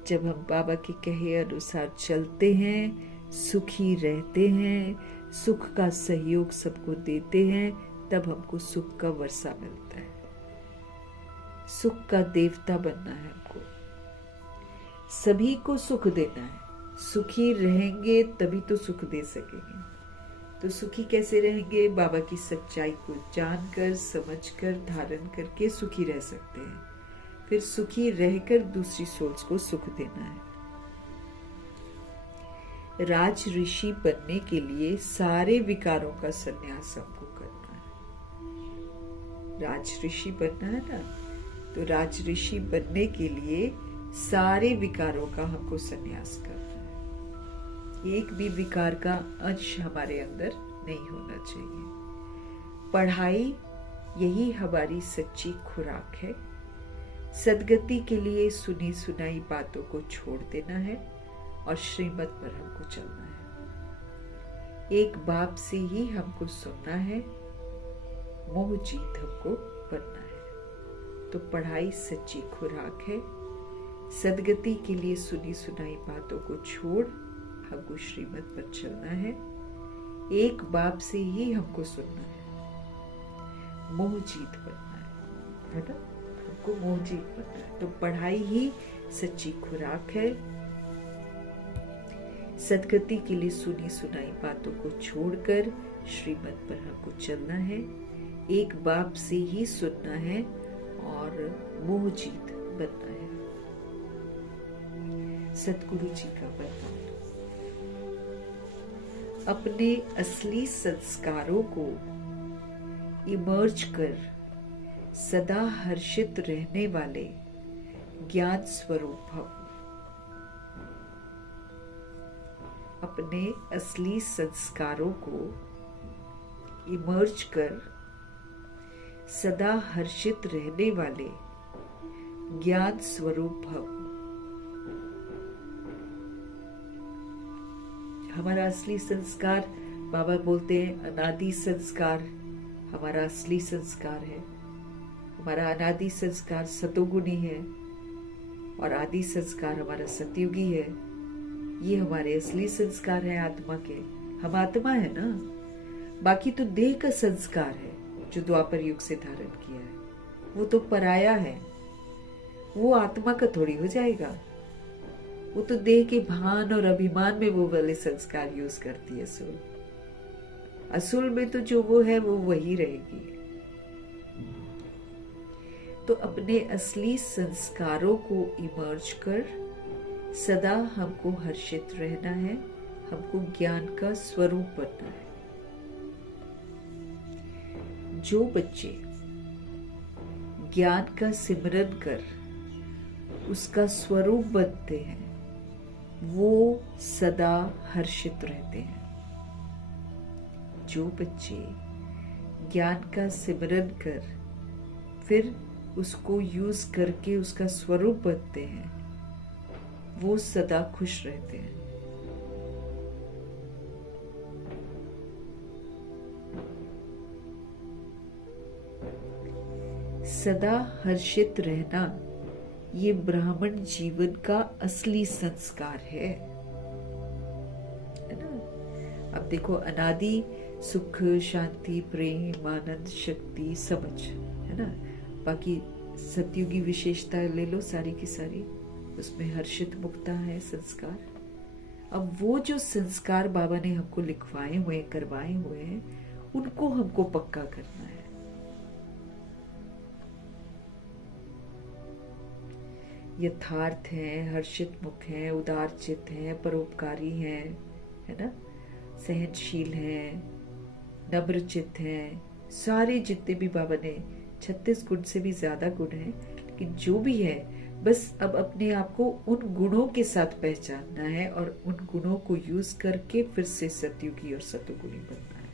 जब हम बाबा के कहे अनुसार चलते हैं, सुखी रहते हैं, सुख का सहयोग सबको देते हैं, तब हमको सुख का वर्षा मिलता है। सुख का देवता बनना है हमको, सभी को सुख देना है। सुखी रहेंगे तभी तो सुख दे सकेंगे। तो सुखी कैसे रहेंगे? बाबा की सच्चाई को जानकर, समझकर, धारण करके सुखी रह सकते हैं। फिर सुखी रहकर दूसरी सोल्स को सुख देना है। राज ऋषि बनने के लिए सारे विकारों का संन्यास हमको करना है। राज ऋषि बनना है ना, तो राज ऋषि बनने के लिए सारे विकारों का हमको संन्यास करना है। एक भी विकार का अंश हमारे अंदर नहीं होना चाहिए। पढ़ाई यही हमारी सच्ची खुराक है। सदगति के लिए सुनी सुनाई बातों को छोड़ देना है और श्रीमत पर हमको चलना है। एक बाप से ही हमको सुनना है, मोह जीत हमको बनना है। तो पढ़ाई सच्ची खुराक है। सदगति के लिए सुनी सुनाई बातों को छोड़ हमको श्रीमत पर चलना है। एक बाप से ही हमको सुनना है, मोह जीत बनना है ना, हमको मोह जीत बनना है। तो पढ़ाई ही सच्ची खुराक है। सदगति के लिए सुनी सुनाई बातों को छोड़कर श्रीमत पर हमको चलना है। एक बाप से ही सुनना है और मोह जीत बनना है। सतगुरु जी का वरदान, अपने असली संस्कारों को इमर्ज कर सदा हर्षित रहने वाले ज्ञान स्वरूप भव। अपने असली संस्कारों को इमर्ज कर सदा हर्षित रहने वाले ज्ञान स्वरूप भव। हमारा असली संस्कार, बाबा बोलते हैं अनादि संस्कार हमारा असली संस्कार है। हमारा अनादि संस्कार सतोगुणी है और आदि संस्कार हमारा सतयुगी है। ये हमारे असली संस्कार है आत्मा के। हम आत्मा है ना, बाकी तो देह का संस्कार है जो द्वापर युग से धारण किया है। वो तो पराया है, वो आत्मा का थोड़ी हो जाएगा। वो तो देह के भान और अभिमान में वो वाले संस्कार यूज करती है। असुल में तो जो वो है वो वही रहेगी। तो अपने असली संस्कारों को इमर्ज कर सदा हमको हर्षित रहना है, हमको ज्ञान का स्वरूप बनना है। जो बच्चे ज्ञान का सिमरन कर उसका स्वरूप बनते हैं वो सदा हर्षित रहते हैं। जो बच्चे ज्ञान का सिमरन कर फिर उसको यूज करके उसका स्वरूप बनते हैं वो सदा खुश रहते हैं। सदा हर्षित रहना ये ब्राह्मण जीवन का असली संस्कार है ना। अब देखो, अनादि सुख, शांति, प्रेम, आनंद, शक्ति, समझ, है ना। बाकी सतयुगी विशेषता ले लो सारी की सारी, उसमें हर्षित मुक्ता है संस्कार। अब वो जो संस्कार बाबा ने हमको लिखवाए हुए, करवाए हुए हैं, उनको हमको पक्का करना है। यथार्थ हैं, हर्षित मुख हैं, उदार चित्त हैं, परोपकारी हैं, है ना, सहनशील हैं, नम्र चित्त हैं। सारे जितने भी बाबा ने 36 गुण से भी ज्यादा गुण हैं, लेकिन जो भी है बस अब अपने आप को उन गुणों के साथ पहचानना है और उन गुणों को यूज करके फिर से सतयुगी और सतोगुणी बनना है।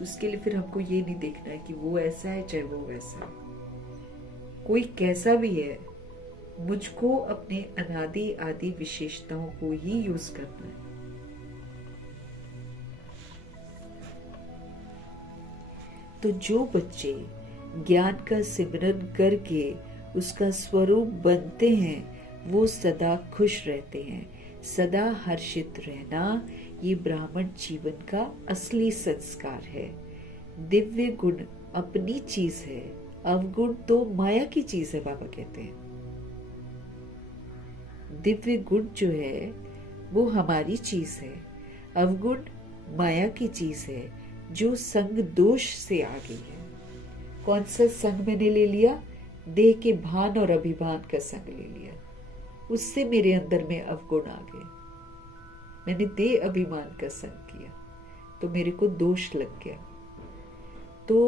उसके लिए फिर हमको ये नहीं देखना है कि वो ऐसा है चाहे वो वैसा है, कोई कैसा भी है, मुझको अपने अनादि आदि विशेषताओं को ही यूज करना है। तो जो बच्चे ज्ञान का सिमरन करके उसका स्वरूप बनते हैं वो सदा खुश रहते हैं। सदा हर्षित रहना ये ब्राह्मण जीवन का असली संस्कार है। दिव्य गुण अपनी चीज है, अवगुण तो माया की चीज है, बाबा कहते हैं। दिव्य गुण जो है वो हमारी चीज है, अवगुण माया की चीज है जो संग दोष से आ गई है। कौन सा संग मैंने ले लिया? देह के भान और अभिमान का संग ले लिया, उससे मेरे अंदर में अवगुण आ गए। मैंने देह अभिमान का संग किया तो मेरे को दोष लग गया। तो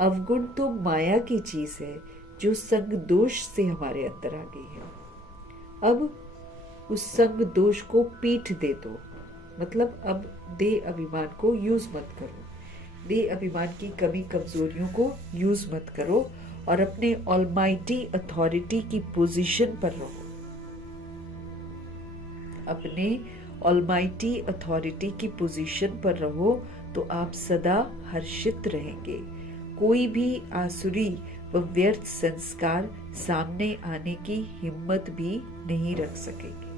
अवगुण तो माया की चीज है जो संग दोष से हमारे अंदर आ गई है। अब उस संग दोष को पीठ दे दो, मतलब अब देह अभिमान को यूज मत करो, देह अभिमान की कमी कमजोरियों को यूज मत करो और अपने ऑलमाइटी अथॉरिटी की पोजीशन पर रहो। अपने ऑलमाइटी अथॉरिटी की पोजीशन पर रहो तो आप सदा हर्षित रहेंगे। कोई भी आसुरी व व्यर्थ संस्कार सामने आने की हिम्मत भी नहीं रख सकेंगे।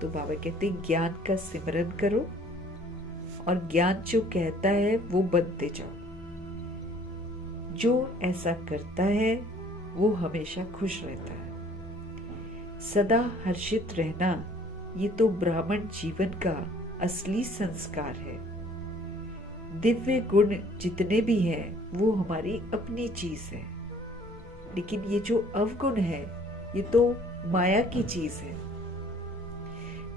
तो बाबा कहते हैं ज्ञान का सिमरन करो और ज्ञान जो कहता है वो बनते जाओ। जो ऐसा करता है वो हमेशा खुश रहता है। सदा हर्षित रहना ये तो ब्राह्मण जीवन का असली संस्कार है। दिव्य गुण जितने भी हैं वो हमारी अपनी चीज है, लेकिन ये जो अवगुण है ये तो माया की चीज है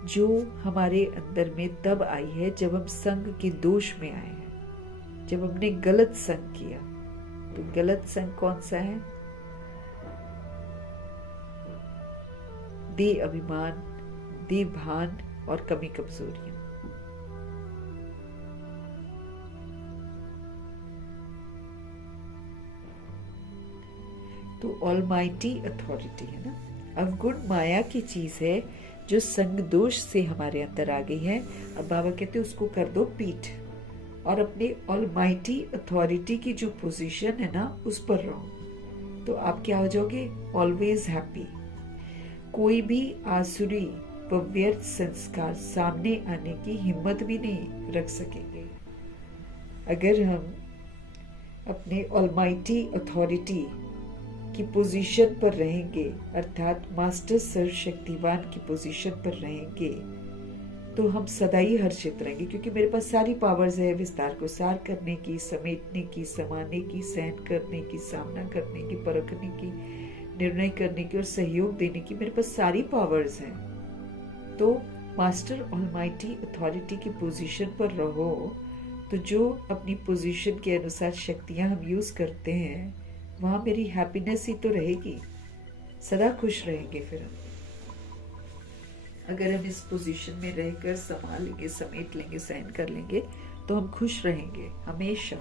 जो हमारे अंदर में तब आई है जब हम संग के दोष में आए हैं, जब हमने गलत संग किया। तो गलत संग कौन सा है? देह अभिमान, देह भान और कमी कमजोरियां। तो ऑलमाइटी अथॉरिटी है ना। अवगुण माया की चीज है जो संग दोष से हमारे अंदर आ गई है। अब बाबा कहते उसको कर दो पीठ और अपने ऑलमाइटी अथॉरिटी की जो पोजीशन है ना उस पर रहो, तो आप क्या हो जाओगे? Always happy. कोई भी आसुरी व व्यर्थ संस्कार सामने आने की हिम्मत भी नहीं रख सकेंगे अगर हम अपने ऑलमाइटी अथॉरिटी की पोजीशन पर रहेंगे, अर्थात मास्टर सर्वशक्तिवान की पोजीशन पर रहेंगे, तो हम सदा ही हर्षित रहेंगे, क्योंकि मेरे पास सारी पावर्स है विस्तार को सार करने की, समेटने की, समाने की, सहन करने की, सामना करने की, परखने की, निर्णय करने की और सहयोग देने की। मेरे पास सारी पावर्स हैं। तो मास्टर ऑलमाइटी अथॉरिटी की पोजीशन पर रहो, तो जो अपनी पोजीशन के अनुसार शक्तियां हम यूज करते हैं, वहां मेरी हैप्पीनेस ही तो रहेगी, सदा खुश रहेंगे। फिर हम अगर हम इस पोजीशन में रहकर संभाल लेंगे, समेट लेंगे, सहन कर लेंगे, तो हम खुश रहेंगे हमेशा।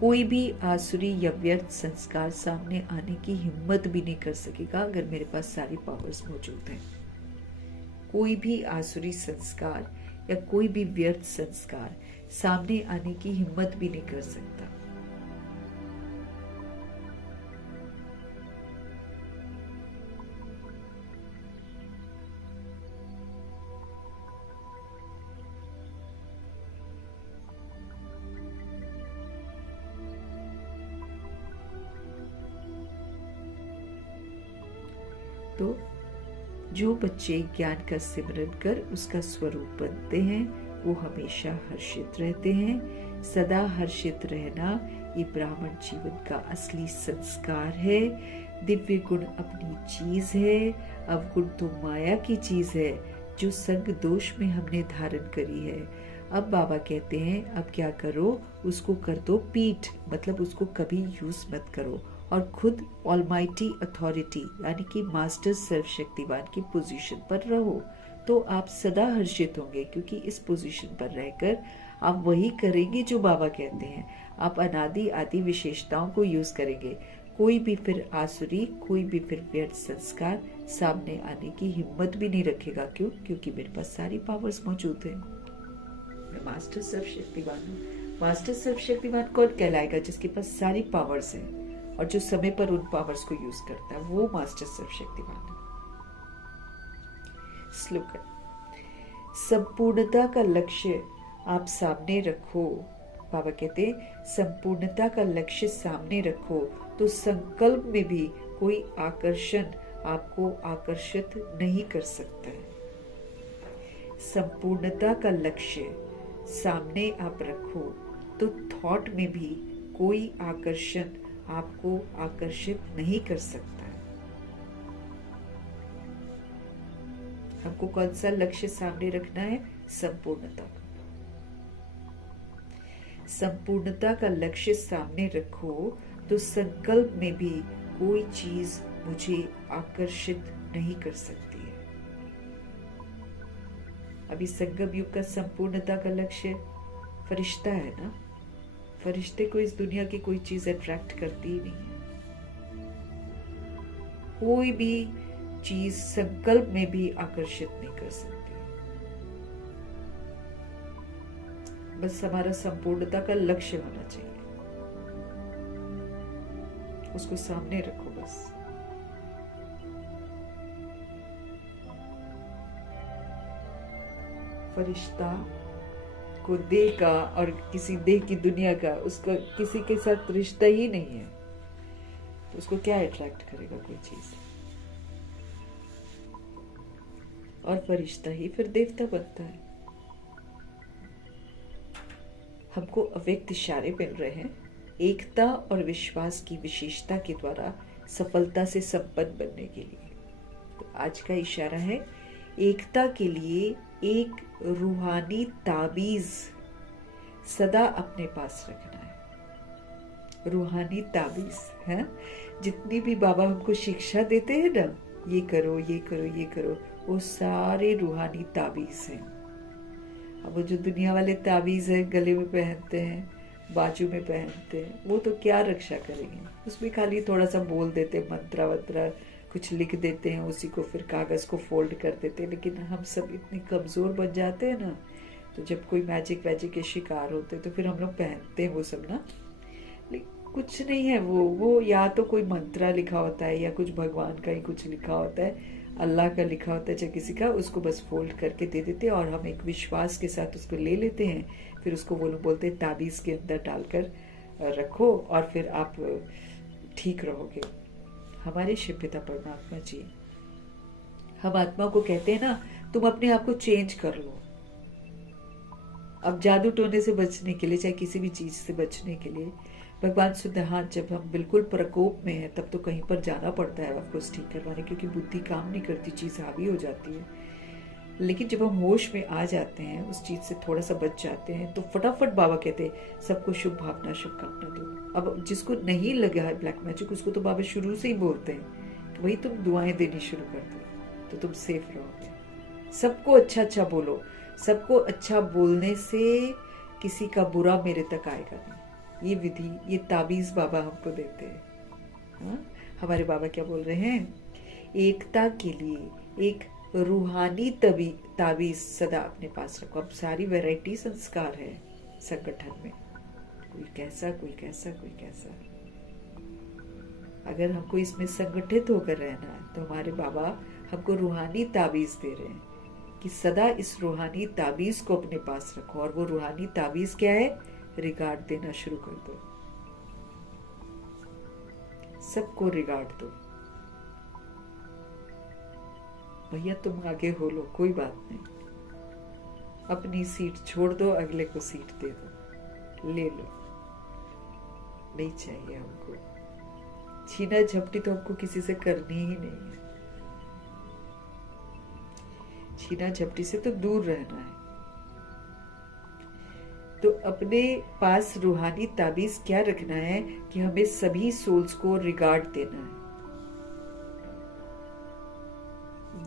कोई भी आसुरी या व्यर्थ संस्कार सामने आने की हिम्मत भी नहीं कर सकेगा अगर मेरे पास सारी पावर्स मौजूद हैं। कोई भी आसुरी संस्कार या कोई भी व्यर्थ संस्कार सामने आने की हिम्मत भी नहीं कर सकता। तो जो बच्चे ज्ञान का सिमरन कर उसका स्वरूप बनते हैं, वो हमेशा हर्षित रहते हैं। सदा हर्षित रहना ये ब्राह्मण जीवन का असली संस्कार है। दिव्य गुण अपनी चीज है, अवगुण तो माया की चीज है जो संग दोष में हमने धारण करी है। अब बाबा कहते हैं अब क्या करो, उसको कर दो पीठ, मतलब उसको कभी यूज मत करो और खुद ऑलमाइटी अथॉरिटी यानी कि मास्टर सर्वशक्तिवान की पोजीशन पर रहो, तो आप सदा हर्षित होंगे, क्योंकि इस पोजीशन पर रहकर आप वही करेंगे जो बाबा कहते हैं। आप अनादि आदि विशेषताओं को यूज करेंगे। कोई भी फिर आसुरी, कोई भी फिर व्यर्थ संस्कार सामने आने की हिम्मत भी नहीं रखेगा। क्यों? क्योंकि मेरे पास सारी पावर्स मौजूद है। मैं मास्टर सर्वशक्तिवान हूँ। मास्टर सर्वशक्तिवान कौन कहलाएगा? जिसके पास सारी पावर्स है और जो समय पर उन पावर्स को यूज करता है, वो मास्टर सर्वशक्तिवान है। स्लोगन, संपूर्णता का लक्ष्य आप सामने रखो। बाबा कहते हैं संपूर्णता का लक्ष्य सामने रखो तो संकल्प में भी कोई आकर्षण आपको आकर्षित नहीं कर सकता है। संपूर्णता का लक्ष्य सामने आप रखो तो थॉट में भी कोई आकर्षण आपको आकर्षित नहीं कर सकता है। हमको कौन सा लक्ष्य सामने रखना है? संपूर्णता। संपूर्णता का लक्ष्य सामने रखो तो संकल्प में भी कोई चीज मुझे आकर्षित नहीं कर सकती है। अभी संगम युग का संपूर्णता का लक्ष्य फरिश्ता है ना। फरिश्ते को इस दुनिया की कोई चीज अट्रैक्ट करती ही नहीं है। कोई भी चीज संकल्प में भी आकर्षित नहीं कर सकती। बस हमारा संपूर्णता का लक्ष्य होना चाहिए, उसको सामने रखो बस। फरिश्ता को देह का और किसी देह की दुनिया का उसका किसी के साथ रिश्ता ही नहीं है, तो उसको क्या अट्रैक्ट करेगा कोई चीज? और फरिश्ता ही फिर देवता बनता है। हमको अव्यक्त इशारे मिल रहे हैं एकता और विश्वास की विशेषता के द्वारा सफलता से संपन्न बनने के लिए। तो आज का इशारा है एकता के लिए एक रूहानी ताबीज सदा अपने पास रखना है। रूहानी ताबीज है, जितनी भी बाबा हमको शिक्षा देते हैं ना, ये करो ये करो ये करो, वो सारे रूहानी ताबीज हैं। अब वो जो दुनिया वाले ताबीज है गले में पहनते हैं, बाजू में पहनते हैं, वो तो क्या रक्षा करेंगे? उसमें खाली थोड़ा सा बोल देते हैं, मंत्रा वंत्रा कुछ लिख देते हैं, उसी को फिर कागज को फोल्ड कर देते हैं। लेकिन हम सब इतने कमजोर बन जाते हैं ना, तो जब कोई मैजिक वैजिक के शिकार होते हैं तो फिर हम लोग पहनते हैं वो सब ना। लेकिन कुछ नहीं है वो या तो कोई मंत्रा लिखा होता है या कुछ भगवान का ही कुछ लिखा होता है, अल्लाह का लिखा होता है चाहे किसी का, उसको बस फोल्ड करके दे देते हैं और हम एक विश्वास के साथ उसको ले लेते हैं। फिर उसको वो लोग बोलते हैं ताबीज के अंदर डालकर रखो और फिर आप ठीक रहोगे। हमारे शिव पिता परमात्मा जी हम आत्मा को कहते हैं ना, तुम अपने आप को चेंज कर लो। अब जादू टोने से बचने के लिए, चाहे किसी भी चीज से बचने के लिए, भगवान सिद्धांत, जब हम बिल्कुल प्रकोप में हैं तब तो कहीं पर जाना पड़ता है आपको ठीक करवाने, क्योंकि बुद्धि काम नहीं करती, चीज हावी हो जाती है। लेकिन जब हम होश में आ जाते हैं, उस चीज से थोड़ा सा बच जाते हैं, तो फटाफट बाबा कहते हैं सबको शुभ भावना शुभकामना दो। अब जिसको नहीं लगा है ब्लैक मैजिक, उसको तो बाबा शुरू से ही बोलते हैं कि भाई तुम दुआएं देनी शुरू कर दो तो तुम सेफ रहोगे। सबको अच्छा अच्छा बोलो। सबको अच्छा बोलने से किसी का बुरा मेरे तक आएगा नहीं। ये विधि, ये ताबीज बाबा हमको देते हैं। हाँ? हमारे बाबा क्या बोल रहे हैं? एकता के लिए एक रूहानी ताबीज सदा अपने पास रखो। अब सारी वैरायटी संस्कार है संगठन में, कोई कैसा कोई कैसा कोई कैसा। अगर हमको इसमें संगठित होकर रहना है तो हमारे बाबा हमको रूहानी ताबीज दे रहे हैं कि सदा इस रूहानी ताबीज को अपने पास रखो। और वो रूहानी ताबीज क्या है? रिगार्ड देना शुरू कर दो। सबको रिगार्ड दो। भैया तुम आगे हो लो, कोई बात नहीं, अपनी सीट छोड़ दो, अगले को सीट दे दो, ले लो, नहीं चाहिए हमको। छीना झपटी तो हमको किसी से करनी ही नहीं है। छीना झपटी से तो दूर रहना है। तो अपने पास रूहानी ताबीज क्या रखना है कि हमें सभी सोल्स को रिगार्ड देना है।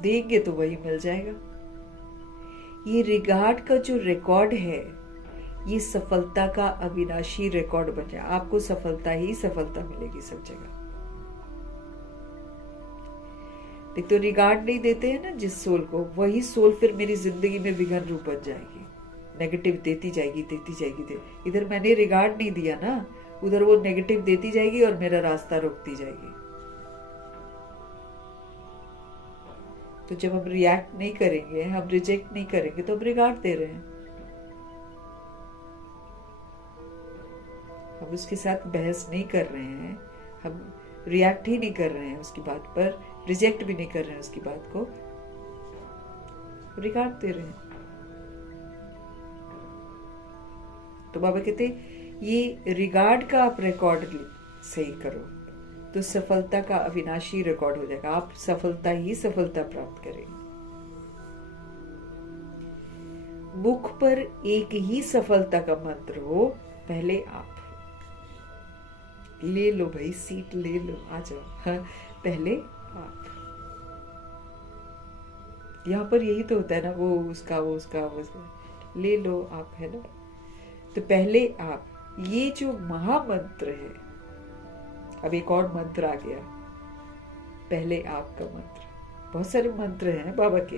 देंगे तो वही मिल जाएगा। ये रिगार्ड का जो रिकॉर्ड है, ये सफलता का अविनाशी रिकॉर्ड बन जाए। आपको सफलता ही सफलता मिलेगी सब जगह। एक तो रिगार्ड नहीं देते हैं ना जिस सोल को, वही सोल फिर मेरी जिंदगी में विघन रूप बन जाएगी, नेगेटिव देती जाएगी। इधर मैंने रिगार्ड नहीं दिया ना, उधर वो नेगेटिव देती जाएगी और मेरा रास्ता रोकती जाएगी। तो जब हम रिएक्ट नहीं करेंगे, हम रिजेक्ट नहीं करेंगे, तो हम रिगार्ड दे रहे हैं। हम उसके साथ बहस नहीं कर रहे हैं, हम रिएक्ट ही नहीं कर रहे हैं उसकी बात पर, रिजेक्ट भी नहीं कर रहे हैं उसकी बात को, रिगार्ड दे रहे हैं। तो बाबा कहते ये रिगार्ड का आप रिकॉर्ड सही करो तो सफलता का अविनाशी रिकॉर्ड हो जाएगा। आप सफलता ही सफलता प्राप्त करेंगे। मुख पर एक ही सफलता का मंत्र हो, पहले आप ले लो भाई, सीट ले लो, आ जाओ। हाँ, पहले आप। यहाँ पर यही तो होता है ना, वो उसका ले लो आप, है ना। तो पहले आप, ये जो महामंत्र है, अब एक और मंत्र आ गया, पहले आपका मंत्र। बहुत सारे मंत्र हैं बाबा के,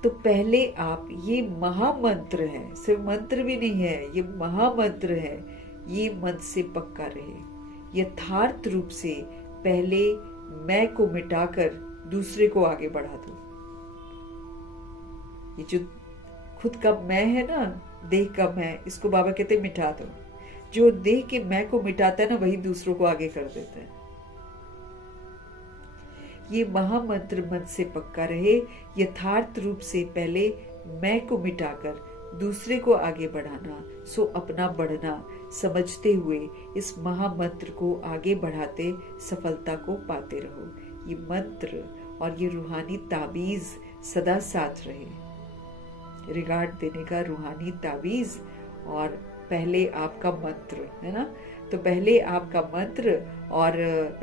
तो पहले आप, ये महामंत्र है, सिर्फ मंत्र भी नहीं है, ये महामंत्र है। ये मन से पक्का रहे। यथार्थ रूप से पहले मैं को मिटाकर दूसरे को आगे बढ़ा दो। ये जो खुद का मैं है ना, देह का मैं, इसको बाबा कहते मिटा दो। जो देह के मैं को मिटाता है ना, वही दूसरों को आगे कर देता है। ये महामंत्र मन से पक्का रहे। यथार्थ रूप से पहले मैं को मिटाकर दूसरे को आगे बढ़ाना, सो अपना बढ़ना समझते हुए इस महामंत्र को आगे बढ़ाते सफलता को पाते रहो। ये मंत्र और ये रूहानी ताबीज सदा साथ रहे। रिगार्ड देने का रूहानी ताबीज और पहले आपका मंत्र, है ना। तो पहले आपका मंत्र और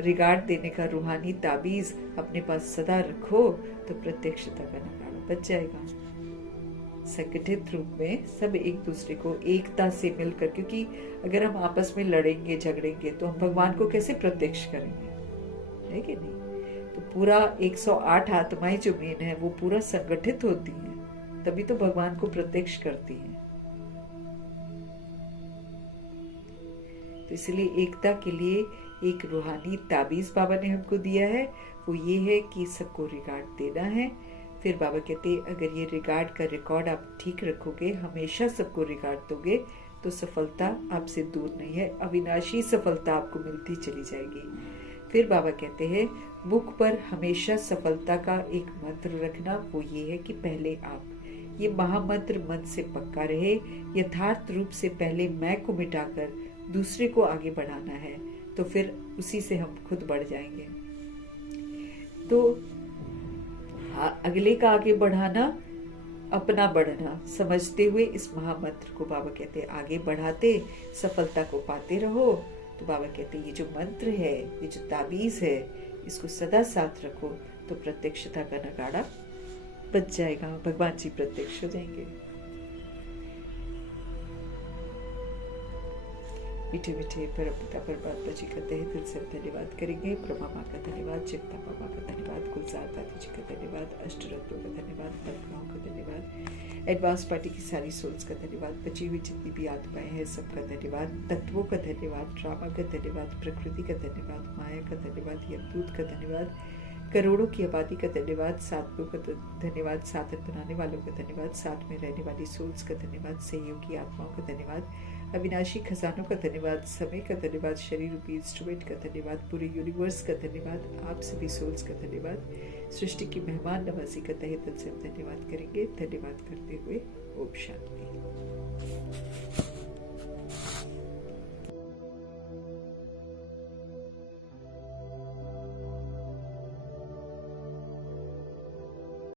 रिगार्ड देने का रूहानी ताबीज अपने पास सदा रखो, तो प्रत्यक्षता का नगाड़ा बच जाएगा। संगठित रूप में सब एक दूसरे को एकता से मिलकर, क्योंकि अगर हम आपस में लड़ेंगे झगड़ेंगे तो हम भगवान को कैसे प्रत्यक्ष करेंगे, है कि नहीं। तो पूरा 108 आत्माएं जो मेन है वो पूरा संगठित होती हैं, तभी तो भगवान को प्रत्यक्ष करती हैं। तो इसलिए एकता के लिए एक रूहानी ताबीज बाबा ने हमको दिया है, वो ये है कि सबको रिगार्ड देना है। फिर बाबा कहते अगर ये रिगार्ड का रिकॉर्ड आप ठीक रखोगे, हमेशा सबको रिगार्ड दोगे, तो सफलता आपसे दूर नहीं है, अविनाशी सफलता आपको मिलती चली जाएगी। फिर बाबा कहते हैं मुख पर हमेशा सफलता का एक मंत्र रखना, वो ये है कि पहले आप। ये महामंत्र मन से पक्का रहे। यथार्थ रूप से पहले मैं को मिटाकर दूसरे को आगे बढ़ाना है, तो फिर उसी से हम खुद बढ़ जाएंगे। तो अगले का आगे बढ़ाना, अपना बढ़ना समझते हुए इस महामंत्र को बाबा कहते हैं आगे बढ़ाते सफलता को पाते रहो। तो बाबा कहते हैं ये जो मंत्र है, ये जो ताबीज है, इसको सदा साथ रखो तो प्रत्यक्षता का नगाड़ा बच जाएगा, भगवान जी प्रत्यक्ष हो जाएंगे। मीठे मीठे परमपिता परमात्मा जी का तहे दिल से धन्यवाद करेंगे। ब्रह्मा माँ का धन्यवाद, जगता माँ का धन्यवाद, गुलजार दादी जी का धन्यवाद, अष्टरत्नों का धन्यवाद, परमाओं का धन्यवाद, एडवांस पार्टी की सारी सोल्स का धन्यवाद, बची हुई जितनी भी आत्माएं हैं सबका धन्यवाद, तत्वों का धन्यवाद, ड्रामा का धन्यवाद, प्रकृति का धन्यवाद, माया का धन्यवाद, यमदूत का धन्यवाद, करोड़ों की आबादी का धन्यवाद, साधकों का धन्यवाद, साधन बनाने वालों का धन्यवाद, साथ में रहने वाली सोल्स का धन्यवाद, सहयोगी आत्माओं का धन्यवाद, अविनाशी खजानों का धन्यवाद, समय का धन्यवाद, शरीर रूपी इंस्ट्रूमेंट का धन्यवाद, पूरे यूनिवर्स का धन्यवाद, आप सभी सोल्स का धन्यवाद, सृष्टि की मेहमान नवाजी का तहे दिल से धन्यवाद करेंगे। धन्यवाद करते हुए ओम शांति।